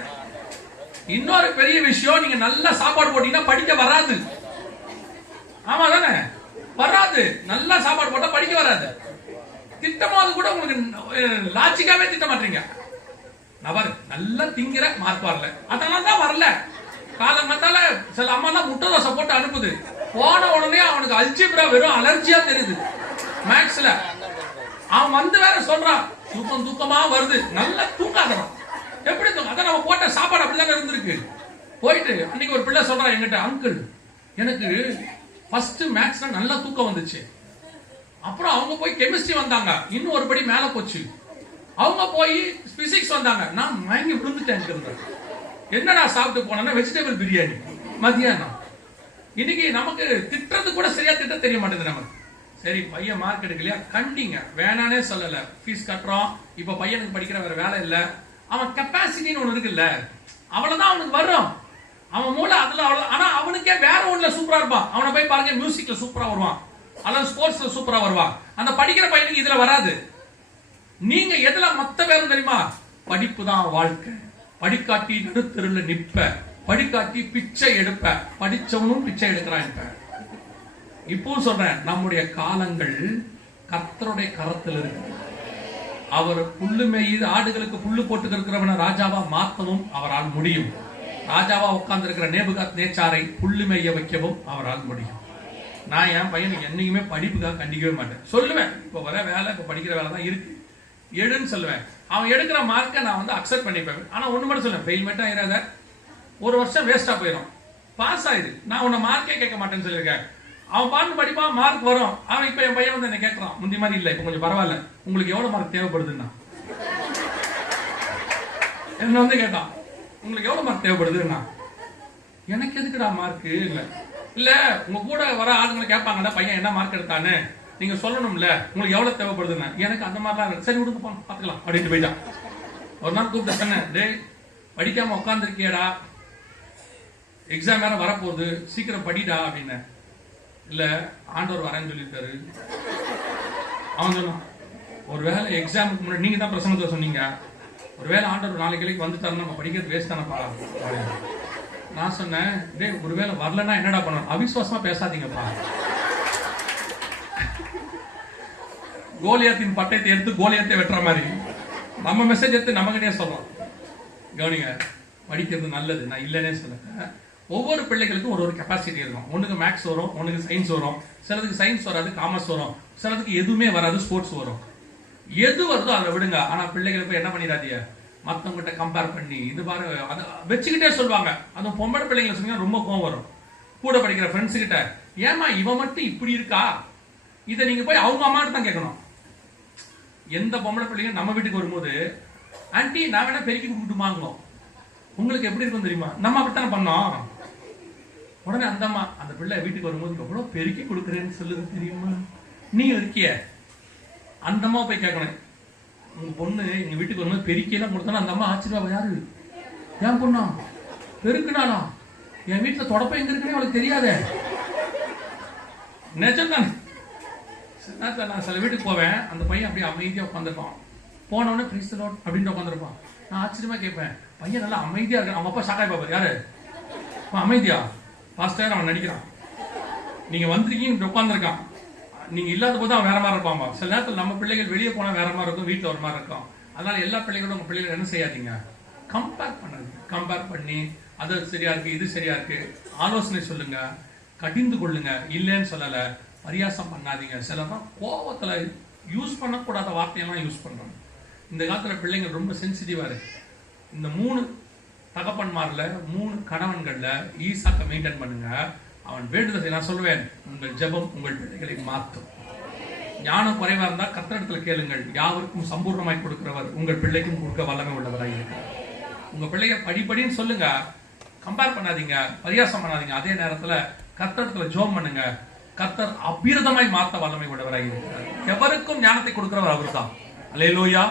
இன்னொரு பெரிய விஷயம், நீங்க நல்லா சாப்பாடு போட்டீங்கன்னா படிக்க வராது. ஆமா தானே, வராது. நல்லா சாப்பாடு போட்டா படிக்க வராது. திட்டமாவது கூட உங்களுக்கு லாஜிக்காவே திட்ட மாட்டீங்க. நபர் நல்லா திங்கிற மார்க் வரல, அதனால தான் வரல. காலங்கத்தால சில அம்மா எல்லாம் முட்டை தோசை போட்டு அனுப்புது. போன உடனே அவனுக்கு அல்ஜிப்ரா வெறும் அலர்ஜியா தெரியுது மேக்ஸ்ல. அவன் வந்து வேற சொல்றான், தூக்கம் தூக்கமா வருது, நல்லா தூங்காதவன். எப்படி தூக்கம், அதான் நம்ம போட்ட சாப்பாடு அப்படிதான் இருந்திருக்கு. போயிட்டு அன்னைக்கு ஒரு பிள்ளை சொல்றான் என்கிட்ட, அங்கிள் எனக்கு ஃபர்ஸ்ட் மேக்ஸ்ல நல்லா தூக்கம் வந்துச்சு. அப்புறம் அவங்க போய் கெமிஸ்ட்ரி வந்தாங்க, இன்னும் ஒரு படி மேல போச்சு. அவங்க போய் பிசிக்ஸ் வந்தாங்க, நான் மயங்கி விழுந்துட்டேன். என்னடா சாப்பிட்டு போனா வெஜிடபிள் பிரியாணி மதியானம். இன்னைக்கு நமக்கு திட்டுறது கூட சரியா திட்ட தெரிய மாட்டேங்குது நமக்கு. சரி பையன் மார்க் எடுக்கலையா, கண்டிங்க, வேணானே சொல்லல, ஃபீஸ் கட்டுறோம். இப்ப பையனுக்கு படிக்கிற வேற வேலை இல்ல, அவன் கெப்பாசிட்டின்னு ஒண்ணு இருக்குல்ல, அவ்வளவுதான் அவனுக்கு வரும். அவன் மூளை அதுல அவ்வளவு. ஆனா அவனுக்கே வேற ஒண்ணுல சூப்பரா இருப்பான். அவனை போய் பாருங்க, மியூசிக்ல சூப்பரா வருவான், அல்லது ஸ்போர்ட்ஸ்ல சூப்பரா வருவான். அந்த படிக்கிற பையனுக்கு இதுல வராது. நீங்க எதுல மொத்த பேரும் தெரியுமா, படிப்பு தான் வாழ்க்கை. படிக்காட்டி நடுத்தருல நிப்ப, படிக்காட்டி பிச்சை எடுப்ப, படிச்சவனும் பிச்சை எடுக்கிறான். இப்போ சொல்றேன், நம்முடைய காலங்கள் கர்த்தருடைய கரத்தில் இருக்கு. அவர் புல்லு மேய்து ஆடுகளுக்கு புல்லு போட்டு இருக்கிறவன ராஜாவா மாத்தவும் அவரால் முடியும். ராஜாவா உட்கார்ந்து இருக்கிற நேபுகாத்நேச்சாரை புல்லு மேய்ய வைக்கவும் அவரால் முடியும். நான் என் பையனுக்கு என்னைக்குமே படிப்புக்காக கண்டிக்கவே மாட்டேன். சொல்லுவேன், இப்ப வர வேலை, இப்ப படிக்கிற வேலை தான் இருக்கு, எடுன்னு சொல்லுவேன். அவன் எடுக்கிற மார்க்கை நான் வந்து அக்செப்ட் பண்ணிப்பேன். ஆனா ஒண்ணு மட்டும் சொல்லுவேன், ஃபெயில் மட்டும் ஆயிராத, ஒரு வருஷம் வேஸ்டா போயிடும், பாஸ் ஆயிடு. நான் உன்னை மார்க்கே கேட்க மாட்டேன்னு சொல்லியிருக்கேன். அவன் பாட்டு படிப்பான், மார்க் வரும். அவன் இப்ப என் பையன் வந்து என்ன கேட்கறான், முந்தி மாதிரி இல்ல, இப்ப கொஞ்சம் பரவாயில்ல, உங்களுக்கு எவ்வளவு மார்க் தேவைப்படுதுன்னா என்ன வந்து கேட்டான், உங்களுக்கு எவ்வளவு மார்க் தேவைப்படுதுன்னா. எனக்கு எதுக்குடா மார்க் இல்ல இல்ல, உங்க கூட வர ஆளுங்களை கேட்பாங்கடா, பையன் என்ன மார்க் எடுத்தான்னு நீங்க சொல்லணும்ல, உங்களுக்கு எவ்வளவு தேவைப்படுதுன்னா. எனக்கு அந்த மாதிரிலாம் சரி விடுங்க பாத்துக்கலாம் அப்படின்ட்டு போயிட்டான். ஒரு நாள் கூப்பிட்டு சொன்னேன், டேய் படிக்காம உட்கார்ந்து இருக்கியடா, எக்ஸாம் வேற வரப்போகுது, சீக்கிரம் படிடா அப்படின்னு. இல்ல ஆண்டவர் வரேன்னு சொல்லியிருக்காரு. அவன் சொன்னான், ஒருவேளை எக்ஸாமுக்கு முன்னாடி நீங்க தான் பிரசங்கத்தை சொன்னீங்க, ஒருவேளை ஆண்டவர் நாளைக்கு வந்துட்டாரு, நம்ம படிக்கிறது வேஸ்ட் தானப்பா. நான் சொன்னேன், டேய் ஒருவேளை வரலன்னா என்னடா பண்ணணும், அவிசுவாசமா பேசாதீங்கப்பா. கோலியாத்தின் பட்டயத்தை எடுத்து கோலியாத்தை வெட்டுற மாதிரி நம்ம மெசேஜ் எடுத்து நமக்கிட்டே சொல்லலாம். கவனிங்க, படிக்கிறது நல்லது, நான் இல்லைன்னே சொல்லுங்க. ஒவ்வொரு பிள்ளைகளுக்கும் ஒரு கெப்பாசிட்டி இருக்கும். ஒண்ணுக்கு மேக்ஸ் வரும், ஒண்ணுக்கு சயின்ஸ் வரும், சிலதுக்கு சயின்ஸ் வராது, காமர்ஸ் வரும், சிலதுக்கு எதுவுமே வராது, ஸ்போர்ட்ஸ் வரும். எது வருதோ அதை விடுங்க. ஆனா பிள்ளைகளுக்கு என்ன பண்ணிடாதீங்க, மத்தவங்கிட்ட கம்பேர் பண்ணி இது பாரு அதை வச்சுக்கிட்டே சொல்லுவாங்க. அதுவும் பொம்பளை பிள்ளைங்களை சொன்னீங்கன்னா ரொம்ப கோவம் வரும். கூட படிக்கிற ஃப்ரெண்ட்ஸ் கிட்ட, ஏமா இவன் மட்டும் இப்படி இருக்கா, இதை நீங்க போய் அவங்க அம்மாட்ட தான் கேட்கணும். எந்த பொம்பளை பிள்ளைங்க நம்ம வீட்டுக்கு வரும்போது, ஆன்டி நான் வேணா பெருக்கி கொடுத்துட்டுமாங்களோ, உங்களுக்கு எப்படி இருக்கும் தெரியுமா, நம்ம அப்படித்தானே பண்ணோம். உடனே அந்த அம்மா அந்த பிள்ளை வீட்டுக்கு வரும்போது எவ்வளவு பெருக்கி கொடுக்குறேன்னு சொல்லுது தெரியுமா, நீ இருக்கிய. அந்த அம்மா போய் கேட்கணும், உங்க பொண்ணு எங்க வீட்டுக்கு வரும்போது பெருக்கி எல்லாம் கொடுத்தா அந்த அம்மா ஆச்சரியம், யாரு ஏன் பொண்ணா பெருக்குனானா? என் வீட்டுல தொடப்ப எங்க இருக்குன்னு அவளுக்கு தெரியாதே. நிஜம்தான். நான் சில வீட்டுக்கு போவேன், அந்த பையன் அப்படியே அமைதியா உட்காந்துருப்பான். போனவொடனே பிரைஸ் தி லார்ட் அப்படின்னு உட்காந்துருப்பான். நான் ஆச்சரியமா கேட்பேன், பையன் நல்லா அமைதியா இருக்கு. அவங்க அப்பா ஷாக்காய் பாப்பாரு, யாரு அமைதியா பாஸ்டர் அவன் நடிக்கிறான், நீங்க வந்திருக்கீங்க உட்காந்துருக்கான், நீங்க இல்லாத போது அவன் வேற மாதிரி இருப்பாங்க. சில நேரத்தில் நம்ம பிள்ளைகள் வெளியே போனா வேற மாதிரி இருக்கும், வீட்டுல ஒரு மாதிரி இருக்கும். அதனால எல்லா பிள்ளைகளும் உங்க பிள்ளைகள் என்ன செய்யாதீங்க, கம்பேர் பண்ணாதீங்க. கம்பேர் பண்ணி அது சரியா இருக்கு இது சரியா இருக்கு ஆலோசனை சொல்லுங்க, கடிந்து கொள்ளுங்க. இல்லைன்னு சொல்லல, பரியாசம் பண்ணாதீங்க. சிலதான் கோபத்துல யூஸ் பண்ணக்கூடாத வார்த்தையெல்லாம் யூஸ் பண்றாங்க. இந்த காலத்துல பிள்ளைங்க ரொம்ப சென்சிட்டிவா இருக்கு. இந்த 3 தகப்பன்மார்ல 3 கணவன்கள்ல ஈசாக்க மெயின்டைன் பண்ணுங்க. அவன் வேண்டுதலை நான் சொல்லுவேன், உங்கள் ஜெபம் உங்கள் பிள்ளைகளை மாற்றும். ஞானம் குறைவா இருந்தா கர்த்தரிடத்துல கேளுங்கள், யாவருக்கும் சம்பூர்ணமாய் கொடுக்கிறவர் உங்கள் பிள்ளைக்கும் கொடுக்க வல்லமை உள்ளவராக இருக்கிறார். உங்க பிள்ளைய படிப்படின்னு சொல்லுங்க, கம்பேர் பண்ணாதீங்க, பரியாசம் பண்ணாதீங்க. அதே நேரத்துல கர்த்தரிடத்துல ஜெபம் பண்ணுங்க. கர்த்தர் அபிரதமாய் மாத்த வல்லமை உள்ளவராக இருக்கிறார். எவருக்கும் ஞானத்தை கொடுக்கிறவர் அவர் தான். அல்லேலூயா.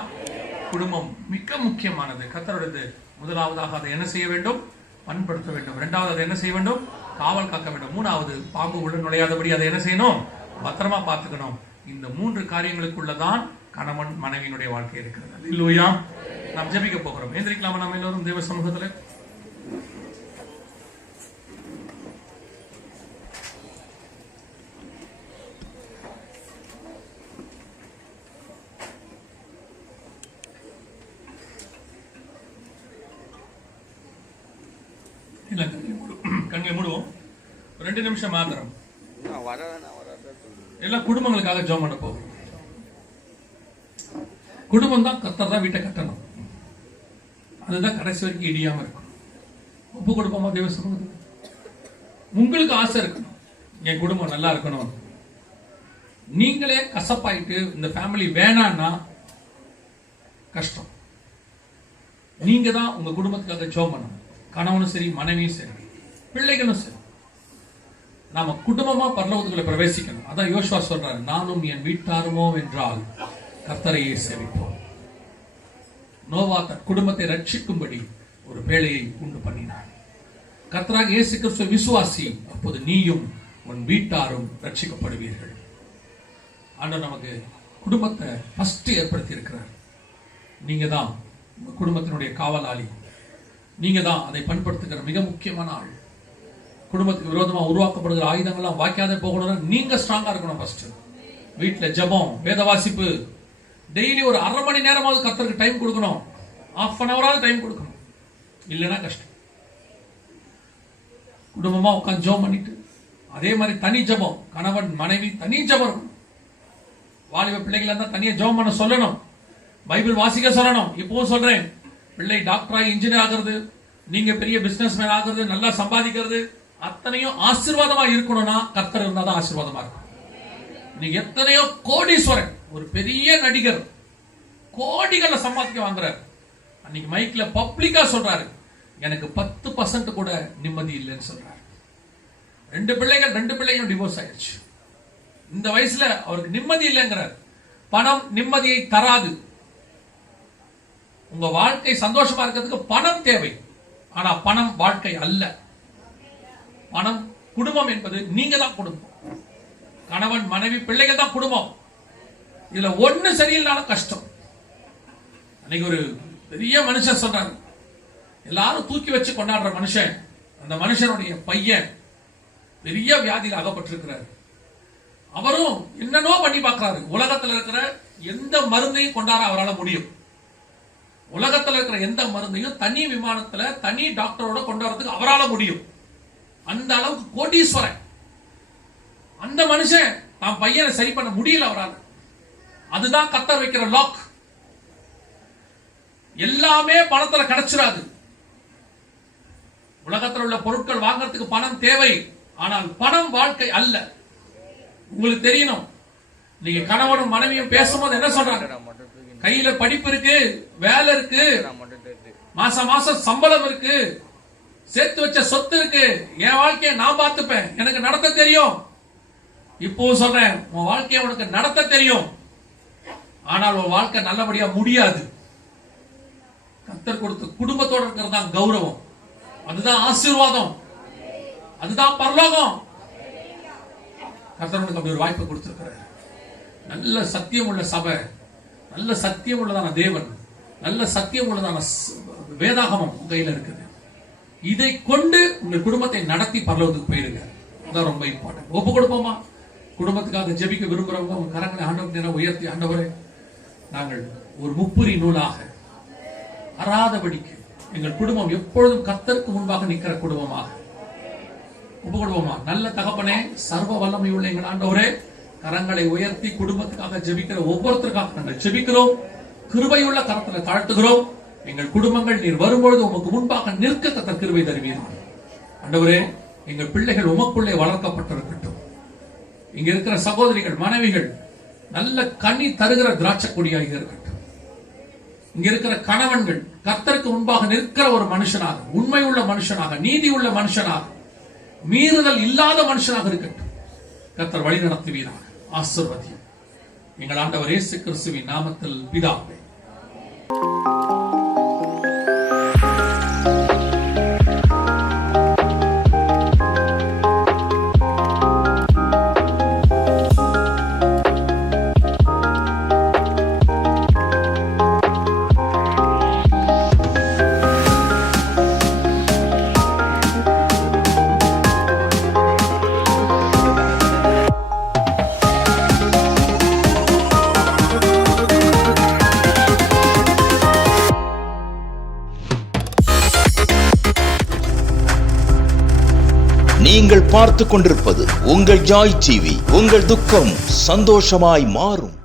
குடும்பம் மிக முக்கியமானது, கர்த்தருடையது. முதலாவதாக அதை என்ன செய்ய வேண்டும், பண்படுத்த வேண்டும். இரண்டாவது அதை என்ன செய்ய வேண்டும், காவல் காக்க வேண்டும். மூணாவது பாம்பு உள்ள நுழையாதபடி அதை என்ன செய்யணும், பத்திரமா பார்த்துக்கணும். இந்த 3 காரியங்களுக்குள்ளதான் கணவன் மனைவியினுடைய வாழ்க்கை இருக்கிறது. அல்லேலூயா. நாம் ஜெபிக்க போகிறோம். எந்திரிக்கலாமா நம்ம எல்லோரும் தேவ சமூகத்தில்? கண்களை மூடுவோம். 2 நிமிஷம் மாத்திரம். எல்லாம் குடும்பங்களுக்காக ஜெபம் பண்ண போகும். குடும்பம் தான், கர்த்தர் தான் வீட்டை கட்டணும். அதுதான் கடைசி வரைக்கும் இடியாம இருக்கும். ஒப்பு கொடுப்போமா தேவ சமூகத்தில்? உங்களுக்கு ஆசை இருக்கணும், என் குடும்பம் நல்லா இருக்கணும். நீங்களே கசப்பாயிட்டு இந்த ஃபேமிலி வேணான்னா கஷ்டம். நீங்க தான் உங்க குடும்பத்துக்காக ஜெபம் பண்ணணும். கணவனும் சரி, மனைவியும் சரி, பிள்ளைகளும் சரி. நாம குடும்பமா பரலோகத்துக்குள்ள பிரவேசிக்கணும். அதான் யோசுவா சொல்றாரு, நானும் என் வீட்டாருமோ என்றால் கர்த்தரையே சேவிப்போம். நோவா தன் குடும்பத்தை ரட்சிக்கும்படி ஒரு வேலையை உண்டு பண்ணினார். கர்த்தராக இயேசு கிறிஸ்துவை விசுவாசி, அப்போது நீயும் உன் வீட்டாரும் ரட்சிக்கப்படுவீர்கள். ஆண்டவர் நமக்கு குடும்பத்தை ஃபர்ஸ்ட் ஏற்படுத்தி இருக்கிறார். நீங்க தான் உங்க குடும்பத்தினுடைய காவலாளி. நீங்க தான் அதை பண்படுத்துகிற மிக முக்கியமான ஆள். குடும்பத்துக்கு விரோதமா உருவாக்கப்படுகிற ஆயுதங்கள்லாம் வாய்க்காதே போகணும்னா நீங்க ஸ்ட்ராங்கா இருக்கணும். ஃபர்ஸ்ட் வீட்டுல ஜெபம், வேத வாசிப்பு, டெய்லி ஒரு 1/2 மணி நேரமாவது கர்த்தருக்கு டைம் கொடுக்கணும். 1/2 hour டைம் கொடுக்கணும். இல்லைன்னா கஷ்டம். குடும்பமா உட்காந்து ஜெபம் பண்ணிட்டு, அதே மாதிரி தனி ஜெபம், கணவன் மனைவி தனி ஜெபம் இருக்கணும். வாலிப பிள்ளைகள் இருந்தா தனியா ஜெபம் பண்ண சொல்லணும், பைபிள் வாசிக்க சொல்லணும். இப்பவும் சொல்றேன், பிள்ளை டாக்டராகி இன்ஜினியர் ஆகிறது, நீங்க பெரிய பிசினஸ் மேன் ஆகிறது, நல்லா சம்பாதிக்கிறது, அத்தனையும் ஆசீர்வாதமா இருக்கணும்னா கர்த்தர் இருந்தாதான் ஆசீர்வாதமா இருக்கும். நீங்க எத்தனையோ கோடீஸ்வரன், ஒரு பெரிய நடிகர் கோடிகளை சம்பாதிக்க வாங்குறாரு, அன்னைக்கு மைக்ல பப்ளிக்கா சொல்றாரு, எனக்கு 10% கூட நிம்மதி இல்லைன்னு சொல்றாரு. 2 பிள்ளைகளும் டிவோர்ஸ் ஆயிடுச்சு. இந்த வயசுல அவருக்கு நிம்மதி இல்லைங்கிறார். பணம் நிம்மதியை தராது. உங்க வாழ்க்கை சந்தோஷமா இருக்கிறதுக்கு பணம் தேவை. ஆனா பணம் வாழ்க்கை அல்ல. பணம், குடும்பம் என்பது நீங்க தான் குடும்பம். கணவன் மனைவி பிள்ளைகள் தான் குடும்பம். இதுல ஒண்ணு சரியில்லைனாலும் கஷ்டம். அன்னைக்கு ஒரு பெரிய மனுஷன் சொல்றாரு, எல்லாரும் தூக்கி வச்சு கொண்டாடுற மனுஷன், அந்த மனுஷனுடைய பையன் பெரிய வியாதியில் அகப்பட்டிருக்கிறார். அவரும் என்னன்னோ பண்ணி பார்க்கிறாரு. உலகத்தில் இருக்கிற எந்த மருந்தையும் கொண்டாட அவரால் முடியும். உலகத்தில் இருக்கிற எந்த மருந்தையும் தனி விமானத்துல தனி டாக்டரோட கொண்டு வரதுக்கு அவரால் முடியும். அந்த அளவுக்கு கோடீஸ்வரன். அந்த மனுஷன் தான் பையனை சரி பண்ண முடியல அவரால். அதுதான் கர்த்தர் வைக்கிற லாக். எல்லாமே பணத்துல கிடைச்சிடாது. உலகத்தில் உள்ள பொருட்கள் வாங்கறதுக்கு பணம் தேவை. ஆனால் பணம் வாழ்க்கை அல்ல. உங்களுக்கு தெரியணும், நீங்க கணவனும் மனைவியும் பேசும்போது என்ன சொல்றாங்க, கையில படிப்பு இருக்கு, வேலை இருக்கு, மாசம் மாசம் சம்பளம் இருக்கு, சேர்த்து வச்ச சொத்து இருக்கு, என் வாழ்க்கையை நான் பார்த்துப்பேன், எனக்கு நடத்த தெரியும். இப்போ சொல்றேன், உன் வாழ்க்கையை உனக்கு நடத்த தெரியும், ஆனால் உன் வாழ்க்கை நல்லபடியா முடியாது. கர்த்தர் கொடுத்த குடும்பத்தோட இருக்கிறது தான் கௌரவம், அதுதான் ஆசீர்வாதம், அதுதான் பரலோகம். கர்த்தர் அப்படி ஒரு வாய்ப்பை கொடுத்திருக்கிறார். நல்ல சத்தியம் உள்ள சபை, நல்ல சத்தியம் உள்ளதான தேவன், நல்ல சத்தியம் உள்ளதான வேதாகமம் கையில இருக்குது. இதை கொண்டு உங்கள் குடும்பத்தை நடத்தி பரலோகத்துக்கு போயிருங்க. அதான் ரொம்ப இம்பார்ட்டன்ட். ஒப்பு கொடுப்போமா? குடும்பத்துக்காக ஜெபிக்க விரும்புறவங்க உங்க கரங்களை ஆண்டவரை உயர்த்தி, ஆண்டவரே நாங்கள் ஒரு முப்புரி நூலாக அறாதபடிக்கு எங்கள் குடும்பம் எப்பொழுதும் கர்த்தருக்கு முன்பாக நிற்கிற குடும்பமாக ஒப்பு கொடுப்போமா? நல்ல தகப்பனே, சர்வ வல்லமை உள்ள எங்கள் ஆண்டவரே, கரங்களை உயர்த்தி குடும்பத்துக்காக ஜெபிக்கிற ஒவ்வொருத்தருக்காக நாங்கள் ஜெபிக்கிறோம். கிருபையுள்ள கரத்துல தாழ்த்துகிறோம். எங்கள் குடும்பங்கள் நீர் வரும்பொழுது உமக்கு முன்பாக நிற்க கர்த்தர் கிருபை தருவீர்கள். ஆண்டவரே, எங்கள் பிள்ளைகள் உமக்குள்ளே வளர்க்கப்பட்டிருக்கட்டும். இங்க இருக்கிற சகோதரிகள், மனைவிகள் நல்ல கனி தருகிற திராட்சை கொடியாக இருக்கட்டும். இங்க இருக்கிற கணவன்கள் கர்த்தருக்கு முன்பாக நிற்கிற ஒரு மனுஷனாக, உண்மை உள்ள மனுஷனாக, நீதி உள்ள மனுஷனாக, மீறுதல் இல்லாத மனுஷனாக இருக்கட்டும். கர்த்தர் வழி நடத்துவீராக. ஆசீர்வதியும். எங்கள் ஆண்டவர் இயேசு கிறிஸ்துவின் நாமத்தில் பிதாவே. நீங்கள் பார்த்துக் கொண்டிருப்பது உங்கள் ஜாய் டிவி. உங்கள் துக்கம் சந்தோஷமாய் மாறும்.